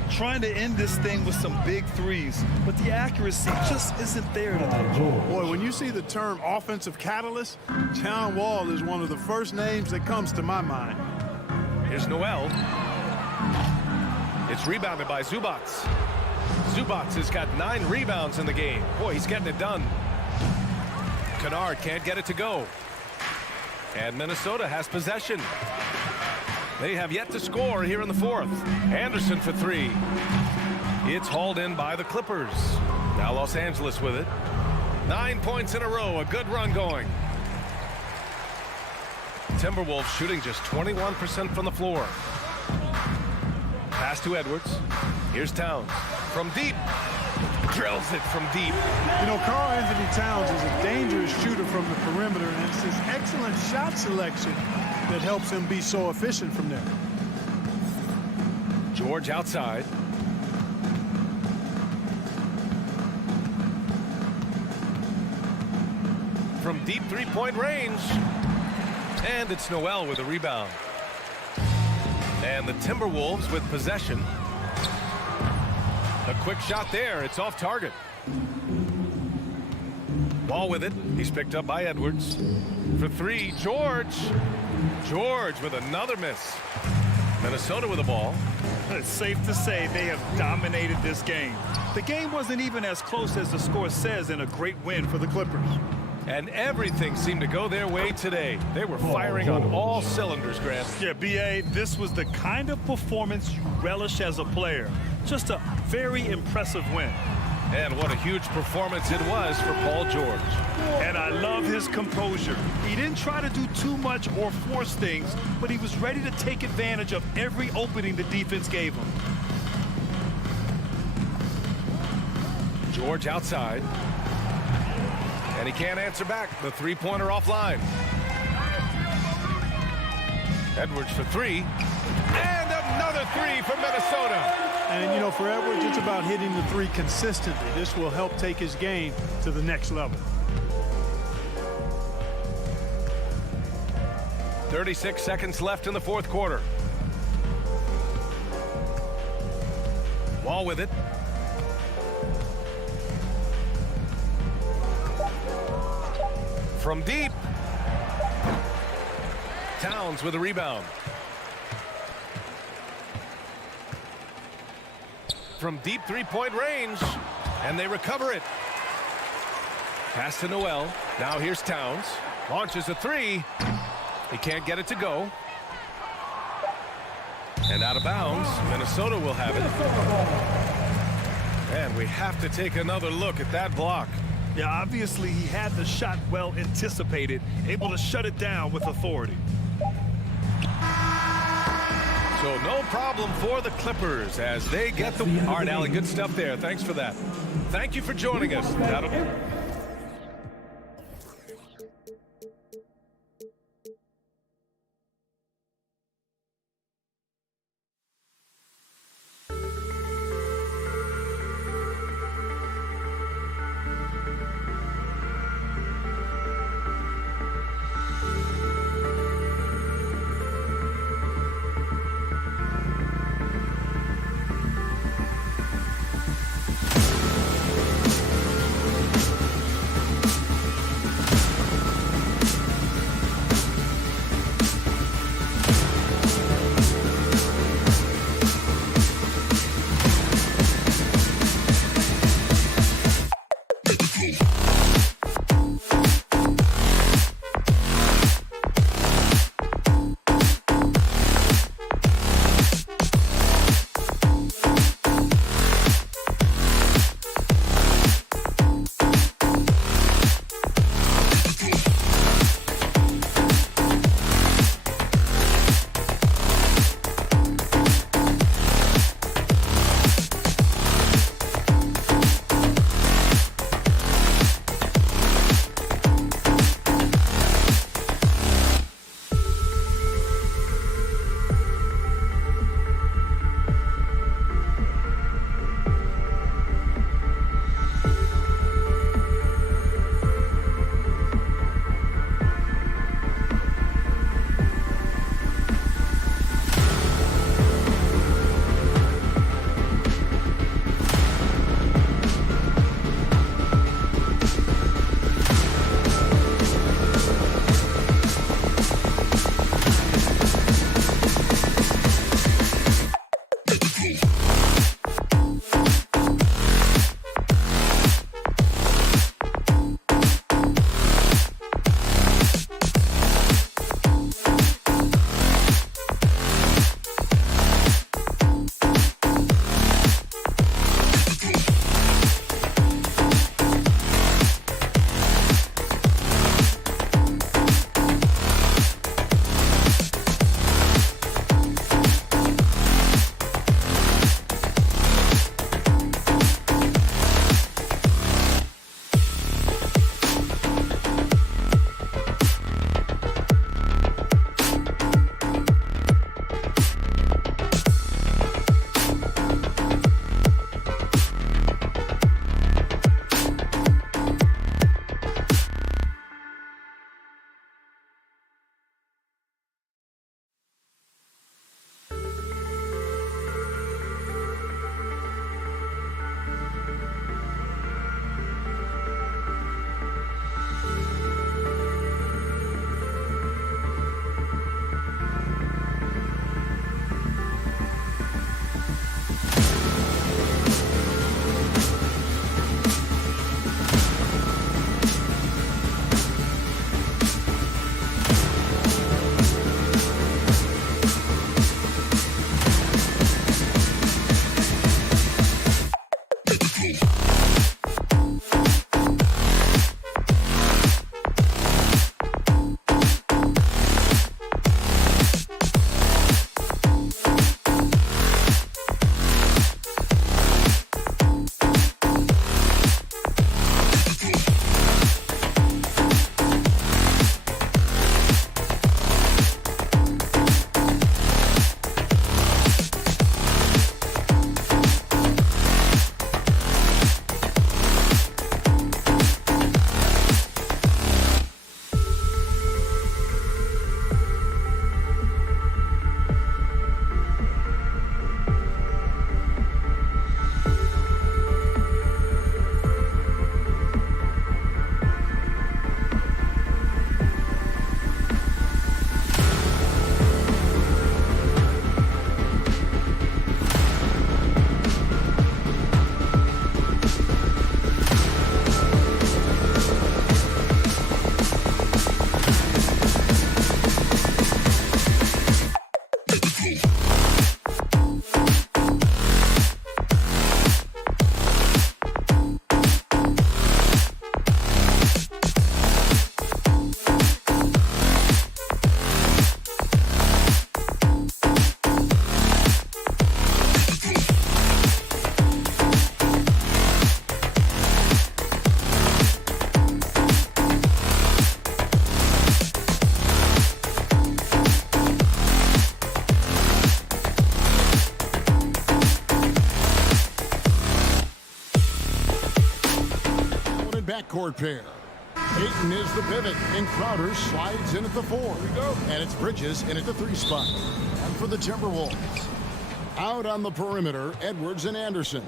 Trying to end this thing with some big threes, but the accuracy just isn't there tonight. Boy, when you see the term offensive catalyst, John Wall is one of the first names that comes to my mind. Here's Noel. It's rebounded by Zubats. Zubats has got 9 rebounds in the game. Boy, he's getting it done. Kennard can't get it to go. And Minnesota has possession. They have yet to score here in the fourth. Anderson for 3. It's hauled in by the Clippers. Now Los Angeles with it. 9 points in a row. A good run going. Timberwolves shooting just 21% from the floor. Pass to Edwards. Here's Towns. From deep. Drills it from deep. You know, Karl Anthony Towns is a dangerous shooter from the perimeter, and it's his excellent shot selection that helps him be so efficient from there. George outside. From deep three-point range. And it's Noel with a rebound. And the Timberwolves with possession. A quick shot there. It's off target. Ball with it. He's picked up by Edwards. For 3, George. George with another miss. Minnesota with the ball. It's safe to say they have dominated this game. The game wasn't even as close as the score says in a great win for the Clippers. And everything seemed to go their way today. They were firing on all cylinders, Grant. Yeah, B.A., this was the kind of performance you relish as a player. Just a very impressive win. And what a huge performance it was for Paul George. And I love his composure. He didn't try to do too much or force things, but he was ready to take advantage of every opening the defense gave him. George outside. And he can't answer back. The three-pointer offline. Edwards for 3. And another 3 for Minnesota. And, you know, for Edwards, it's about hitting the 3 consistently. This will help take his game to the next level. 36 seconds left in the fourth quarter. Wall with it. From deep. Towns with a rebound. From deep three-point range. And they recover it. Pass to Noel. Now here's Towns. Launches a 3. He can't get it to go. And out of bounds. Minnesota will have it. And we have to take another look at that block. Yeah, obviously he had the shot well anticipated, able to shut it down with authority. So no problem for the Clippers as they get the... All right, Allen, good stuff there. Thanks for that. Thank you for joining us. Backcourt pair. Ayton is the pivot, and Crowder slides in at the 4. And it's Bridges in at the 3 spot. And for the Timberwolves, out on the perimeter, Edwards and Anderson.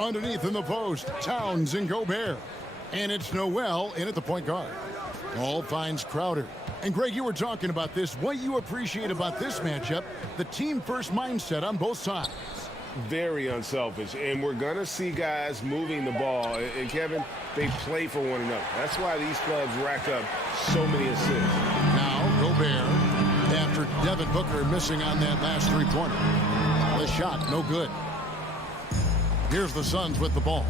Underneath in the post, Towns and Gobert. And it's Noel in at the point guard. Ball finds Crowder. And Greg, you were talking about this. What you appreciate about this matchup, the team-first mindset on both sides. Very unselfish, and we're going to see guys moving the ball. And Kevin, they play for one another. That's why these clubs rack up so many assists. Now Gobert, after Devin Booker missing on that last three-pointer. The shot, no good. Here's the Suns with the ball.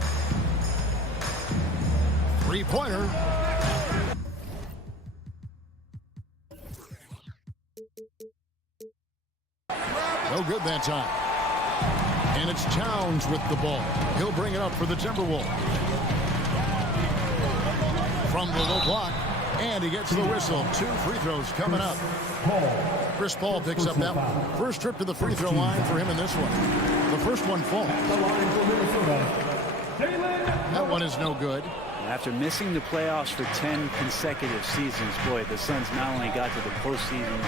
Three-pointer. No good that time. And it's Towns with the ball. He'll bring it up for the Timberwolves. From the low block, and he gets the whistle. 2 free throws coming up. Chris Paul picks up that one. First trip to the free throw line for him in this one. The first one falls. That one is no good. After missing the playoffs for 10 consecutive seasons, boy, the Suns not only got to the postseason in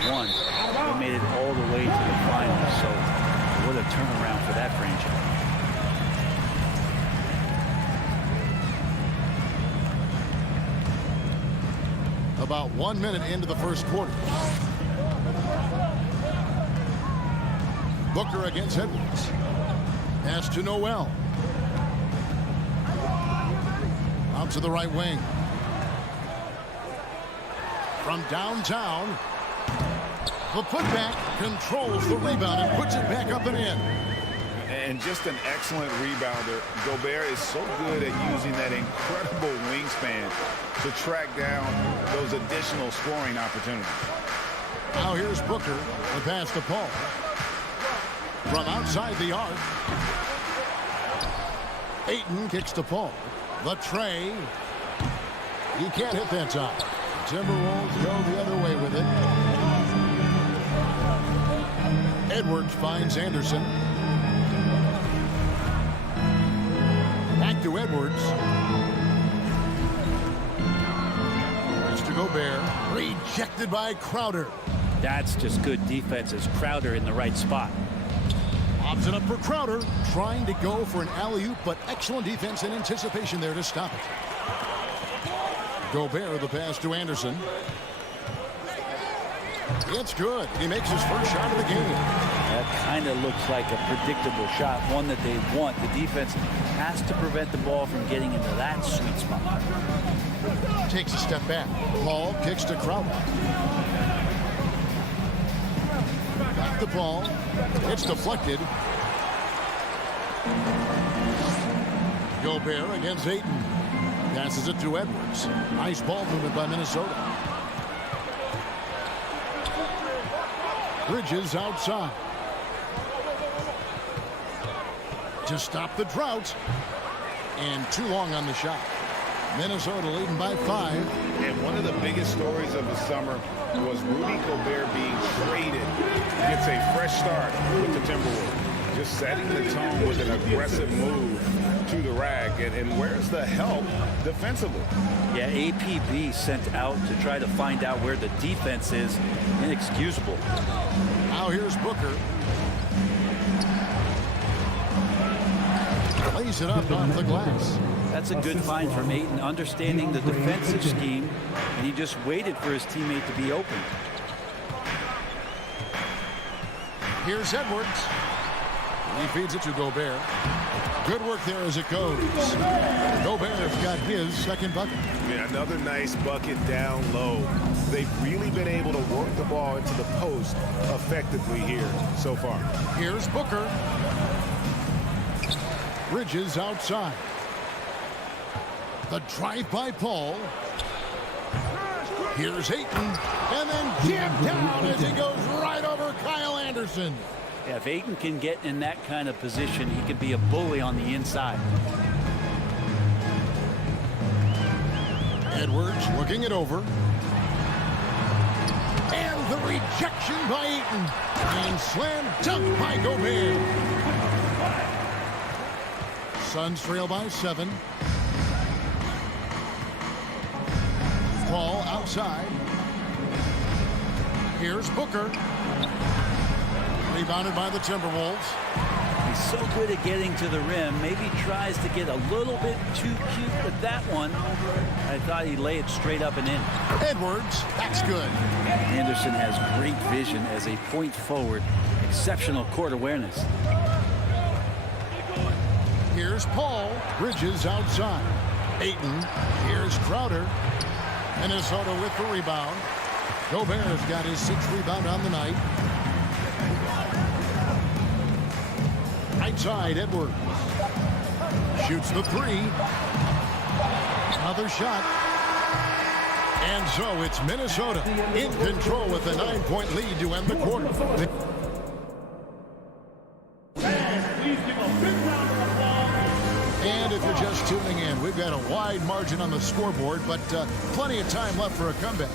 21, but made it all the way to the finals. So what a turnaround for that franchise. About 1 minute into the first quarter. Booker against Edwards. Pass to Noel. Out to the right wing. From downtown. The putback controls the rebound and puts it back up and in. And just an excellent rebounder. Gobert is so good at using that incredible wingspan to track down those additional scoring opportunities. Now here's Booker. The pass to Paul. From outside the arc. Ayton kicks to Paul. The tray. He can't hit that time. Timberwolves go the other way with it. Edwards finds Anderson. Back to Edwards. Pass to Gobert. Rejected by Crowder. That's just good defense as Crowder in the right spot. Lobs it up for Crowder. Trying to go for an alley-oop, but excellent defense and anticipation there to stop it. Gobert, the pass to Anderson. It's good. He makes his first shot of the game. That kind of looks like a predictable shot, one that they want. The defense has to prevent the ball from getting into that sweet spot. Takes a step back. Paul kicks to Crowder. Got the ball. It's deflected. Gobert against Ayton. Passes it to Edwards. Nice ball movement by Minnesota. Bridges outside. To stop the drought. And too long on the shot. Minnesota leading by 5. And one of the biggest stories of the summer was Rudy Gobert being traded. Gets a fresh start with the Timberwolves. Just setting the tone with an aggressive move to the rack. And where's the help defensively? Yeah, APB sent out to try to find out where the defense is. Inexcusable. Now here's Booker. Lays it up off the glass. That's a good find from Ayton, understanding the defensive scheme, and he just waited for his teammate to be open. Here's Edwards. He feeds it to Gobert. Good work there as it goes. Gobert's got his second bucket. Yeah, another nice bucket down low. They've really been able to work the ball into the post effectively here so far. Here's Booker. Bridges outside. The drive by Paul. Here's Ayton. And then jammed down as he goes right over Kyle Anderson. Yeah, if Ayton can get in that kind of position, he can be a bully on the inside. Edwards looking it over. And the rejection by Ayton. And slam dunk by Gobert. Suns trail by 7. Paul outside. Here's Booker. Rebounded by the Timberwolves. He's so good at getting to the rim. Maybe tries to get a little bit too cute with that one. I thought he'd lay it straight up and in. Edwards, that's good. Anderson has great vision as a point forward. Exceptional court awareness. Here's Paul. Bridges outside. Ayton. Here's Crowder. Minnesota with the rebound. Gobert's got his 6th rebound on the night. Right side, Edwards. Shoots the 3. Another shot. And so it's Minnesota in control with a 9-point lead to end the quarter. And if you're just tuning in, we've got a wide margin on the scoreboard, but plenty of time left for a comeback.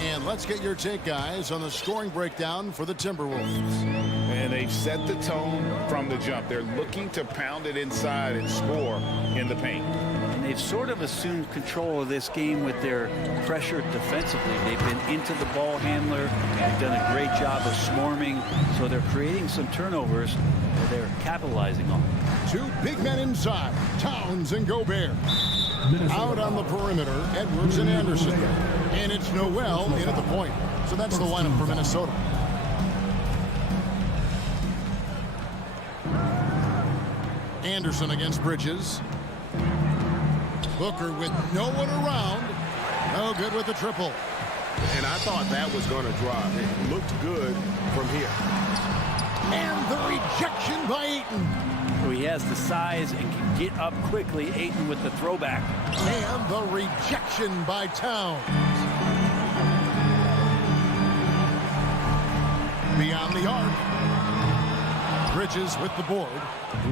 And let's get your take, guys, on the scoring breakdown for the Timberwolves. And they've set the tone from the jump. They're looking to pound it inside and score in the paint. And they've sort of assumed control of this game with their pressure defensively. They've been into the ball handler. They've done a great job of swarming. So they're creating some turnovers that they're capitalizing on. 2 big men inside, Towns and Gobert. Out on the perimeter, Edwards and Anderson. And it's Noel in at the point. So that's the lineup for Minnesota. Anderson against Bridges. Booker with no one around. No good with the triple. And I thought that was going to drop. It looked good from here. And the rejection by Ayton. So he has the size and can get up quickly. Ayton with the throwback. And the rejection by Towns. Beyond the arc. Bridges with the board.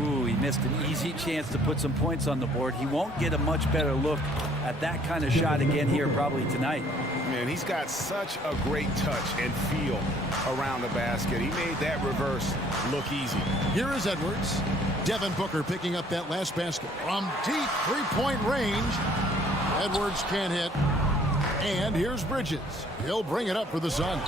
Ooh, he missed an easy chance to put some points on the board. He won't get a much better look at that kind of shot again here probably tonight. Man, he's got such a great touch and feel around the basket. He made that reverse look easy. Here is Edwards. Devin Booker picking up that last basket from deep 3-point range. Edwards can't hit. And here's Bridges. He'll bring it up for the Suns.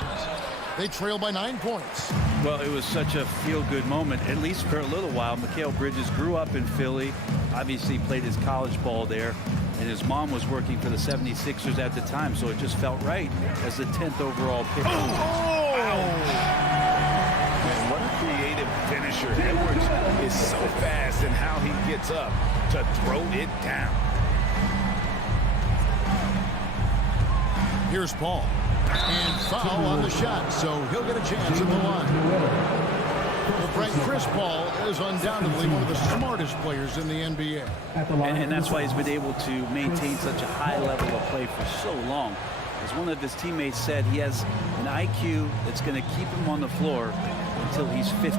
They trail by 9 points. Well, it was such a feel-good moment, at least for a little while. Mikal Bridges grew up in Philly, obviously played his college ball there, and his mom was working for the 76ers at the time, so it just felt right as the 10th overall pick. And what a creative finisher. Edwards is so fast in how he gets up to throw it down. Here's Paul. And foul on the shot, so he'll get a chance at the line. Well, Frank, Chris Paul is undoubtedly one of the smartest players in the NBA. And that's why he's been able to maintain such a high level of play for so long. As one of his teammates said, he has an IQ that's going to keep him on the floor until he's 50.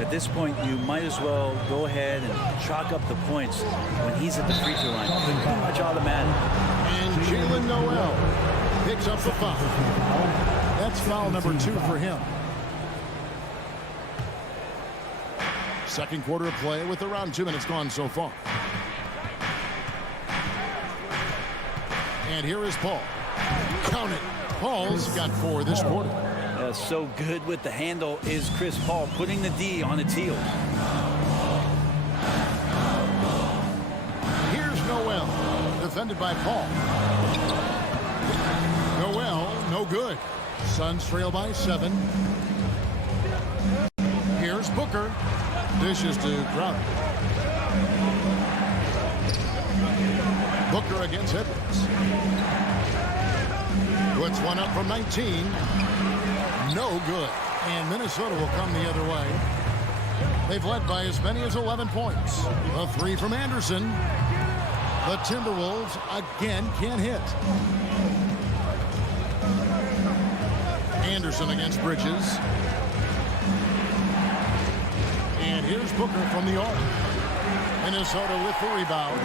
At this point, you might as well go ahead and chalk up the points when he's at the free throw line. Pretty much automatic. And Jalen Noel picks up the foul. That's foul number 2 for him. Second quarter of play with around 2 minutes gone so far. And here is Paul. Count it. Paul's got 4 this quarter. So good with the handle is Chris Paul, putting the D on its heels. Here's Noel, defended by Paul. Noel, no good. Suns trail by 7. Here's Here's Booker. Dishes to Crowder. Booker against Edwards. Puts one up from 19. No good. And Minnesota will come the other way. They've led by as many as 11 points. A three from Anderson. The Timberwolves again can't hit. Anderson against Bridges. And here's Booker from the arc. Minnesota with the rebound.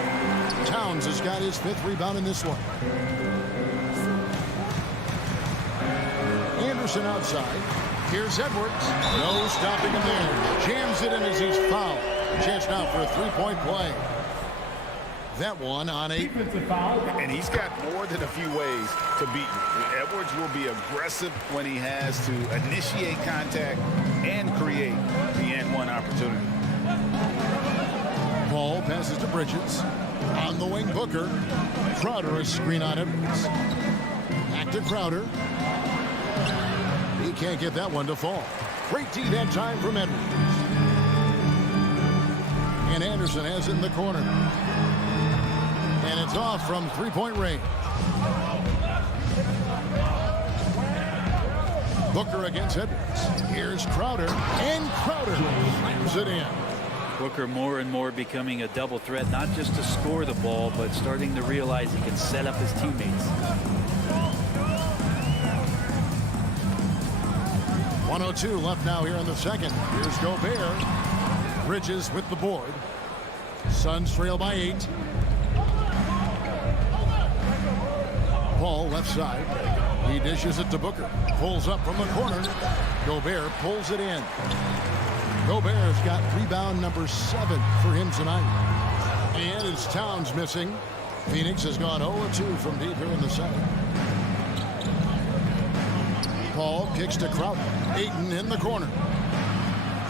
Towns has got his 5th rebound in this one. Anderson outside. Here's Edwards. No stopping him there. Jams it in as he's fouled. Chance now for a 3-point play. That one on 8. And he's got more than a few ways to beat you. Edwards will be aggressive when he has to initiate contact and create the and-one opportunity. Ball passes to Bridges. On the wing, Booker. Crowder a screen on Edwards. Back to Crowder. He can't get that one to fall. Great D that time from Edwards. And Anderson has it in the corner. And it's off from 3-point range. Booker against Edwards. Here's Crowder. And Crowder slams it in. Booker more and more becoming a double threat, not just to score the ball, but starting to realize he can set up his teammates. 1:02 left now here in the second. Here's Gobert. Bridges with the board. Suns trail by 8. Paul left side. He dishes it to Booker. Pulls up from the corner. Gobert pulls it in. Gobert's got rebound number 7 for him tonight. And it's Towns missing. Phoenix has gone 0-2 from deep here in the second. Paul kicks to Crowder. Ayton in the corner.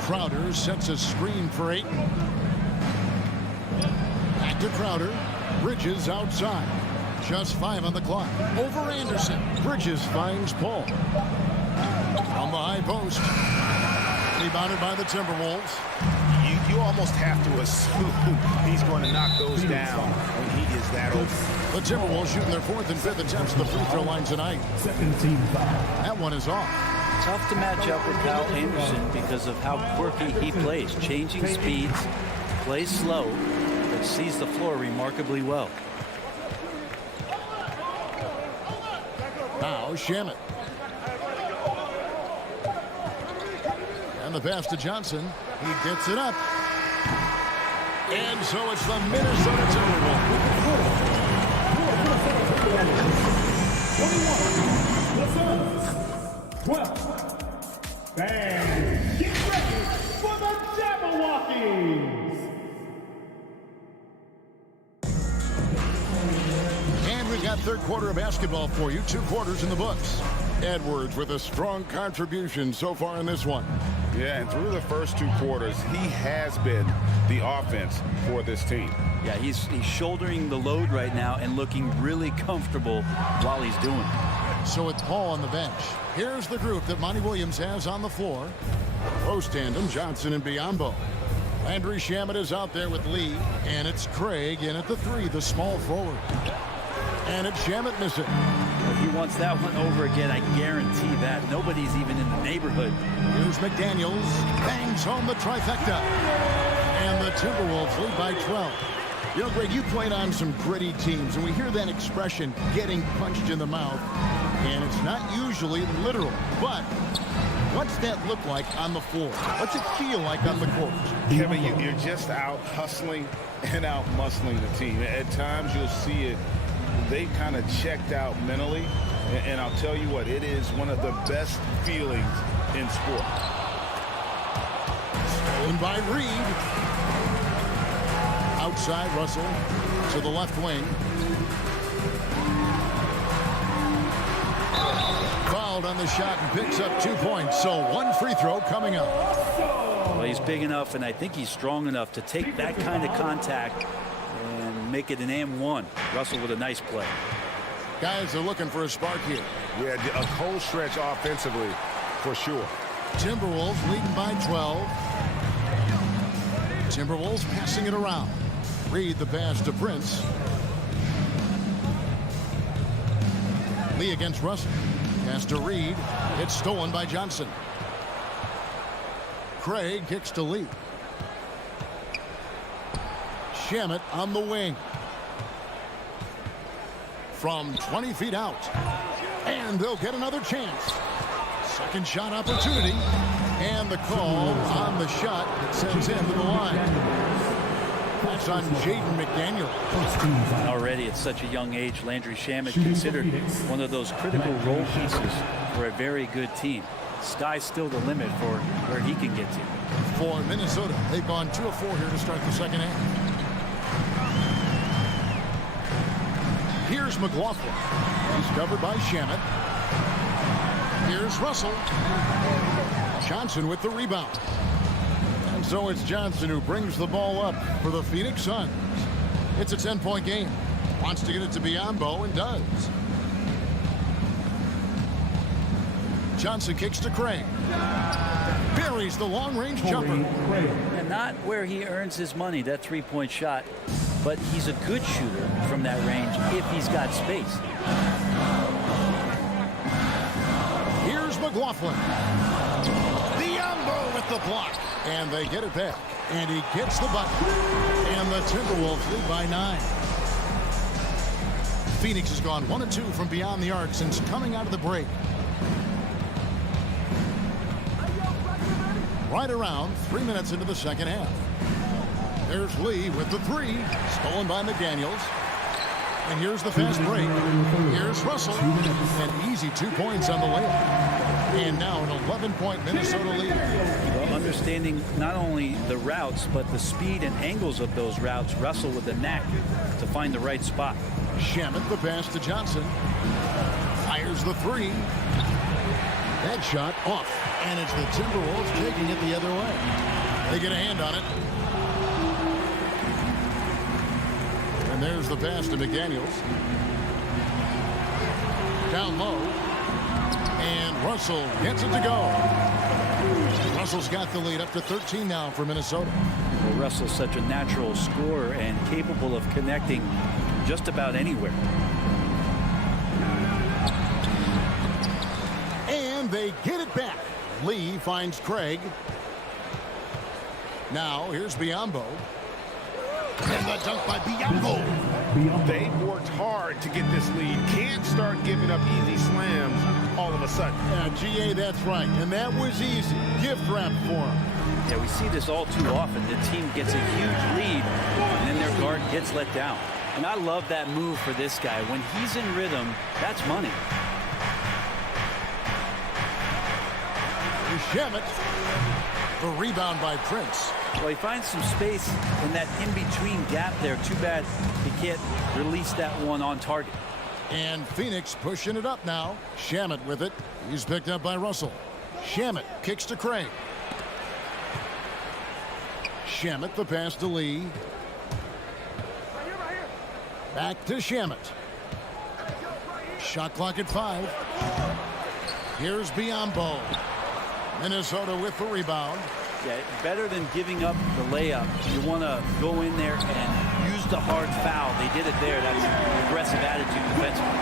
Crowder sets a screen for Ayton. Back to Crowder. Bridges outside. Just 5 on the clock. Over Anderson. Bridges finds Paul. On the high post. Rebounded by the Timberwolves. You almost have to assume he's going to knock those down when he is that open. The Timberwolves shooting their 4th and 5th attempts at the free throw line tonight. That one is off. Tough to match up with Powell Anderson because of how quirky he plays. Changing speeds, plays slow, but sees the floor remarkably well. Now Shamet. And the pass to Johnson. He gets it up. And so it's the Minnesota Timberwolves. 12. And get ready for the Jabberwockies. And we've got third quarter of basketball for you. 2 quarters in the books. Edwards with a strong contribution so far in this one. Yeah, and through the first 2 quarters, he has been the offense for this team. Yeah, he's shouldering the load right now and looking really comfortable while he's doing it. So with Paul on the bench, here's the group that Monty Williams has on the floor. Post tandem, Johnson and Biyombo. Landry Shamet is out there with Lee, and it's Craig in at the 3, the small forward. And it's Shamet missing. If he wants that one over again, I guarantee that. Nobody's even in the neighborhood. Here's McDaniels. Bangs home the trifecta. And the Timberwolves lead by 12. You know, Greg, you played on some gritty teams, and we hear that expression, getting punched in the mouth. And it's not usually literal. But what's that look like on the floor? What's it feel like on the court? Kevin, you're just out hustling and out muscling the team. At times you'll see it. They kind of checked out mentally, and I'll tell you what, it is one of the best feelings in sport. Stolen by Reed. Outside, Russell to the left wing. Fouled on the shot and picks up 2 points, so 1 free throw coming up. Well, he's big enough, and I think he's strong enough to take that kind of contact and make it an and-1. Russell with a nice play. Guys are looking for a spark here. Yeah, a cold stretch offensively, for sure. Timberwolves leading by 12. Timberwolves passing it around. Reed the pass to Prince. Lee against Russell. Pass to Reed. It's stolen by Johnson. Craig kicks to Lee. Shamet on the wing. From 20 feet out. And they'll get another chance. Second shot opportunity. And the call on the shot that sends him to the line. That's on Jaden McDaniel. Already at such a young age, Landry Shamet considered one of those critical role pieces for a very good team. Sky's still the limit for where he can get to. For Minnesota, they've gone 2 of 4 here to start the second half. Here's McLaughlin. He's covered by Shamet. Here's Russell. Johnson with the rebound. And so it's Johnson who brings the ball up for the Phoenix Suns. It's a 10-point game. Wants to get it to Biyombo and does. Johnson kicks to Craig. Buries the long-range jumper. And not where he earns his money, that three-point shot. But he's a good shooter from that range if he's got space. Here's McLaughlin. Biyombo with the block. And they get it back. And he gets the bucket. And the Timberwolves lead by 9. Phoenix has gone 1 of 2 from beyond the arc since coming out of the break. Right around 3 minutes into the second half. There's Lee with the 3. Stolen by McDaniels. And here's the fast break. Here's Russell. An easy 2 points on the layup. And now an 11-point Minnesota lead. Well, understanding not only the routes, but the speed and angles of those routes, Russell with the knack to find the right spot. Shamet the pass to Johnson. Fires the 3. That shot off. And it's the Timberwolves taking it the other way. They get a hand on it. And there's the pass to McDaniels. Down low. And Russell gets it to go. Russell's got the lead up to 13 now for Minnesota. Well, Russell's such a natural scorer and capable of connecting just about anywhere. And they get it back. Lee finds Craig. Now here's Biyombo. And the dunk by Biyombo. They worked hard to get this lead. Can't start giving up easy slams all of a sudden. Yeah, GA, that's right. And that was easy. Gift wrap for him. Yeah, we see this all too often. The team gets a huge lead, and then their guard gets let down. And I love that move for this guy. When he's in rhythm, that's money. Shamet. The rebound by Prince. Well, he finds some space in that in-between gap there. Too bad he can't release that one on target. And Phoenix pushing it up now. Shamet with it. He's picked up by Russell. Shamet kicks to Craig. Shamet the pass to Lee. Back to Shamet. Shot clock at 5. Here's Biyombo. Minnesota with the rebound. Yeah, better than giving up the layup. You want to go in there and use the hard foul. They did it there. That's an aggressive attitude defensively.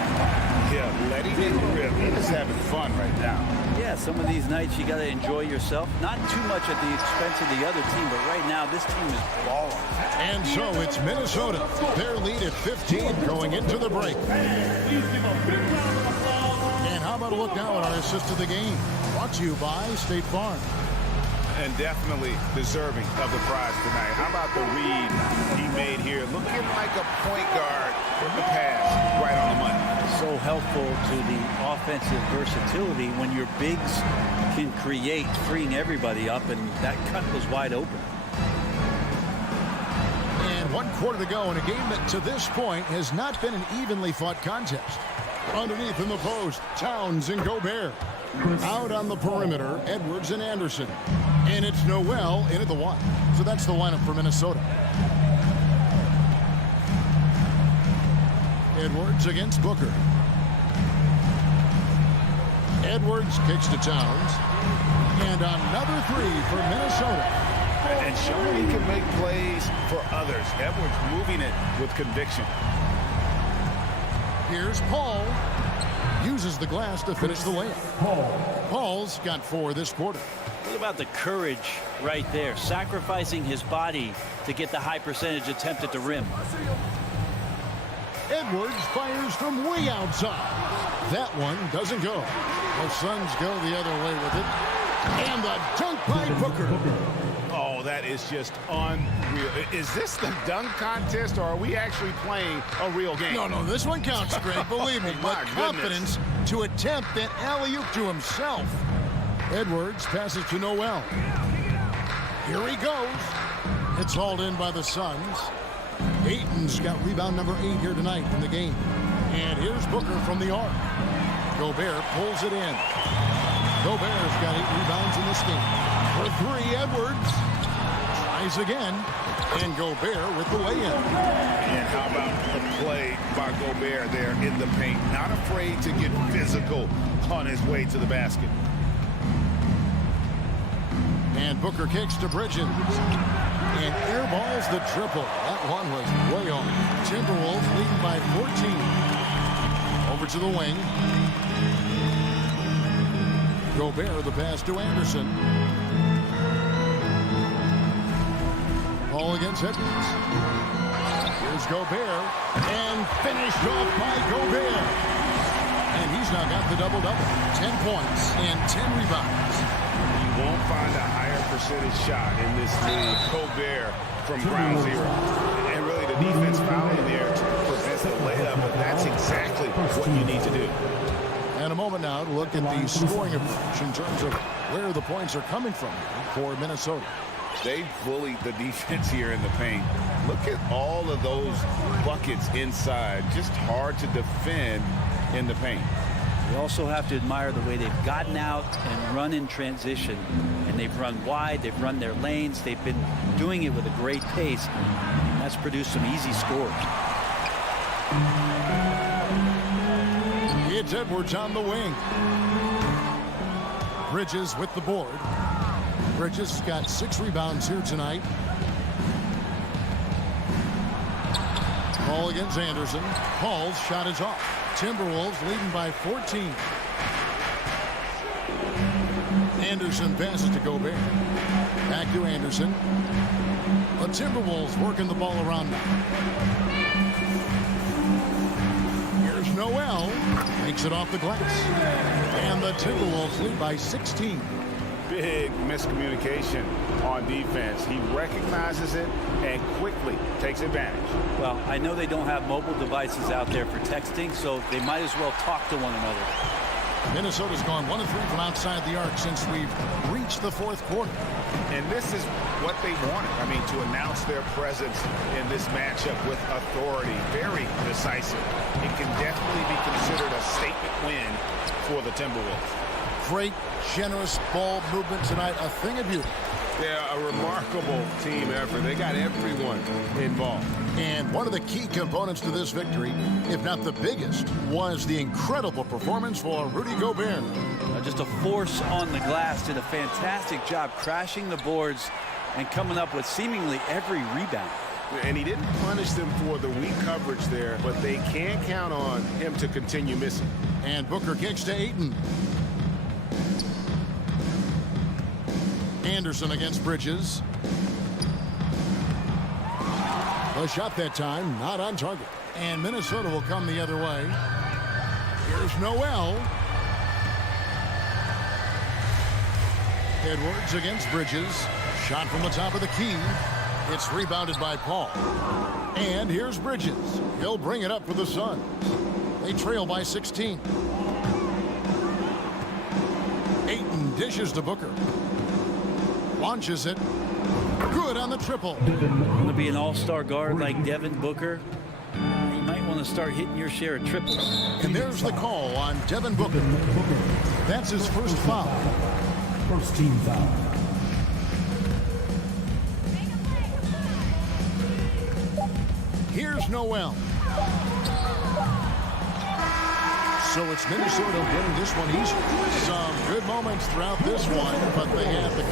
Yeah, letting it rip. He's having fun right now. Yeah, some of these nights you got to enjoy yourself. Not too much at the expense of the other team, but right now this team is balling. And so it's Minnesota. Their lead at 15 going into the break. And how about a look now at our assist of the game? Brought to you by State Farm. And definitely deserving of the prize tonight. How about the read he made here? Looking like a point guard with the pass right on the money. So helpful to the offensive versatility when your bigs can create, freeing everybody up, and that cut was wide open. And 1 quarter to go in a game that to this point has not been an evenly fought contest. Underneath in the post, Towns and Gobert. Out on the perimeter, Edwards and Anderson. And it's Noel in at the 1. So that's the lineup for Minnesota. Edwards against Booker. Edwards kicks to Towns. And another 3 for Minnesota. and showing he can make plays for others. Edwards moving it with conviction. Here's Paul. Uses the glass to finish the layup. Paul's got 4 this quarter. What about the courage right there? Sacrificing his body to get the high percentage attempt at the rim. Edwards fires from way outside. That one doesn't go. The Suns go the other way with it. And the dunk by Booker. Oh, that is just unreal. Is this the dunk contest, or are we actually playing a real game? No, this one counts, Greg, believe me. But confidence to attempt that alley-oop to himself. Edwards passes to Noel. Here he goes. It's hauled in by the Suns. Ayton's got rebound number 8 here tonight in the game. And here's Booker from the arc. Gobert pulls it in. Gobert's got 8 rebounds in this game. For 3, Edwards tries again. And Gobert with the lay-in. And how about the play by Gobert there in the paint? Not afraid to get physical on his way to the basket. And Booker kicks to Bridges. And airballs the triple. That one was way on. Timberwolves leading by 14. Over to the wing. Gobert the pass to Anderson. Ball against Edwards. Here's Gobert. And finished off by Gobert. And he's now got the double-double. 10 points and 10 rebounds. You won't find a higher percentage shot in this league. Gobert from ground zero. And really the defense fouling there prevents the layup, but that's exactly what you need to do. And a moment now to look at the scoring approach in terms of where the points are coming from for Minnesota. They bullied the defense here in the paint. Look at all of those buckets inside. Just hard to defend in the paint. You also have to admire the way they've gotten out and run in transition. And they've run wide, they've run their lanes, they've been doing it with a great pace. And that's produced some easy scores. It's Edwards on the wing. Bridges with the board. Bridges has got 6 rebounds here tonight. Ball against Anderson. Paul's shot is off. Timberwolves leading by 14. Anderson passes to Gobert. Back to Anderson. The Timberwolves working the ball around now. Here's Noel. Makes it off the glass. And the Timberwolves lead by 16. Big miscommunication on defense. He recognizes it and quickly takes advantage. Well, I know they don't have mobile devices out there for texting, so they might as well talk to one another. Minnesota's gone 1 of 3 from outside the arc since we've reached the 4th quarter. And this is what they wanted. I mean, to announce their presence in this matchup with authority. Very decisive. It can definitely be considered a statement win for the Timberwolves. Great, generous ball movement tonight. A thing of beauty. They're a remarkable team effort. They got everyone involved. And one of the key components to this victory, if not the biggest, was the incredible performance for Rudy Gobert. Just a force on the glass. Did a fantastic job crashing the boards and coming up with seemingly every rebound. And he didn't punish them for the weak coverage there, but they can't count on him to continue missing. And Booker kicks to Ayton. Anderson against Bridges. A shot that time, not on target. And Minnesota will come the other way. Here's Noel. Edwards against Bridges. Shot from the top of the key. It's rebounded by Paul. And here's Bridges. He'll bring it up for the Suns. They trail by 16. Ayton dishes to Booker. Launches it. Good on the triple. Going to be an all-star guard like Devin Booker. You might want to start hitting your share of triples. And there's the call on Devin Booker. That's his first foul. First team foul. Here's Noel. So it's Minnesota getting this one easy. Some good moments throughout this one, but they have the